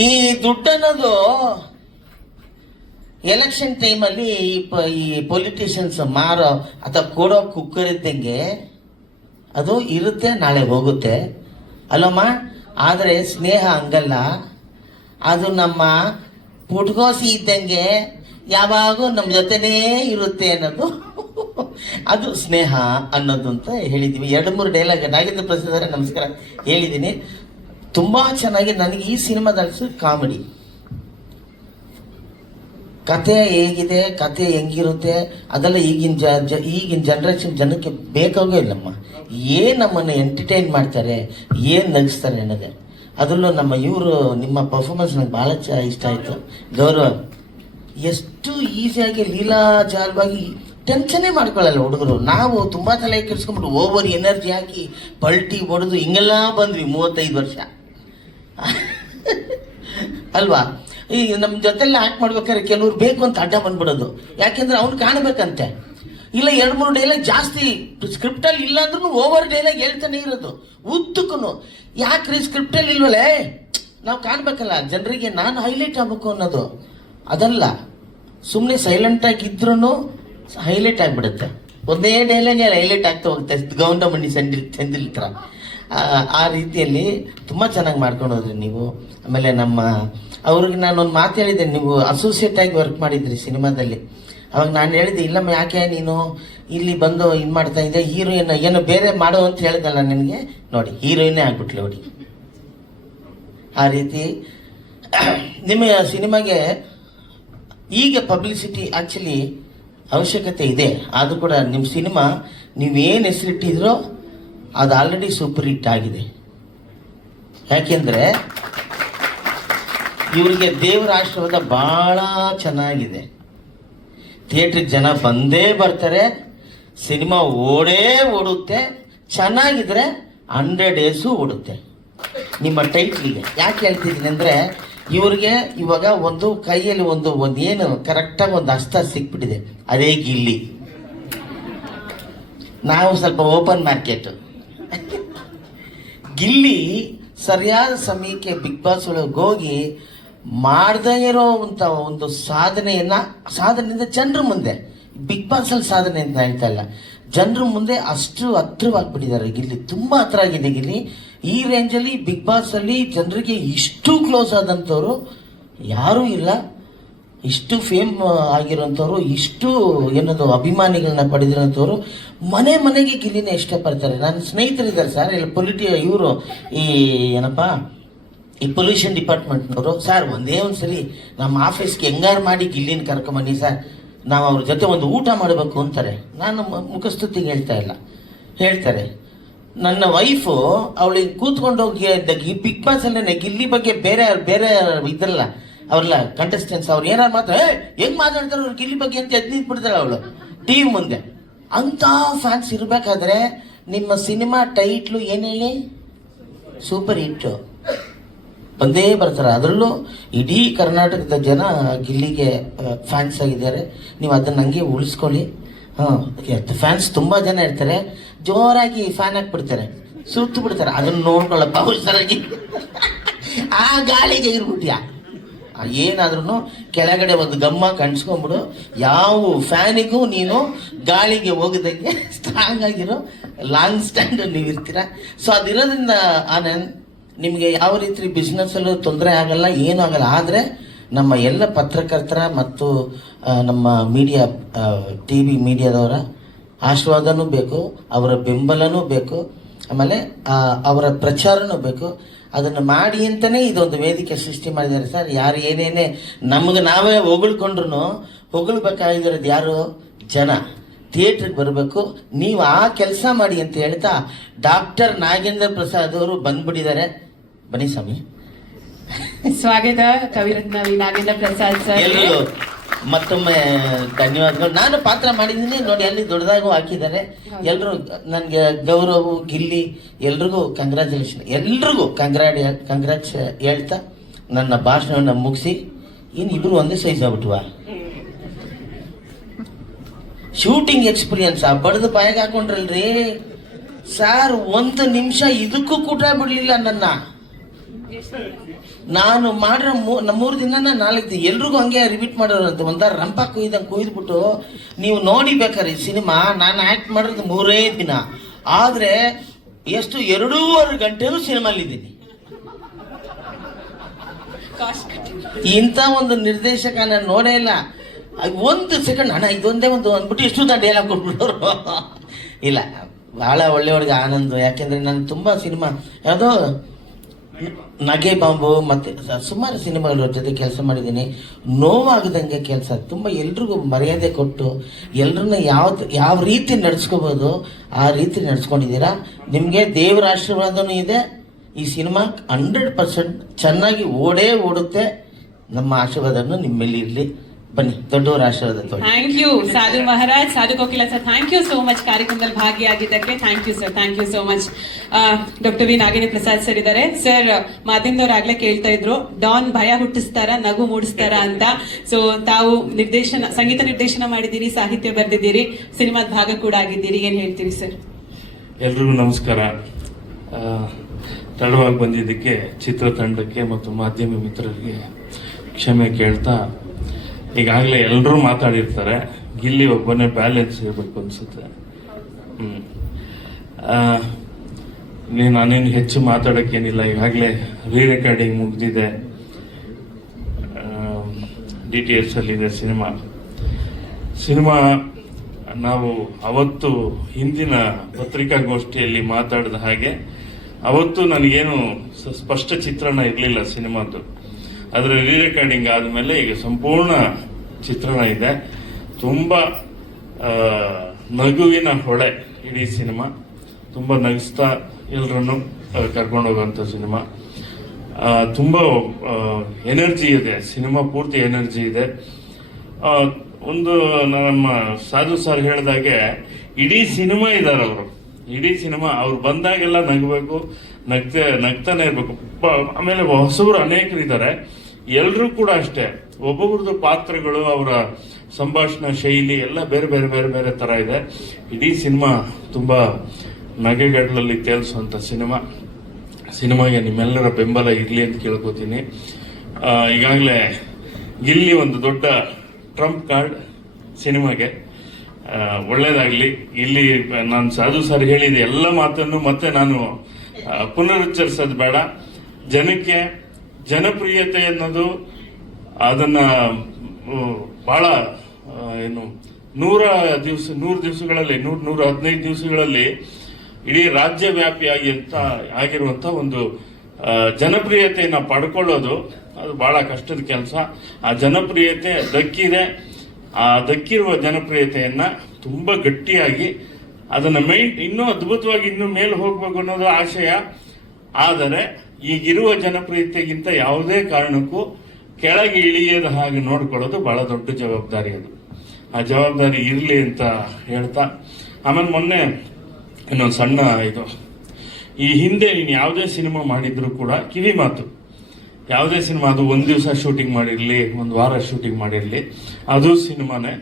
ಈ ದುಡ್ಡು ಅನ್ನೋದು ಎಲೆಕ್ಷನ್ ಟೈಮಲ್ಲಿ ಈ ಪೊಲಿಟಿಷಿಯನ್ಸ್ ಮಾರೋ ಅಥವಾ ಕೊಡೋ ಕುಕ್ಕರ್ ಇದ್ದಂಗೆ, ಅದು ಇರುತ್ತೆ ನಾಳೆ ಹೋಗುತ್ತೆ ಅಲ್ಲಮ್ಮ. ಆದರೆ ಸ್ನೇಹ ಹಂಗಲ್ಲ, ಅದು ನಮ್ಮ ಪುಟ್ಗೋಸಿ ಇದ್ದಂಗೆ ಯಾವಾಗೂ ನಮ್ಮ ಜೊತೆನೇ ಇರುತ್ತೆ ಅನ್ನೋದು ಅದು ಸ್ನೇಹ ಅನ್ನೋದು ಅಂತ ಹೇಳಿದ್ದೀವಿ. 2-3 ಡೈಲಾಗ್ ನಾಗೇಂದ್ರ ಪ್ರಸಾದ್ ನಮಸ್ಕಾರ ಹೇಳಿದ್ದೀನಿ. ತುಂಬ ಚೆನ್ನಾಗಿ ನನಗೆ ಈ ಸಿನಿಮಾದಲ್ಲಿ ಕಾಮಿಡಿ ಕತೆ ಹೇಗಿದೆ, ಕತೆ ಹೆಂಗಿರುತ್ತೆ ಅದೆಲ್ಲ ಈಗಿನ ಜನ್ರೇಷನ್ ಜನಕ್ಕೆ ಬೇಕಾಗೋ ಇಲ್ಲಮ್ಮ. ಏನು ನಮ್ಮನ್ನು ಎಂಟರ್ಟೈನ್ ಮಾಡ್ತಾರೆ, ಏನು ನಗಿಸ್ತಾರೆ ಅನ್ನೋದೇ. ಅದರಲ್ಲೂ ನಮ್ಮ ಇವರು ನಿಮ್ಮ ಪರ್ಫಾರ್ಮೆನ್ಸ್ ನನಗೆ ಭಾಳ ಇಷ್ಟ ಆಯಿತು. ಗೌರವ್ ಎಷ್ಟು ಈಸಿಯಾಗಿ ಲೀಲಾಜಾಲವಾಗಿ ಟೆನ್ಷನ್ನೇ ಮಾಡ್ಕೊಳ್ಳಲ್ಲ ಹುಡುಗರು. ನಾವು ತುಂಬ ತಲೆ ಕೆಡಿಸ್ಕೊಂಡ್ಬಿಟ್ಟು ಓವರ್ ಎನರ್ಜಿ ಹಾಕಿ ಪಲ್ಟಿ ಹೊಡೆದು ಹಿಂಗೆಲ್ಲ ಬಂದ್ವಿ 35 ವರ್ಷ ಅಲ್ವಾ. ಈ ನಮ್ಮ ಜೊತೆಲ್ಲ ಆ್ಯಕ್ಟ್ ಮಾಡ್ಬೇಕಾದ್ರೆ ಕೆಲವ್ರು ಬೇಕು ಅಂತ ಅಡ್ಡ ಬಂದ್ಬಿಡೋದು, ಯಾಕೆಂದ್ರೆ ಅವ್ನು ಕಾಣಬೇಕಂತೆ. ಇಲ್ಲ 2-3 ಡೈಲಾಗ್ ಜಾಸ್ತಿ ಸ್ಕ್ರಿಪ್ಟಲ್ಲಿ ಇಲ್ಲ ಅಂದ್ರೂ ಓವರ್ ಡೈಲಾಗ್ ಹೇಳ್ತಾನೆ ಇರೋದು ಉದ್ದಕ್ಕೂ. ಯಾಕ್ರಿ ಸ್ಕ್ರಿಪ್ಟಲ್ಲಿ ಇಲ್ವಲ್ಲೇ, ನಾವು ಕಾಣಬೇಕಲ್ಲ ಜನರಿಗೆ, ನಾನು ಹೈಲೈಟ್ ಆಗಬೇಕು ಅನ್ನೋದು ಅದಲ್ಲ. ಸುಮ್ಮನೆ ಸೈಲೆಂಟಾಗಿದ್ರೂ ಹೈಲೈಟ್ ಆಗಿಬಿಡುತ್ತೆ. ಒಂದೇ ಡೈಲಾಗ್ ಹೈಲೈಟ್ ಆಗ್ತಾ ಹೋಗುತ್ತೆ, ಗೌಂಡಮಣಿ ಸೆಂದಿಲ್ ಥರ. ಆ ರೀತಿಯಲ್ಲಿ ತುಂಬ ಚೆನ್ನಾಗಿ ಮಾಡ್ಕೊಂಡು ಹೋದ್ರಿ ನೀವು. ಆಮೇಲೆ ಅವ್ರಿಗೆ ನಾನೊಂದು ಮಾತು ಹೇಳಿದ್ದೆ, ನೀವು ಅಸೋಸಿಯೇಟ್ ಆಗಿ ವರ್ಕ್ ಮಾಡಿದ್ರಿ ಸಿನಿಮಾದಲ್ಲಿ. ಅವಾಗ ನಾನು ಹೇಳಿದೆ, ಇಲ್ಲಮ್ಮ ಯಾಕೆ ನೀನು ಇಲ್ಲಿ ಬಂದು ಇದು ಮಾಡ್ತಾ ಇದ್ದೆ, ಹೀರೋಯಿನ್ ಏನೋ ಬೇರೆ ಮಾಡೋ ಅಂತ ಹೇಳಿದಲ್ಲ ನಿನಗೆ, ನೋಡಿ ಹೀರೋಯಿನ್ನೇ ಆಗ್ಬಿಟ್ಲಿ ನೋಡಿ. ಆ ರೀತಿ ನಿಮ್ಮ ಸಿನಿಮಾಗೆ ಈಗ ಪಬ್ಲಿಸಿಟಿ ಆ್ಯಕ್ಚುಲಿ ಅವಶ್ಯಕತೆ ಇದೆ. ಅದು ಕೂಡ ನಿಮ್ಮ ಸಿನಿಮಾ ನೀವೇನು ಹೆಸರಿಟ್ಟಿದ್ರೋ ಅದು ಆಲ್ರೆಡಿ ಸೂಪರ್ ಹಿಟ್ ಆಗಿದೆ. ಯಾಕೆಂದರೆ ಇವರಿಗೆ ದೇವರ ಆಶೀರ್ವಾದ ಭಾಳ ಚೆನ್ನಾಗಿದೆ. ಥಿಯೇಟ್ರಿಗೆ ಜನ ಬಂದೇ ಬರ್ತಾರೆ, ಸಿನಿಮಾ ಓಡುತ್ತೆ, ಚೆನ್ನಾಗಿದ್ರೆ 100 ಡೇಸು ಓಡುತ್ತೆ. ನಿಮ್ಮ ಟೈಟ್ಲಿಗೆ ಯಾಕೆ ಹೇಳ್ತಿದ್ದೀನಿ ಅಂದರೆ, ಇವ್ರಿಗೆ ಇವಾಗ ಒಂದು ಕೈಯಲ್ಲಿ ಒಂದು ಏನು ಕರೆಕ್ಟಾಗಿ ಒಂದು ಹಸ್ತ ಸಿಕ್ಬಿಟ್ಟಿದೆ, ಅದೇ ಗಿಲ್ಲಿ. ನಾವು ಸ್ವಲ್ಪ ಓಪನ್ ಮಾರ್ಕೆಟ್. ಗಿಲ್ಲಿ ಸರಿಯಾದ ಸಮಯಕ್ಕೆ ಬಿಗ್ ಬಾಸ್ ಒಳಗೆ ಹೋಗಿ ಮಾಡದೇ ಇರೋವಂಥ ಒಂದು ಸಾಧನೆಯಿಂದ ಜನರ ಮುಂದೆ, ಬಿಗ್ ಬಾಸ್ ಅಲ್ಲಿ ಸಾಧನೆ ಅಂತ ಹೇಳ್ತಾ ಇಲ್ಲ, ಜನರ ಮುಂದೆ ಅಷ್ಟು ಹತ್ರವಾಗ್ಬಿಟ್ಟಿದ್ದಾರೆ ಗಿಲ್ಲಿ. ತುಂಬ ಹತ್ರ ಆಗಿದೆ ಗಿಲ್ಲಿ. ಈ ರೇಂಜಲ್ಲಿ ಬಿಗ್ ಬಾಸ್ ಅಲ್ಲಿ ಜನರಿಗೆ ಇಷ್ಟು ಕ್ಲೋಸ್ ಆದಂಥವ್ರು ಯಾರೂ ಇಲ್ಲ. ಇಷ್ಟು ಫೇಮ್ ಆಗಿರೋಂಥವ್ರು, ಇಷ್ಟು ಏನದು ಅಭಿಮಾನಿಗಳನ್ನ ಪಡೆದಿರೋಂಥವ್ರು ಮನೆಗೆ ಗಿಲ್ಲಿನೇ ಇಷ್ಟಪಡ್ತಾರೆ. ನನ್ನ ಸ್ನೇಹಿತರಿದ್ದಾರೆ ಸರ್, ಇಲ್ಲಿ ಇವರು ಈ ಪೊಲ್ಯೂಷನ್ ಡಿಪಾರ್ಟ್ಮೆಂಟ್ನವರು. ಸರ್ ಒಂದೇ ಒಂದ್ಸಲಿ ನಮ್ಮ ಆಫೀಸ್ಗೆ ಹೆಂಗಾರು ಮಾಡಿ ಗಿಲ್ಲಿನ ಕರ್ಕೊಂಬನ್ನಿ ಸರ್, ನಾವು ಅವ್ರ ಜೊತೆ ಒಂದು ಊಟ ಮಾಡಬೇಕು ಅಂತಾರೆ. ನಾನು ಮುಖಸ್ತುತಿಗೆ ಹೇಳ್ತಾ ಇಲ್ಲ, ಹೇಳ್ತಾರೆ. ನನ್ನ ವೈಫು ಅವಳಿಗೆ ಕೂತ್ಕೊಂಡು ಹೋಗಿ ಬಿಗ್ ಬಾಸ್ ಅಲ್ಲೇ ಗಿಲ್ಲಿ ಬಗ್ಗೆ ಬೇರೆ ಇದ್ರಲ್ಲ ಅವ್ರಲ್ಲ ಕಂಟೆಸ್ಟೆಂಟ್ಸ್, ಅವ್ರು ಏನಾರು ಮಾತ್ರ ಹೆಂಗ್ ಮಾತಾಡ್ತಾರೆ ಅವ್ರು ಗಿಲ್ಲಿ ಬಗ್ಗೆ ಅಂತ ಎದ್ದು ನಿಂತ್ಬಿಡ್ತಾಳೆ ಅವಳು ಟಿವಿ ಮುಂದೆ. ಅಂತ ಫ್ಯಾನ್ಸ್ ಇರಬೇಕಾದ್ರೆ ನಿಮ್ಮ ಸಿನಿಮಾ ಟೈಟ್ಲು ಏನು ಹೇಳಿ, ಸೂಪರ್ ಹಿಟ್ಟು ಬಂದೇ ಬರ್ತಾರೆ. ಅದರಲ್ಲೂ ಇಡೀ ಕರ್ನಾಟಕದ ಜನ ಗಿಲ್ಲಿಗೆ ಫ್ಯಾನ್ಸ್ ಆಗಿದ್ದಾರೆ. ನೀವು ಅದನ್ನ ಹಂಗೆ ಉಳಿಸ್ಕೊಳ್ಳಿ. ಫ್ಯಾನ್ಸ್ ತುಂಬ ಜನ ಇರ್ತಾರೆ, ಜೋರಾಗಿ ಫ್ಯಾನ್ ಹಾಕ್ಬಿಡ್ತಾರೆ, ಸುತ್ತು ಬಿಡ್ತಾರೆ. ಅದನ್ನು ನೋಡ್ಕೊಳ್ಳಪ್ಪ ಹುಷಾರಾಗಿ. ಆ ಗಾಳಿಗೆ ಇರ್ಬಿಟ್ಯಾ ಏನಾದ್ರೂ ಕೆಳಗಡೆ ಒಂದು ಗಮ್ಮ ಕಣ್ಸ್ಕೊಂಡ್ಬಿಡು. ಯಾವ ಫ್ಯಾನಿಗೂ ನೀನು ಗಾಳಿಗೆ ಹೋಗದಂಗೆ ಸ್ಟ್ರಾಂಗ್ ಆಗಿರೋ ಲಾಂಗ್ ಸ್ಟ್ಯಾಂಡ್ ನೀವು ಇರ್ತೀರ. ಸೊ ಅದಿರೋದ್ರಿಂದ ಆನಂದ್ ನಿಮಗೆ ಯಾವ ರೀತಿ ಬಿಸ್ನೆಸ್ಸಲ್ಲೂ ತೊಂದರೆ ಆಗಲ್ಲ, ಏನೂ ಆಗಲ್ಲ. ಆದರೆ ನಮ್ಮ ಎಲ್ಲ ಪತ್ರಕರ್ತರ ಮತ್ತು ನಮ್ಮ ಮೀಡಿಯಾ TV ಮೀಡಿಯಾದವರ ಆಶೀರ್ವಾದನೂ ಬೇಕು, ಅವರ ಬೆಂಬಲನೂ ಬೇಕು, ಆಮೇಲೆ ಅವರ ಪ್ರಚಾರನೂ ಬೇಕು. ಅದನ್ನು ಮಾಡಿ ಅಂತಲೇ ಇದೊಂದು ವೇದಿಕೆ ಸೃಷ್ಟಿ ಮಾಡಿದ್ದಾರೆ ಸರ್. ಯಾರು ಏನೇನೇ ನಮಗೆ ನಾವೇ ಹೊಗಳ್ಬೇಕಾಗಿರೋದು ಯಾರು? ಜನ. ಥಿಯೇಟ್ರಿಗೆ ಬರಬೇಕು, ನೀವು ಆ ಕೆಲಸ ಮಾಡಿ ಅಂತ ಹೇಳ್ತಾ ಡಾಕ್ಟರ್ ನಾಗೇಂದ್ರ ಪ್ರಸಾದ್ ಅವರು ಬಂದ್ಬಿಟ್ಟಿದ್ದಾರೆ. ಬನ್ನಿ ಸ್ವಾಮಿ. ಸ್ವಾಗತ ಕವಿರತ್ನ ವಿ. ನಾಗೇಂದ್ರ ಪ್ರಸಾದ್ ಸರ್. ಎಲ್ರಿಗೂ ಮತ್ತೊಮ್ಮೆ ಧನ್ಯವಾದಗಳು. ನಾನು ಪಾತ್ರ ಮಾಡಿದ್ದೀನಿ ನೋಡಿ, ಅಲ್ಲಿ ದೊಡ್ಡದಾಗೂ ಹಾಕಿದ್ದಾರೆ. ಎಲ್ರು ನನಗೆ ಗೌರವ್, ಗಿಲ್ಲಿ ಎಲ್ರಿಗೂ ಕಂಗ್ರ್ಯಾಚುಲೇಷನ್, ಎಲ್ರಿಗೂ ಕಂಗ್ರಾಟ್ಸ್ ಹೇಳ್ತಾ ನನ್ನ ಭಾಷಣವನ್ನು ಮುಗಿಸಿ. ಇನ್ನು ಇಬ್ರು ಒಂದೇ ಸೈಜ್ ಆಗ್ಬಿಟ್ವಾ? ಶೂಟಿಂಗ್ ಎಕ್ಸ್ಪೀರಿಯನ್ಸ್ ಬಡ್ದು ಬಾಯಿಗೆ ಹಾಕೊಂಡ್ರಲ್ರಿ ಸಾರ್. 1 ನಿಮಿಷ ಇದಕ್ಕೂ ಕೂಟ ಬಿಡ್ಲಿಲ್ಲ ನನ್ನ. ನಾನು ಮಾಡಿರೋ 3 ದಿನ 4 ದಿನ ಎಲ್ರಿಗೂ ಹಂಗೆ ರಿಪೀಟ್ ಮಾಡೋರಂತೆ. ಒಂಥರ ರಂಪ ಕುಯ್ದ್ಬಿಟ್ಟು ನೀವು ನೋಡಿ ಬೇಕಾರೆ ಸಿನಿಮಾ. ನಾನು ಆ್ಯಕ್ಟ್ ಮಾಡೋದು 3 ದಿನ, ಆದರೆ ಎಷ್ಟು 2.5 ಗಂಟೆನೂ ಸಿನಿಮಾಲಿದ್ದೀನಿ. ಇಂಥ ಒಂದು ನಿರ್ದೇಶಕ ನಾನು ನೋಡೇ ಇಲ್ಲ. 1 ಸೆಕೆಂಡ್ ಅಣ್ಣ ಇದೊಂದೇ ಒಂದು ಅಂದ್ಬಿಟ್ಟು ಎಷ್ಟು ಡೈಲಾಗ್ ಕೊಟ್ಬಿಟ್ಟರು. ಇಲ್ಲ, ಭಾಳ ಒಳ್ಳೆಯವ್ರಿಗೆ ಆನಂದ. ಯಾಕೆಂದರೆ ನಾನು ತುಂಬ ಸಿನಿಮಾ ಯಾವುದೋ ನಗೆ ಬಾಂಬು ಮತ್ತು ಸುಮಾರು ಸಿನಿಮಾಗಳ ಜೊತೆ ಕೆಲಸ ಮಾಡಿದ್ದೀನಿ. ನೋವಾಗದಂಗೆ ಕೆಲಸ, ತುಂಬ ಎಲ್ರಿಗೂ ಮರ್ಯಾದೆ ಕೊಟ್ಟು ಎಲ್ಲರನ್ನ ಯಾವ ರೀತಿ ನಡೆಸ್ಕೋಬೋದು ಆ ರೀತಿ ನಡೆಸ್ಕೊಂಡಿದ್ದೀರಾ. ನಿಮಗೆ ದೇವರ ಆಶೀರ್ವಾದನೂ ಇದೆ. ಈ ಸಿನಿಮಾ 100% ಚೆನ್ನಾಗಿ ಓಡುತ್ತೆ. ನಮ್ಮ ಆಶೀರ್ವಾದನೂ ನಿಮ್ಮ ಮೇಲೆ ಇರಲಿ. ಬನ್ನಿ, ದೊಡ್ಡವರ ಆಶೀರ್ವಾದ ತಗೊಳ್ಳಿ. Thank you Sadhu Maharaj, Sadhu Kokila sir. Thank you so much ಕಾರ್ಯಕ್ರಮದಲ್ಲಿ ಭಾಗಿಯಾಗಿದ್ದಕ್ಕೆ. Thank you sir, thank you so much. Doctor V. Nagendra Prasad sir ಇದ್ದಾರೆ. ಸರ್, ಮಾಧ್ಯಮದವ್ರು ಆಗ್ಲೇ ಕೇಳ್ತಾ ಇದ್ರು, ಡಾನ್ ಭಯ ಹುಟ್ಟಿಸ್ತಾರ, ನಗು ಮೂಡಿಸ್ತಾರ ಅಂತ. ಸೊ ತಾವು ಸಂಗೀತ ನಿರ್ದೇಶನ ಮಾಡಿದ್ದೀರಿ, ಸಾಹಿತ್ಯ ಬರೆದಿದ್ದೀರಿ, ಸಿನಿಮಾದ ಭಾಗ ಕೂಡ ಆಗಿದ್ದೀರಿ. ಏನ್ ಹೇಳ್ತೀರಿ ಸರ್? ಎಲ್ರಿಗೂ ನಮಸ್ಕಾರ. ತಡವಾಗಿ ಬಂದಿದ್ದಕ್ಕೆ ಚಿತ್ರತಂಡಕ್ಕೆ ಮತ್ತು ಮಾಧ್ಯಮ ಮಿತ್ರರಿಗೆ ಕ್ಷಮೆ ಕೇಳ್ತಾ, ಈಗಾಗಲೇ ಎಲ್ಲರೂ ಮಾತಾಡಿರ್ತಾರೆ, ಗಿಲ್ಲಿ ಒಬ್ಬನೇ ಬ್ಯಾಲೆನ್ಸ್ ಇರಬೇಕು ಅನ್ಸುತ್ತೆ. ನಾನೇನು ಹೆಚ್ಚು ಮಾತಾಡೋಕ್ಕೇನಿಲ್ಲ. ಈಗಾಗಲೇ ರೀ ರೆಕಾರ್ಡಿಂಗ್ ಮುಗಿದಿದೆ, DTS ಅಲ್ಲಿದೆ ಸಿನಿಮಾ. ನಾವು ಅವತ್ತು ಹಿಂದಿನ ಪತ್ರಿಕಾಗೋಷ್ಠಿಯಲ್ಲಿ ಮಾತಾಡಿದ ಹಾಗೆ ಅವತ್ತು ನನಗೇನು ಸ್ಪಷ್ಟ ಚಿತ್ರಣ ಇರಲಿಲ್ಲ ಸಿನಿಮಾದ್ದು. ಅದರ ರೀ ರೆಕಾರ್ಡಿಂಗ್ ಆದಮೇಲೆ ಈಗ ಸಂಪೂರ್ಣ ಚಿತ್ರಣ ಇದೆ. ತುಂಬ ನಗುವಿನ ಹೊಳೆ ಇಡೀ ಸಿನಿಮಾ. ತುಂಬ ನಗಿಸ್ತಾ ಎಲ್ಲರನ್ನು ಕರ್ಕೊಂಡು ಹೋಗುವಂಥ ಸಿನಿಮಾ. ತುಂಬ ಎನರ್ಜಿ ಇದೆ ಸಿನಿಮಾ, ಪೂರ್ತಿ ಎನರ್ಜಿ ಇದೆ. ಒಂದು ನಮ್ಮ ಸಾಧು ಸರ್ ಹೇಳಿದಾಗೆ ಇಡೀ ಸಿನಿಮಾ ಇದ್ದಾರೆ ಅವರು. ಇಡೀ ಸಿನಿಮಾ ಅವ್ರು ಬಂದಾಗೆಲ್ಲ ನಗಬೇಕು, ನಗ್ತಾನೆ ಇರಬೇಕು. ಆಮೇಲೆ ಹೊಸಬರು ಅನೇಕರಿದ್ದಾರೆ, ಎಲ್ಲರೂ ಕೂಡ ಅಷ್ಟೇ. ಒಬ್ಬೊಬ್ರದ್ದು ಪಾತ್ರಗಳು, ಅವರ ಸಂಭಾಷಣಾ ಶೈಲಿ ಎಲ್ಲ ಬೇರೆ ಬೇರೆ ಬೇರೆ ಬೇರೆ ಥರ ಇದೆ. ಇಡೀ ಸಿನಿಮಾ ತುಂಬ ನಗೆಗಡಲಲ್ಲಿ ತೇಲ್ಸುವಂಥ ಸಿನಿಮಾಗೆ ನಿಮ್ಮೆಲ್ಲರ ಬೆಂಬಲ ಇರಲಿ ಅಂತ ಕೇಳ್ಕೊತೀನಿ. ಈಗಾಗಲೇ ಗಿಲ್ಲಿ ಒಂದು ದೊಡ್ಡ ಟ್ರಂಪ್ ಕಾರ್ಡ್ ಸಿನಿಮಾಗೆ. ಒಳ್ಳೇದಾಗಲಿ. ಇಲ್ಲಿ ನಾನು ಸಾಧು ಸರ್ ಹೇಳಿದ ಎಲ್ಲ ಮಾತನ್ನು ಮತ್ತೆ ನಾನು ಪುನರುಚ್ಚರಿಸೋದು ಬೇಡ. ಜನಕ್ಕೆ ಜನಪ್ರಿಯತೆ ಅನ್ನೋದು ಅದನ್ನ ಬಹಳ 100 ದಿವಸಗಳಲ್ಲಿ 115 ದಿವಸಗಳಲ್ಲಿ ಇಡೀ ರಾಜ್ಯವ್ಯಾಪಿಯಾಗಿ ಆಗಿರುವಂತ ಒಂದು ಜನಪ್ರಿಯತೆಯನ್ನು ಪಡ್ಕೊಳ್ಳೋದು ಅದು ಬಹಳ ಕಷ್ಟದ ಕೆಲಸ. ಆ ಜನಪ್ರಿಯತೆ ದಕ್ಕಿದೆ. ಆ ದಕ್ಕಿರುವ ಜನಪ್ರಿಯತೆಯನ್ನ ತುಂಬಾ ಗಟ್ಟಿಯಾಗಿ ಅದನ್ನ ಇನ್ನೂ ಅದ್ಭುತವಾಗಿ ಇನ್ನೂ ಮೇಲೆ ಹೋಗ್ಬೇಕು ಅನ್ನೋದು ಆಶಯ. ಆದರೆ ಈಗಿರುವ ಜನಪ್ರಿಯತೆಗಿಂತ ಯಾವುದೇ ಕಾರಣಕ್ಕೂ ಕೆಳಗೆ ಇಳಿಯದ ಹಾಗೆ ನೋಡ್ಕೊಳ್ಳೋದು ಬಹಳ ದೊಡ್ಡ ಜವಾಬ್ದಾರಿ. ಅದು ಆ ಜವಾಬ್ದಾರಿ ಇರಲಿ ಅಂತ ಹೇಳ್ತಾ, ಆಮೇಲೆ ಮೊನ್ನೆ ಇನ್ನೊಂದು ಸಣ್ಣ ಈ ಹಿಂದೆ ನೀನು ಯಾವುದೇ ಸಿನಿಮಾ ಮಾಡಿದ್ರು ಕೂಡ ಕಿವಿ ಮಾತು, ಯಾವುದೇ ಸಿನಿಮಾ ಅದು 1 ದಿವಸ ಶೂಟಿಂಗ್ ಮಾಡಿರಲಿ, 1 ವಾರ ಶೂಟಿಂಗ್ ಮಾಡಿರಲಿ, ಅದು ಸಿನಿಮಾನೇ.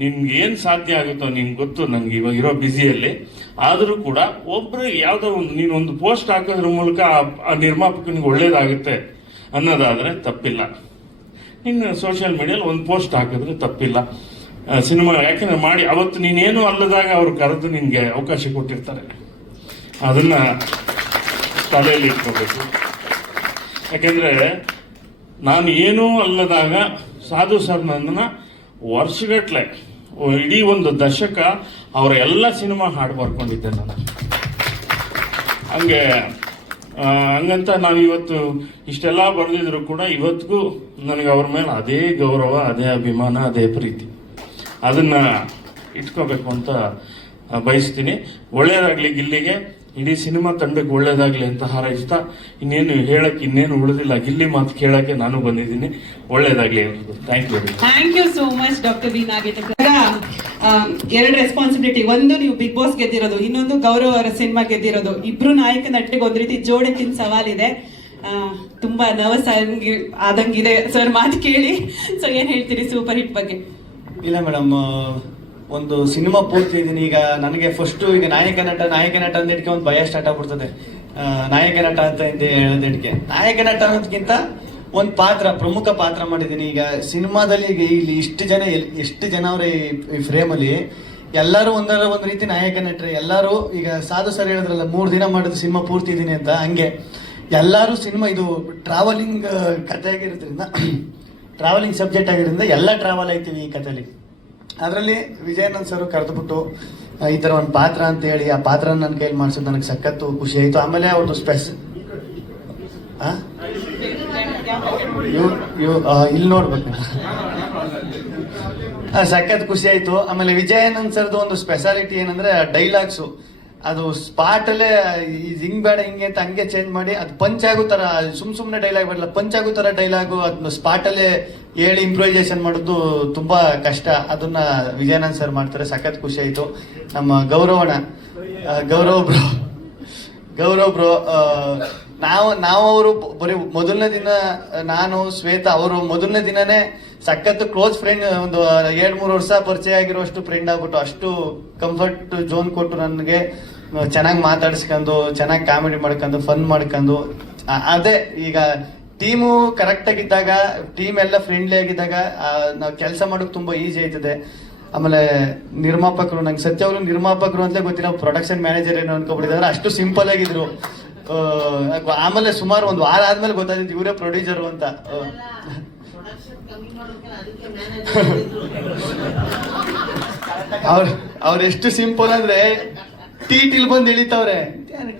ನಿನ್ಗೆ ಏನು ಸಾಧ್ಯ ಆಗುತ್ತೋ ನಿನ್ಗೆ ಗೊತ್ತು, ನಂಗೆ ಇವಾಗ ಇರೋ ಬ್ಯುಸಿಯಲ್ಲಿ. ಆದರೂ ಕೂಡ ಒಬ್ರಿಗೆ ಯಾವುದೋ ನೀನೊಂದು ಪೋಸ್ಟ್ ಹಾಕೋದ್ರ ಮೂಲಕ ಆ ನಿರ್ಮಾಪಕನಿಗೆ ಒಳ್ಳೇದಾಗುತ್ತೆ ಅನ್ನೋದಾದರೆ ತಪ್ಪಿಲ್ಲ. ನಿನ್ನ ಸೋಷಿಯಲ್ ಮೀಡಿಯಲ್ಲಿ ಒಂದು ಪೋಸ್ಟ್ ಹಾಕಿದ್ರೆ ತಪ್ಪಿಲ್ಲ. ಸಿನಿಮಾ ಯಾಕೆಂದ್ರೆ ಮಾಡಿ ಅವತ್ತು ನೀನೇನು ಅಲ್ಲದಾಗ ಅವ್ರು ಕರೆದು ನಿನ್ಗೆ ಅವಕಾಶ ಕೊಟ್ಟಿರ್ತಾರೆ. ಅದನ್ನ ತಲೆಯಲ್ಲಿ ಇಟ್ಕೋಬೇಕು. ಯಾಕೆಂದ್ರೆ ನಾನು ಏನೂ ಅಲ್ಲದಾಗ ಸಾಧು ಸರ್ ನನ್ನನ್ನು ವರ್ಷಗಟ್ಲೆ ಇಡೀ ಒಂದು ದಶಕ ಅವರ ಎಲ್ಲ ಸಿನಿಮಾ ಹಾಡು ಬರ್ಕೊಂಡಿದ್ದೆ ನಾನು. ಹಂಗೆ ಹಂಗಂತ ನಾವು ಇವತ್ತು ಇಷ್ಟೆಲ್ಲ ಬರೆದಿದ್ರು ಕೂಡ ಇವತ್ತಿಗೂ ನನಗೆ ಅವ್ರ ಮೇಲೆ ಅದೇ ಗೌರವ, ಅದೇ ಅಭಿಮಾನ, ಅದೇ ಪ್ರೀತಿ, ಅದನ್ನ ಇಟ್ಕೋಬೇಕು ಅಂತ ಬಯಸ್ತೀನಿ. ಒಳ್ಳೇದಾಗ್ಲಿ ಗಿಲ್ಲಿಗೆ, ಇಡೀ ಸಿನಿಮಾ ತಂಡಕ್ಕೆ ಒಳ್ಳೇದಾಗ್ಲಿ ಅಂತ ಹಾರೈಸ್ತಾ ಇನ್ನೇನು ಉಳಿದಿಲ್ಲ. ಗಿಲ್ಲಿ ಮಾತು ಕೇಳಕ್ಕೆ ನಾನು ಬಂದಿದ್ದೀನಿ. ಒಳ್ಳೇದಾಗ್ಲಿ ಎಲ್ರಿಗೂ. Thank you so much doctor V Nagendra. ಎರಡು ರೆಸ್ಪಾನ್ಸಿಬಿಲಿಟಿ, ಒಂದು ನೀವು ಬಿಗ್ ಬಾಸ್ ಗೆದ್ದಿರೋದು, ಇನ್ನೊಂದು ಗೌರವ್ ಅವರ ಸಿನಿಮಾ ಗೆದ್ದಿರೋದು. ಇಬ್ರು ನಾಯಕ ನಟರಿಗೆ ಒಂದ್ ರೀತಿ ಜೋಡೆತ್ತಿನ ಸವಾಲಿದೆ. ತುಂಬಾ ನರ್ವಸ್ ಆದಂಗಿದೆ ಸರ್ ಮಾತು ಕೇಳಿ. ಸೊ ಏನ್ ಹೇಳ್ತೀರಿ ಸೂಪರ್ ಹಿಟ್ ಬಗ್ಗೆ? ಇಲ್ಲ ಮೇಡಮ್, ಒಂದು ಸಿನಿಮಾ ಪೂರ್ತಿ ಇದೀನಿ. ಈಗ ನನಗೆ ಫಸ್ಟ್ ಈಗ ನಾಯಕ ನಟ ಅಂದಿಟ್ಕೆ ಒಂದು ಭಯ ಸ್ಟಾರ್ಟ್ ಆಗ್ಬಿಡ್ತದೆ. ನಾಯಕ ನಟ ಅಂತ ಹೇಳೋದಿಟ್ಕೆ ನಾಯಕ ನಟ ಅನ್ನೋದಕ್ಕಿಂತ ಒಂದು ಪ್ರಮುಖ ಪಾತ್ರ ಮಾಡಿದ್ದೀನಿ. ಈಗ ಸಿನಿಮಾದಲ್ಲಿ ಈಗ ಇಲ್ಲಿ ಎಷ್ಟು ಜನ ಅವ್ರೆ ಈ ಫ್ರೇಮಲ್ಲಿ, ಎಲ್ಲರೂ ಒಂದಲ್ಲ ಒಂದು ರೀತಿ ನಾಯಕ ನಟರೆ. ಎಲ್ಲರೂ ಈಗ ಸಾಧು ಸರ್ ಹೇಳಿದ್ರಲ್ಲ 3 ದಿನ ಮಾಡಿದ್ರು ಸಿನಿಮಾ ಪೂರ್ತಿ ಇದೀನಿ ಅಂತ, ಹಂಗೆ ಎಲ್ಲರೂ ಸಿನಿಮಾ ಇದು ಟ್ರಾವೆಲಿಂಗ್ ಕಥೆ ಆಗಿರೋದ್ರಿಂದ, ಟ್ರಾವೆಲಿಂಗ್ ಸಬ್ಜೆಕ್ಟ್ ಆಗಿರೋದ್ರಿಂದ ಎಲ್ಲ ಟ್ರಾವೆಲ್ ಆಯ್ತೀವಿ ಈ ಕಥೆಯಲ್ಲಿ. ಅದರಲ್ಲಿ ವಿಜಯಾನಂದ್ ಸರ್ ಕರೆದುಬಿಟ್ಟು ಈ ಥರ ಒಂದು ಪಾತ್ರ ಅಂತ ಹೇಳಿ ಆ ಪಾತ್ರ ನನ್ನ ಕೈಲಿ ಮಾಡಿಸೋದು ನನಗೆ ಸಖತ್ತು ಖುಷಿ ಆಯಿತು. ಆಮೇಲೆ ಅವ್ರದ್ದು ಇಲ್ಲಿ ನೋಡ್ಬೇಕು, ಸಖತ್ ಖುಷಿ ಆಯಿತು. ಆಮೇಲೆ ವಿಜಯಾನಂದ್ ಸರ್ದು ಒಂದು ಸ್ಪೆಷಾಲಿಟಿ ಏನಂದ್ರೆ ಡೈಲಾಗ್ಸು, ಅದು ಸ್ಪಾಟ್ ಅಲ್ಲೇ ಹಿಂಗ್ ಬೇಡ ಹಿಂಗೆ ಅಂತ ಹಂಗೆ ಚೇಂಜ್ ಮಾಡಿ ಅದು ಪಂಚ್ ಆಗೋ ತರ, ಸುಮ್ನೆ ಡೈಲಾಗ್ ಬರಲ್ಲ, ಪಂಚ್ ಆಗೋ ತರ ಡೈಲಾಗು ಅದನ್ನ ಸ್ಪಾಟ್ ಅಲ್ಲೇ ಹೇಳಿ ಇಂಪ್ರೂವೈಸೇಷನ್ ಮಾಡೋದು ತುಂಬಾ ಕಷ್ಟ. ಅದನ್ನ ವಿಜಯಾನಂದ್ ಸರ್ ಮಾಡ್ತಾರೆ, ಸಖತ್ ಖುಷಿ ಆಯ್ತು. ನಮ್ಮ ಗೌರವ್ ಬ್ರೋ ನಾವು ಅವರು ಬರೀ ಮೊದಲನೇ ದಿನ, ನಾನು ಶ್ವೇತಾ ಅವರು ಮೊದಲನೇ ದಿನನೇ ಸಖತ್ ಕ್ಲೋಸ್ ಫ್ರೆಂಡ್, ಒಂದು 2-3 ವರ್ಷ ಪರಿಚಯ ಆಗಿರುವಷ್ಟು ಫ್ರೆಂಡ್ ಆಗ್ಬಿಟ್ಟು ಅಷ್ಟು ಕಂಫರ್ಟ್ ಝೋನ್ ಕೊಟ್ಟು ನನಗೆ ಚೆನ್ನಾಗಿ ಮಾತಾಡಿಸ್ಕೊಂಡು, ಚೆನ್ನಾಗಿ ಕಾಮಿಡಿ ಮಾಡ್ಕೊಂಡು, ಫನ್ ಮಾಡ್ಕೊಂಡು. ಅದೇ ಈಗ ಟೀಮು ಕರೆಕ್ಟ್ ಆಗಿದ್ದಾಗ, ಟೀಮ್ ಎಲ್ಲ ಫ್ರೆಂಡ್ಲಿ ಆಗಿದ್ದಾಗ ನಾವು ಕೆಲಸ ಮಾಡೋಕೆ ತುಂಬಾ ಈಸಿ ಆಯ್ತದೆ. ಆಮೇಲೆ ನಿರ್ಮಾಪಕರು, ನಂಗೆ ಸತ್ಯ ಅವರು ನಿರ್ಮಾಪಕರು ಅಂತಲೇ ಗೊತ್ತಿಲ್ಲ, ಪ್ರೊಡಕ್ಷನ್ ಮ್ಯಾನೇಜರ್ ಏನೋ ಅನ್ಕೊಬಿಟ್ಟಿದ್ದಾರೆ, ಅಷ್ಟು ಸಿಂಪಲ್ ಆಗಿದ್ರು. ಆಮೇಲೆ ಸುಮಾರು 1 ವಾರ ಆದ್ಮೇಲೆ ಗೊತ್ತಾಯ್ತು ಇವರೇ ಪ್ರೊಡ್ಯೂಸರು ಅಂತ. ಅವ್ರು ಎಷ್ಟು ಸಿಂಪಲ್ ಅಂದ್ರೆ ಟೀಟಿಲ್ ಬಂದು ಇಳಿತವ್ರೆ,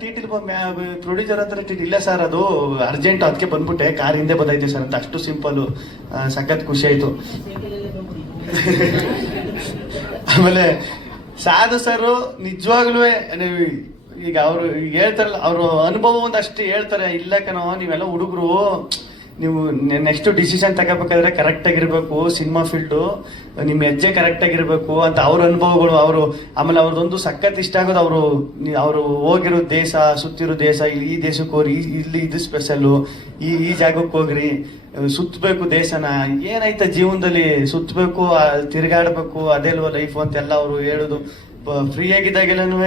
ಟೀಟಿಲ್ ಬಂದು ಪ್ರೊಡ್ಯೂಸರ್ ಅಂತ ಇಲ್ಲ ಸರ್ ಅದು ಅರ್ಜೆಂಟ್ ಅದಕ್ಕೆ ಬಂದ್ಬಿಟ್ಟೆ, ಕಾರ್ ಹಿಂದೆ ಬಂದೈತೆ ಸರ್ ಅಂತ, ಅಷ್ಟು ಸಿಂಪಲ್. ಸಖತ್ ಖುಷಿ ಆಯ್ತು. ಆಮೇಲೆ ಸಾಧು ಸರ್ ನಿಜವಾಗ್ಲೂ ಈಗ ಅವರು ಹೇಳ್ತಾರಲ್ಲ, ಅವ್ರ ಅನುಭವ ಒಂದಷ್ಟು ಹೇಳ್ತಾರೆ. ಇಲ್ಲ ಕಣೋ, ನೀವೆಲ್ಲ ಹುಡುಗರು, ನೀವು ನೆಕ್ಸ್ಟ್ ಡಿಸಿಷನ್ ತಗೋಬೇಕಾದ್ರೆ ಕರೆಕ್ಟ್ ಆಗಿರ್ಬೇಕು, ಸಿನಿಮಾ ಫೀಲ್ಡು ನಿಮ್ಮ ಹೆಜ್ಜೆ ಕರೆಕ್ಟ್ ಆಗಿರ್ಬೇಕು ಅಂತ ಅವ್ರ ಅನುಭವಗಳು. ಆಮೇಲೆ ಅವ್ರದ್ದೊಂದು ಸಖತ್ ಇಷ್ಟ ಆಗೋದು, ಅವರು ಹೋಗಿರೋ ದೇಶ, ಸುತ್ತಿರೋ ದೇಶ, ಈ ದೇಶಕ್ಕೆ ಹೋಗ್ರಿ, ಇಲ್ಲಿ ಇದು ಸ್ಪೆಷಲ್ಲು, ಈ ಜಾಗಕ್ಕೆ ಹೋಗ್ರಿ, ಸುತ್ತಬೇಕು ದೇಶನ, ಏನಾಯ್ತ ಜೀವನದಲ್ಲಿ ಸುತ್ತಬೇಕು, ತಿರುಗಾಡಬೇಕು, ಅದೇಲ್ವ ಲೈಫ್ ಅಂತೆಲ್ಲ ಅವರು ಹೇಳೋದು. ಫ್ರೀ ಆಗಿದ್ದಾಗೆಲ್ಲನೂ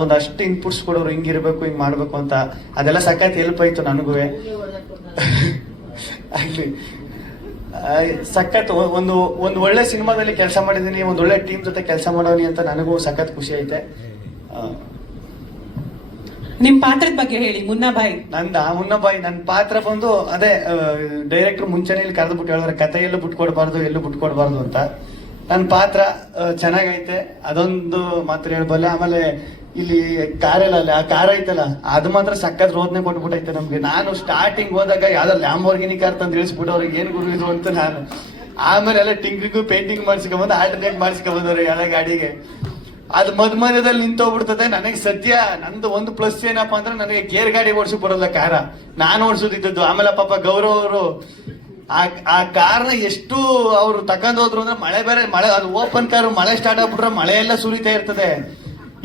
ಒಂದಷ್ಟು ಇನ್ಪುಟ್ಸ್ ಕೊಡೋರು, ಹಿಂಗಿರ್ಬೇಕು, ಹಿಂಗೆ ಮಾಡ್ಬೇಕು ಅಂತ. ಅದೆಲ್ಲ ಸಖತ್ ಹೆಲ್ಪ್ ಆಯ್ತು ನನಗೂ. ಆಗ್ಲಿ ಸಖತ್ ಒಂದು ಒಳ್ಳೆ ಸಿನಿಮಾದಲ್ಲಿ ಕೆಲಸ ಮಾಡಿದೀನಿ, ಒಂದು ಒಳ್ಳೆ ಟೀಮ್ ಜೊತೆ ಕೆಲಸ ಮಾಡೋನಿ ಅಂತ ನನಗೂ ಸಖತ್ ಖುಷಿ ಐತೆ. ನಿಮ್ ಪಾತ್ರದ ಬಗ್ಗೆ ಹೇಳಿ. ಮುನ್ನಾಬಾಯಿ ನನ್ನ ಪಾತ್ರ ಬಂದು ಅದೇ ಡೈರೆಕ್ಟರ್ ಮುಂಚೆನೇ ಇಲ್ಲಿ ಕರೆದ್ಬಿಟ್ಟು ಹೇಳಿದ್ರೆ ಕತೆ ಎಲ್ಲೂ ಬಿಟ್ಕೊಡ್ಬಾರ್ದು ಅಂತ. ನನ್ನ ಪಾತ್ರ ಚೆನ್ನಾಗೈತೆ, ಅದೊಂದು ಮಾತ್ರ ಹೇಳ್ಬಲ್ಲ. ಆಮೇಲೆ ಇಲ್ಲಿ ಕಾರಲ್ಲಿ ಆ ಕಾರ್ ಐತಲ್ಲ, ಅದು ಮಾತ್ರ ಸಖತ್ ರೋದನೆ ಕೊಟ್ಬಿಟ್ಟೈತೆ ನಮ್ಗೆ. ನಾನು ಸ್ಟಾರ್ಟಿಂಗ್ ಹೋದಾಗ ಯಾವ್ದೋ ಲ್ಯಾಂಬೋರ್ಗಿನಿ ಕಾರ್ ತಂದು ಇಳಿಸ್ಬಿಟ್ಟು ಅವ್ರಿಗೆ ಏನ್ ಗುರು ಇದು ಅಂತ ನಾನು. ಆಮೇಲೆ ಎಲ್ಲ ಟಿಂಕ್ರಿಂಗು ಪೇಂಟಿಂಗ್ ಮಾಡಿಸ್ಕೊಂಬಂದು ಆಲ್ಟರ್ನೇಟ್ ಮಾಡಿಸ್ಕೊಂಬಂದವ್ರೆ ಎಲ್ಲ ಗಾಡಿಗೆ. ಅದು ಮಧ್ಯದಲ್ಲಿ ನಿಂತೋಗ್ಬಿಡ್ತದೆ. ನನಗೆ ಸದ್ಯ ನಂದು ಒಂದು ಪ್ಲಸ್ ಏನಪ್ಪಾ ಅಂದ್ರೆ ನನಗೆ ಗೇರ್ ಗಾಡಿ ಓಡಿಸಿ ಬರೋಲ್ಲ, ಕಾರ ನಾನು ಓಡಿಸೋದಿದ್ದದ್ದು. ಆಮೇಲೆ ಪಾಪ ಗೌರವ್ ಅವರು ಆ ಕಾರ್ನ ಎಷ್ಟು ಅವ್ರು ತಗೊಂಡೋದ್ರು ಅಂದ್ರೆ ಮಳೆ ಅದು ಓಪನ್ ಕಾರು, ಮಳೆ ಸ್ಟಾರ್ಟ್ ಆಗ್ಬಿಟ್ರೆ ಮಳೆ ಎಲ್ಲ ಸುರಿತಾ ಇರ್ತದೆ.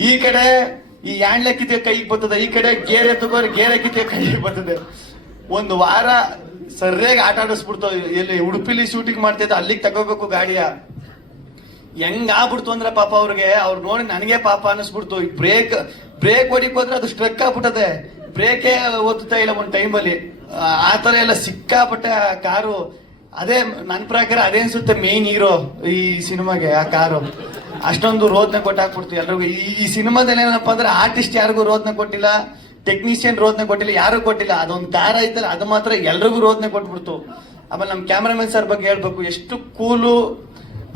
ಈ ಕಡೆ ಈ ಹ್ಯಾಂಡ್ಲ್ ಕಿತ್ತಿಗೆ ಕೈಗೆ ಬರ್ತದೆ, ಈ ಕಡೆ ಗೇರ್ ಎತ್ತಕೋರಿ ಗೇರ್ ಕಿತ್ತಿಗೆ ಕೈಗೆ ಬರ್ತದೆ. 1 ವಾರ ಸರಿಯಾಗಿ ಆಟ ಆಡಿಸ್ಬಿಡ್ತು. ಎಲ್ಲಿ ಉಡುಪಿಲಿ ಶೂಟಿಂಗ್ ಮಾಡ್ತಿದ್ದ ಅಲ್ಲಿಗೆ ತಗೋಬೇಕು ಗಾಡಿಯ. ಹೆಂಗ್ ಆಗ್ಬಿಡ್ತು ಅಂದ್ರೆ ಪಾಪ ಅವ್ರಿಗೆ, ಅವ್ರು ನೋಡಿ ನನಗೆ ಪಾಪ ಅನ್ನಿಸ್ಬಿಡ್ತು. ಬ್ರೇಕ್ ಹೊಡಿಕ್ ಹೋದ್ರೆ ಅದು ಸ್ಟ್ರಕ್ ಆಗ್ಬಿಟ್ಟದೆ, ಬ್ರೇಕೇ ಓದ್ತಾ ಇಲ್ಲ ಒಂದು ಟೈಮಲ್ಲಿ. ಆ ತರ ಎಲ್ಲ ಸಿಕ್ಕಾಪಟ್ಟೆ ಆ ಕಾರು. ಅದೇ ನನ್ನ ಪ್ರಕಾರ ಅದೇ ಅನ್ಸುತ್ತೆ ಮೇನ್ ಹೀರೋ ಈ ಸಿನಿಮಾಗೆ, ಆ ಕಾರು ಅಷ್ಟೊಂದು ರೋದನೆ ಕೊಟ್ಟಾಕ್ಬಿಡ್ತು ಎಲ್ರಿಗೂ. ಈ ಸಿನಿಮಾದಲ್ಲಿ ಏನಪ್ಪಾ ಅಂದ್ರೆ ಆರ್ಟಿಸ್ಟ್ ಯಾರಿಗೂ ರೋದನೆ ಕೊಟ್ಟಿಲ್ಲ, ಟೆಕ್ನಿಷಿಯನ್ ರೋದನೆ ಕೊಟ್ಟಿಲ್ಲ, ಯಾರು ಕೊಟ್ಟಿಲ್ಲ. ಅದೊಂದು ಕಾರ್ ಐತಲ್ಲ ಅದು ಮಾತ್ರ ಎಲ್ರಿಗೂ ರೋದನೆ ಕೊಟ್ಬಿಡ್ತು. ಆಮೇಲೆ ನಮ್ಮ ಕ್ಯಾಮ್ರಾಮನ್ ಸರ್ ಬಗ್ಗೆ ಹೇಳ್ಬೇಕು, ಎಷ್ಟು ಕೂಲು,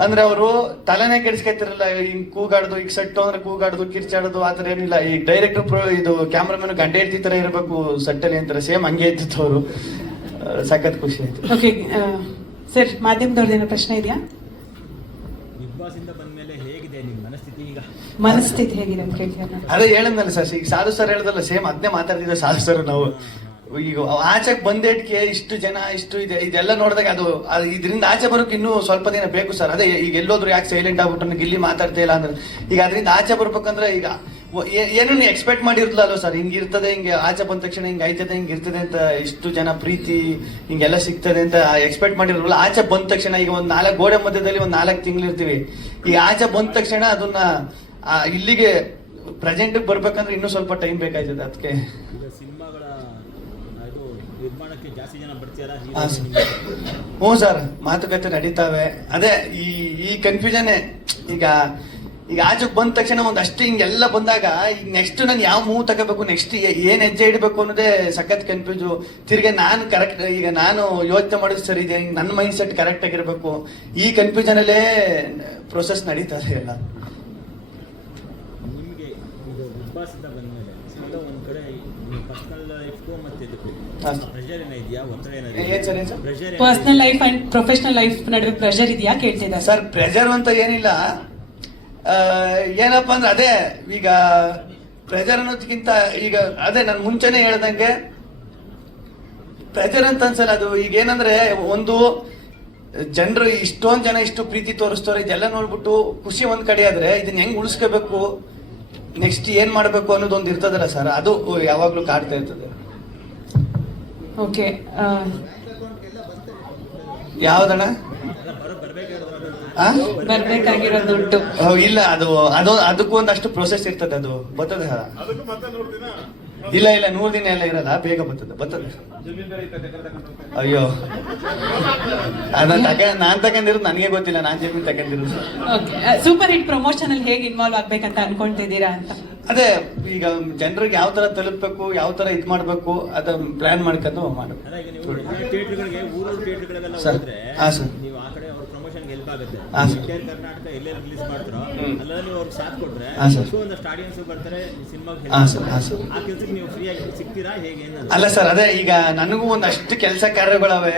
ಅಂದ್ರೆ ಅವರು ತಲೆನೇ ಕೆಡಿಸ್ಕೊತಿರಲ್ಲ, ಹಿಂಗ್ ಕೂಗಾಡುದು, ಈಗ ಸೆಟ್ಟು ಅಂದ್ರೆ ಕೂಗಾಡುದು, ಕಿರ್ಚಾಡುದು ಆತರ ಏನಿಲ್ಲ. ಈ ಡೈರೆಕ್ಟರ್ ಇದು ಕ್ಯಾಮ್ರಾಮನ್ ಗಂಟೆ ಹೆಂಡತಿ ತರ ಇರಬೇಕು ಸೆಟ್ಟಲ್ಲಿ ಅಂತಾರೆ, ಸೇಮ್ ಹಂಗೆ ಇದ್ದಿತ್ತು ಅವರು. ಸಖತ್ ಖುಷಿ ಆಯ್ತು. ಓಕೆ ಸರ್, ಮಾಧ್ಯಮದವ್ರದ್ದೇನೋ ಪ್ರಶ್ನೆ ಇದೆಯಾ? ಬಿಗ್ ಬಾಸ್ ಇಂದ ಬಂದ್ಮೇಲೆ ಹೇಗಿದೆ ನಿಮ್ಮ ಮನಸ್ಥಿತಿ ಈಗ? ಮನಸ್ಥಿತಿ ಹೇಗಿದೆ ಅಂತ ಕೇಳ್ತಾರೆ. ಅದೇ ಹೇಳದ್ನಲ್ಲ ಸರ್, ಈಗ ಸಾಧು ಸರ್ ಹೇಳ್ದಲ್ಲ, ಸೇಮ್ ಅದನ್ನೇ ಮಾತಾಡ್ತಿದ್ದೆ ಸಾಧು ಸರ್. ನಾವು ಈಗ ಆಚೆಗೆ ಬಂದೇಟ್ಗೆ ಇಷ್ಟು ಜನ ಇಷ್ಟು ಇದೆ, ಇದೆಲ್ಲ ನೋಡಿದಾಗ ಅದು ಇದರಿಂದ ಆಚೆ ಬರೋಕೆ ಇನ್ನೂ ಸ್ವಲ್ಪ ದಿನ ಬೇಕು ಸರ್. ಅದೇ ಈಗ ಎಲ್ಲೋದ್ರು ಯಾಕೆ ಸೈಲೆಂಟ್ ಆಗ್ಬಿಟ್ಟು ನನಗೆ ಇಲ್ಲಿ ಮಾತಾಡ್ತಾ ಇಲ್ಲ ಅಂದ್ರೆ, ಈಗ ಅದರಿಂದ ಆಚೆ ಬರ್ಬೇಕಂದ್ರೆ ಈಗ ಏನು ಎಕ್ಸ್ಪೆಕ್ಟ್ ಮಾಡಿರ್ಲಲ್ಲ ಸರ್, ಹಿಂಗೆ ಇರ್ತದೆ, ಹಿಂಗೆ ಆಚೆ ಬಂದ ತಕ್ಷಣ ಹಿಂಗೆ ಆಯ್ತದೆ, ಹಿಂಗೆ ಇರ್ತದೆ ಅಂತ, ಇಷ್ಟು ಜನ ಪ್ರೀತಿ ಹಿಂಗೆಲ್ಲ ಸಿಗ್ತದೆ ಅಂತ ಎಕ್ಸ್ಪೆಕ್ಟ್ ಮಾಡಿರಲ್ಲ. ಆಚೆ ಬಂದ ತಕ್ಷಣ ಈಗ ಒಂದು 4 ಗೋಡೆ ಮಧ್ಯದಲ್ಲಿ ಒಂದು 4 ತಿಂಗಳು ಇರ್ತೀವಿ. ಈಗ ಆಚೆ ಬಂದ ತಕ್ಷಣ ಅದನ್ನ ಇಲ್ಲಿಗೆ ಪ್ರೆಸೆಂಟ್ ಬರ್ಬೇಕಂದ್ರೆ ಇನ್ನೂ ಸ್ವಲ್ಪ ಟೈಮ್ ಬೇಕಾಯ್ತದೆ. ಅದಕ್ಕೆ ಸಿನಿಮಾಗಳ ನಿರ್ಮಾಣಕ್ಕೆ ಜಾಸ್ತಿ ಜನ ಬರ್ತೀರಾ? ಹ್ಞೂ ಸರ್, ಮಾತುಕತೆ ನಡೀತಾವೆ. ಅದೇ ಈ ಕನ್ಫ್ಯೂಷನ್ ಈಗ ಆಚೆಗೆ ಬಂದ ತಕ್ಷಣ ಒಂದಷ್ಟು ಹಿಂಗೆಲ್ಲ ಬಂದಾಗ ಈಗ ನೆಕ್ಸ್ಟ್ ನಾನು ಯಾವ ಮೂವ್ ತಗೋಬೇಕು, ನೆಕ್ಸ್ಟ್ ಏನ್ ಹೆಜ್ಜೆ ಇಡಬೇಕು ಅನ್ನೋದೇ ಸಖತ್ ಕನ್ಫ್ಯೂಸು. ತಿರ್ಗಿ ನಾನು ಕರೆಕ್ಟ್ ಈಗ ನಾನು ಯೋಚನೆ ಮಾಡೋದು ಸರಿ ಇದೆ, ನನ್ನ ಮೈಂಡ್ ಸೆಟ್ ಕರೆಕ್ಟ್ ಆಗಿರ್ಬೇಕು. ಈ ಕನ್ಫ್ಯೂಷನ್ ಅಲ್ಲೇ ಪ್ರೊಸೆಸ್ ನಡೀತದೆ ಎಲ್ಲ. ನಿಮಗೆ ಇದು ಬಿಗ್ ಬಾಸ್ ಇಂದ ಬಂದ್ಮೇಲೆ ಒಂದ್ ಕಡೆ ಪರ್ಸನಲ್ ಲೈಫ್ಗೂ ಮತ್ತೆ ಇದಕ್ಕೂ ಪ್ರೆಷರ್ ಏನೋ ಇದೆಯಾ, ಒತ್ತಡ ಏನಾದ್ರು? Personal life and professional life ನಡುವೆ ಪ್ರೆಷರ್ ಇದೆಯಾ ಕೇಳ್ತಿದ್ದಾರೆ ಸರ್. ಪ್ರೆಷರ್ ಅಂತ ಏನಿಲ್ಲ, ಏನಪ್ಪಾ ಅಂದ್ರೆ ಅದೇ ಈಗ ಪ್ರೆಷರ್ ಅನ್ನೋದಕ್ಕಿಂತ ಈಗ ಅದೇ ನಾನು ಮುಂಚೆನೆ ಹೇಳ್ದಂಗೆ ಪ್ರೆಷರ್ ಅಂತ ಅನ್ಸಲ್ಲ. ಅದು ಈಗ ಏನಂದ್ರೆ ಒಂದು ಜನರು ಇಷ್ಟೊಂದು ಜನ ಇಷ್ಟು ಪ್ರೀತಿ ತೋರಿಸ್ತಾರೆ, ಇದೆಲ್ಲ ನೋಡ್ಬಿಟ್ಟು ಖುಷಿ ಒಂದ್ ಕಡೆ ಆದ್ರೆ ಇದನ್ನ ಹೆಂಗ್ ಉಳಿಸ್ಕೋಬೇಕು, ನೆಕ್ಸ್ಟ್ ಏನ್ ಮಾಡ್ಬೇಕು ಅನ್ನೋದು ಒಂದು ಇರ್ತದಲ್ಲ ಸರ್, ಅದು ಯಾವಾಗ್ಲೂ ಕಾಡ್ತಾ ಇರ್ತದೆ. ಓಕೆ, ಯಾವ್ದಣ್ಣ ಬರ್ಬೇಕಾಗಿರೋದುಂಟು? ಇಲ್ಲ, ಅದಕ್ಕೂ ಒಂದಷ್ಟು ಪ್ರೊಸೆಸ್ ಇರ್ತದೆ, ಅದು ಬರ್ತದೆ ಸರ್. ಇಲ್ಲ 100 ದಿನ ಎಲ್ಲ ಇರಲ್ಲ, ಬೇಗ ಬರ್ತದೆ. ಅಯ್ಯೋ, ನಾನ್ ತಗೊಂಡಿರೋದು ನನಗೆ ಗೊತ್ತಿಲ್ಲ, ನಾನ್ ಜಮೀನ್ ತಗೊಂಡಿರೋದು. ಸೂಪರ್ ಹಿಟ್ ಪ್ರಮೋಷನ್ ಅಲ್ಲಿ ಹೇಗೆ ಇನ್ವಾಲ್ವ್ ಆಗ್ಬೇಕಂತ ಅನ್ಕೊಳ್ತಿದ್ದೀರಾ ಅಂತ? ಅದೇ ಈಗ ಜನರಿಗೆ ಯಾವ ತರ ತಲುಪಬೇಕು, ಯಾವ ತರ ಇದ್ ಮಾಡ್ಬೇಕು, ಅದನ್ನ ಪ್ಲಾನ್ ಮಾಡ್ಕೊಂಡು ಮಾಡ್ಬೇಕು. ನೀವು ಆ ಕಡೆ ಅವ್ರ ಪ್ರಮೋಷನ್ ಹೆಲ್ಪ್ ಆಗುತ್ತೆ. ಕರ್ನಾಟಕ ಎಲ್ಲೆಲ್ಲಿ ರಿಲೀಸ್ ಮಾಡ್ತಾರೋ ಅಲ್ಲ ನೀವು ಅವ್ರಿಗೆ ಸಾಥ್ ಕೊಟ್ರೆ ಒಂದಷ್ಟು ಆಡಿಯನ್ಸ್ ಬರ್ತಾರೆ, ಸಿನಿಮಾಗೆ ಆ ಕೆಲಸಕ್ಕೆ ನೀವು ಫ್ರೀ ಆಗಿ ಸಿಗ್ತೀರಾ ಹೇಗೆ? ಅಲ್ಲ ಸರ್, ಅದೇ ಈಗ ನನಗೂ ಒಂದಷ್ಟು ಕೆಲಸ ಕಾರ್ಯಗಳವೆ,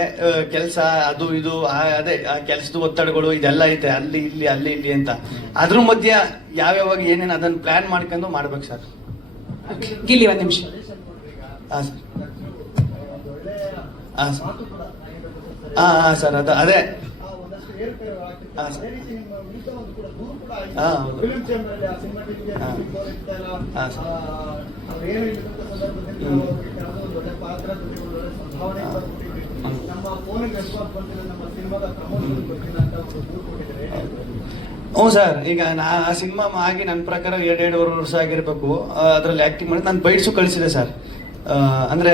ಕೆಲಸ ಅದು ಇದು, ಅದೇ ಕೆಲಸದ ಒತ್ತಡಗಳು ಇದೆಲ್ಲ ಐತೆ, ಅಲ್ಲಿ ಇಲ್ಲಿ ಅಂತ. ಅದ್ರ ಮಧ್ಯ ಯಾವ್ಯಾವಾಗ ಏನೇನು ಅದನ್ನ ಪ್ಲಾನ್ ಮಾಡ್ಕೊಂಡು ಮಾಡ್ಬೇಕು ಸರ್. ಗಿಲ್ಲಿ 1 ನಿಮಿಷ. ಸರ್ ಅದೇ ಹ್ಞೂ ಸರ್. ಈಗ ಆ ಸಿನಿಮಾ ಆಗಿ ನನ್ನ ಪ್ರಕಾರ 2.5 ವರ್ಷ ಆಗಿರ್ಬೇಕು. ಅದ್ರಲ್ಲಿ ಆಕ್ಟಿಂಗ್ ಮಾಡಿ ನಾನು ಬೈಟ್ಸು ಕಳಿಸಿದೆ ಸರ್. ಅಂದ್ರೆ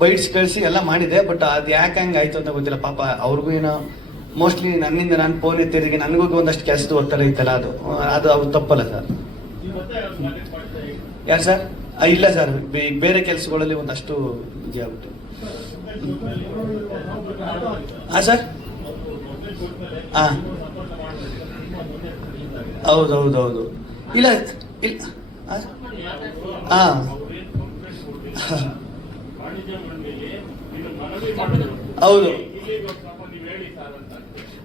ಬೈಟ್ಸ್ ಕಳಿಸಿ ಎಲ್ಲ ಮಾಡಿದೆ, ಬಟ್ ಅದು ಯಾಕೆ ಹಂಗೆ ಆಯ್ತು ಅಂತ ಗೊತ್ತಿಲ್ಲ. ಪಾಪ ಅವ್ರಿಗೂ ಏನೋ ಮೋಸ್ಟ್ಲಿ ನನ್ನಿಂದ ನಾನು ಫೋನ್ ಎತ್ತಿರಿಗೆ ನನಗೂ ಒಂದಷ್ಟು ಕೆಲಸದ ಒತ್ತಡ ಇತ್ತಲ್ಲ, ಅದು ತಪ್ಪಲ್ಲ ಸರ್. ಯಾರು ಸರ್? ಇಲ್ಲ ಸರ್, ಬೇರೆ ಕೆಲಸಗಳಲ್ಲಿ ಒಂದಷ್ಟು ಬಿಜಿ ಆಗ್ಬಿಟ್ಟು. ಹಾ ಸರ್, ಹೌದು. ಇಲ್ಲ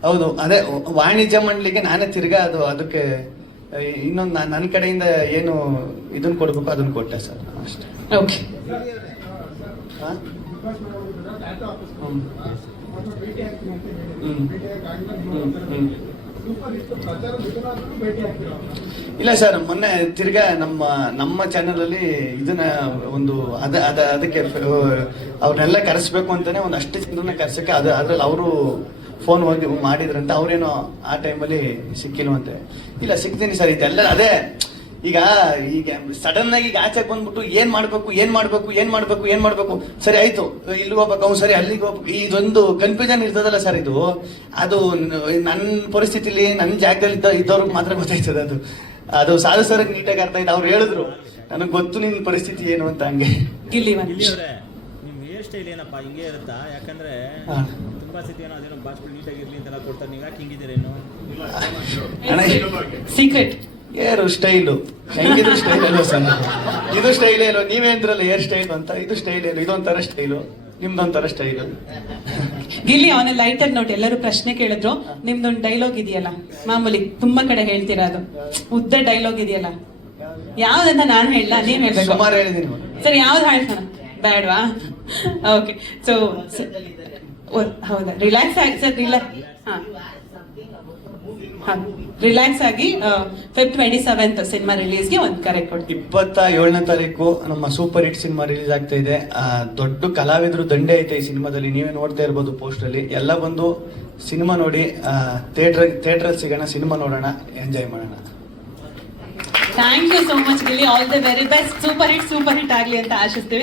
ಹೌದು ಅದೇ ವಾಣಿಜ್ಯ ಮಂಡಳಿಗೆ ನಾನೇ ತಿರ್ಗಾ ಅದಕ್ಕೆ ಇನ್ನೊಂದು ನನ್ನ ಕಡೆಯಿಂದ ಏನು ಇದನ್ನ ಕೊಡ್ಬೇಕು ಅದನ್ನ ಕೊಟ್ಟೆ ಸರ್ ಅಷ್ಟೇ. ಓಕೆ, ಇಲ್ಲ ಸರ್, ಮೊನ್ನೆ ತಿರ್ಗಾ ನಮ್ಮ ಚಾನೆಲ್ ಅಲ್ಲಿ ಇದನ್ನ ಒಂದು ಅದಕ್ಕೆ ಅವ್ರನ್ನೆಲ್ಲ ಕರೆಸ್ಬೇಕು ಅಂತಾನೆ ಒಂದಷ್ಟು ಜನರನ್ನ ಕರ್ಸಕ್ಕೆ ಅದ್ರಲ್ಲಿ ಅವರು ಫೋನ್ ಹೋಗಿ ಮಾಡಿದ್ರಂತ. ಅವ್ರೇನೋ ಆ ಟೈಮಲ್ಲಿ ಸಿಕ್ಕಿಲ್ವಂತೆ. ಇಲ್ಲ, ಸಿಗ್ತೀನಿ ಸರ್. ಇದೆಲ್ಲ ಅದೇ ಈಗ ಸಡನ್ ಆಗಿ ಆಚೆಗೆ ಬಂದ್ಬಿಟ್ಟು ಏನ್ ಮಾಡ್ಬೇಕು ಸರಿ ಆಯ್ತು, ಇಲ್ಲಿ ಹೋಗ್ಬೇಕು, ಅವ್ನು ಸರಿ ಅಲ್ಲಿಗೆ ಹೋಗ್ಬೇಕು, ಇದೊಂದು ಕನ್ಫ್ಯೂಷನ್ ಇರ್ತದಲ್ಲ ಸರ್. ಅದು ನನ್ನ ಪರಿಸ್ಥಿತಿಲಿ ನನ್ನ ಜಾಗದಲ್ಲಿ ಇದ್ದವ್ರಿಗೆ ಮಾತ್ರ ಗೊತ್ತಾಯ್ತದೆ. ಅದು ಸಾಧು ಸರ್ ನೀಟಾಗಿ ಅರ್ಥ ಆಯ್ತು. ಅವ್ರು ಹೇಳಿದ್ರು ನನಗೆ ಗೊತ್ತು ನಿನ್ನ ಪರಿಸ್ಥಿತಿ ಏನು ಅಂತ. ಹಂಗೆ ನಿಮ್ ಹೇರ್ ಸ್ಟೈಲ್ ಏನಪ್ಪ ಹಿಂಗೆ ಇರುತ್ತಾ? ಯಾಕಂದ್ರೆ ತುಂಬಾ ಸತಿ ಏನೋ ಅದೇನೋ ಬಾಸ್ಗಳು ನೀಟಾಗಿರ್ಲಿ ಅಂತೆಲ್ಲ ಕೊಡ್ತಾರೆ, ನೀವು ಯಾಕೆ ಹಿಂಗಿದ್ದೀರೇನು? ಸೀಕ್ರೆಟ್ ಏರು ಸ್ಟೈಲು ಹೆಂಗಿದ್ರು ಸ್ಟೈಲ್ ಅಲ್ವ ಸರ್? ಇದು ಸ್ಟೈಲ್ ಏನು? ನೀವೇ ಅಂದ್ರಲ್ಲ ಏರ್ ಸ್ಟೈಲ್ ಅಂತ, ಇದು ಸ್ಟೈಲ್ ಏನು? ಇದೊಂಥರ ಸ್ಟೈಲು, ನಿಮ್ದೊಂಥರ ಸ್ಟೈಲು. ಗಿಲ್ಲಿ ಅವನ ಲೈಟರ್ ನೋಟ್ ಎಲ್ಲರೂ ಪ್ರಶ್ನೆ ಕೇಳಿದ್ರು, ನಿಮ್ದೊಂದು ಡೈಲಾಗ್ ಇದೆಯಲ್ಲ ಮಾಮೂಲಿ ತುಂಬಾ ಕಡೆ ಹೇಳ್ತೀರಾ, ಅದು ಉದ್ದ ಡೈಲಾಗ್ ಇದೆಯಲ್ಲ, ಯಾವ್ದಂತ ನಾನು ಹೇಳ, ನೀವ್ ಹೇಳ್ಬೇಕು. ಸುಮಾರು ಹೇಳಿದೀನಿ. ಸರಿ, ಯಾವ್ದು ಹೇಳ್ತಾನ? ಬೇಡವಾ? ಓಕೆ, ಸೊ ಹೌದಾ, ರಿಲ್ಯಾಕ್ಸ್ ಆಗಿ ಸರ್, ರಿಲ್ಯಾಕ್ಸ್ ಆಗಿ ಫೆಬ್ 27 ಸಿನಿಮಾ ರಿಲೀಸ್ಗೆ ಒಂದು ಕರೆ ಕೊಡಿ. 27ನೇ ತಾರೀಕು ನಮ್ಮ ಸೂಪರ್ ಹಿಟ್ ಸಿನಿಮಾ ರಿಲೀಸ್ ಆಗ್ತಾ ಇದೆ. ದೊಡ್ಡ ಕಲಾವಿದರು ದಂಡೆ ಐತೆ ಈ ಸಿನಿಮಾದಲ್ಲಿ, ನೀವೇ ನೋಡ್ತಾ ಇರ್ಬೋದು ಪೋಸ್ಟರ್ ಅಲ್ಲಿ. ಎಲ್ಲ ಬಂದು ಸಿನಿಮಾ ನೋಡಿ, ಥಿಯೇಟರ್ ಸಿಗೋಣ, ಸಿನಿಮಾ ನೋಡೋಣ, ಎಂಜಾಯ್ ಮಾಡೋಣ. Thank you so much Gilli, all the very best. Super hit ಆಗ್ಲಿ ಅಂತ ಆಶಿಸ್ತೀವಿ.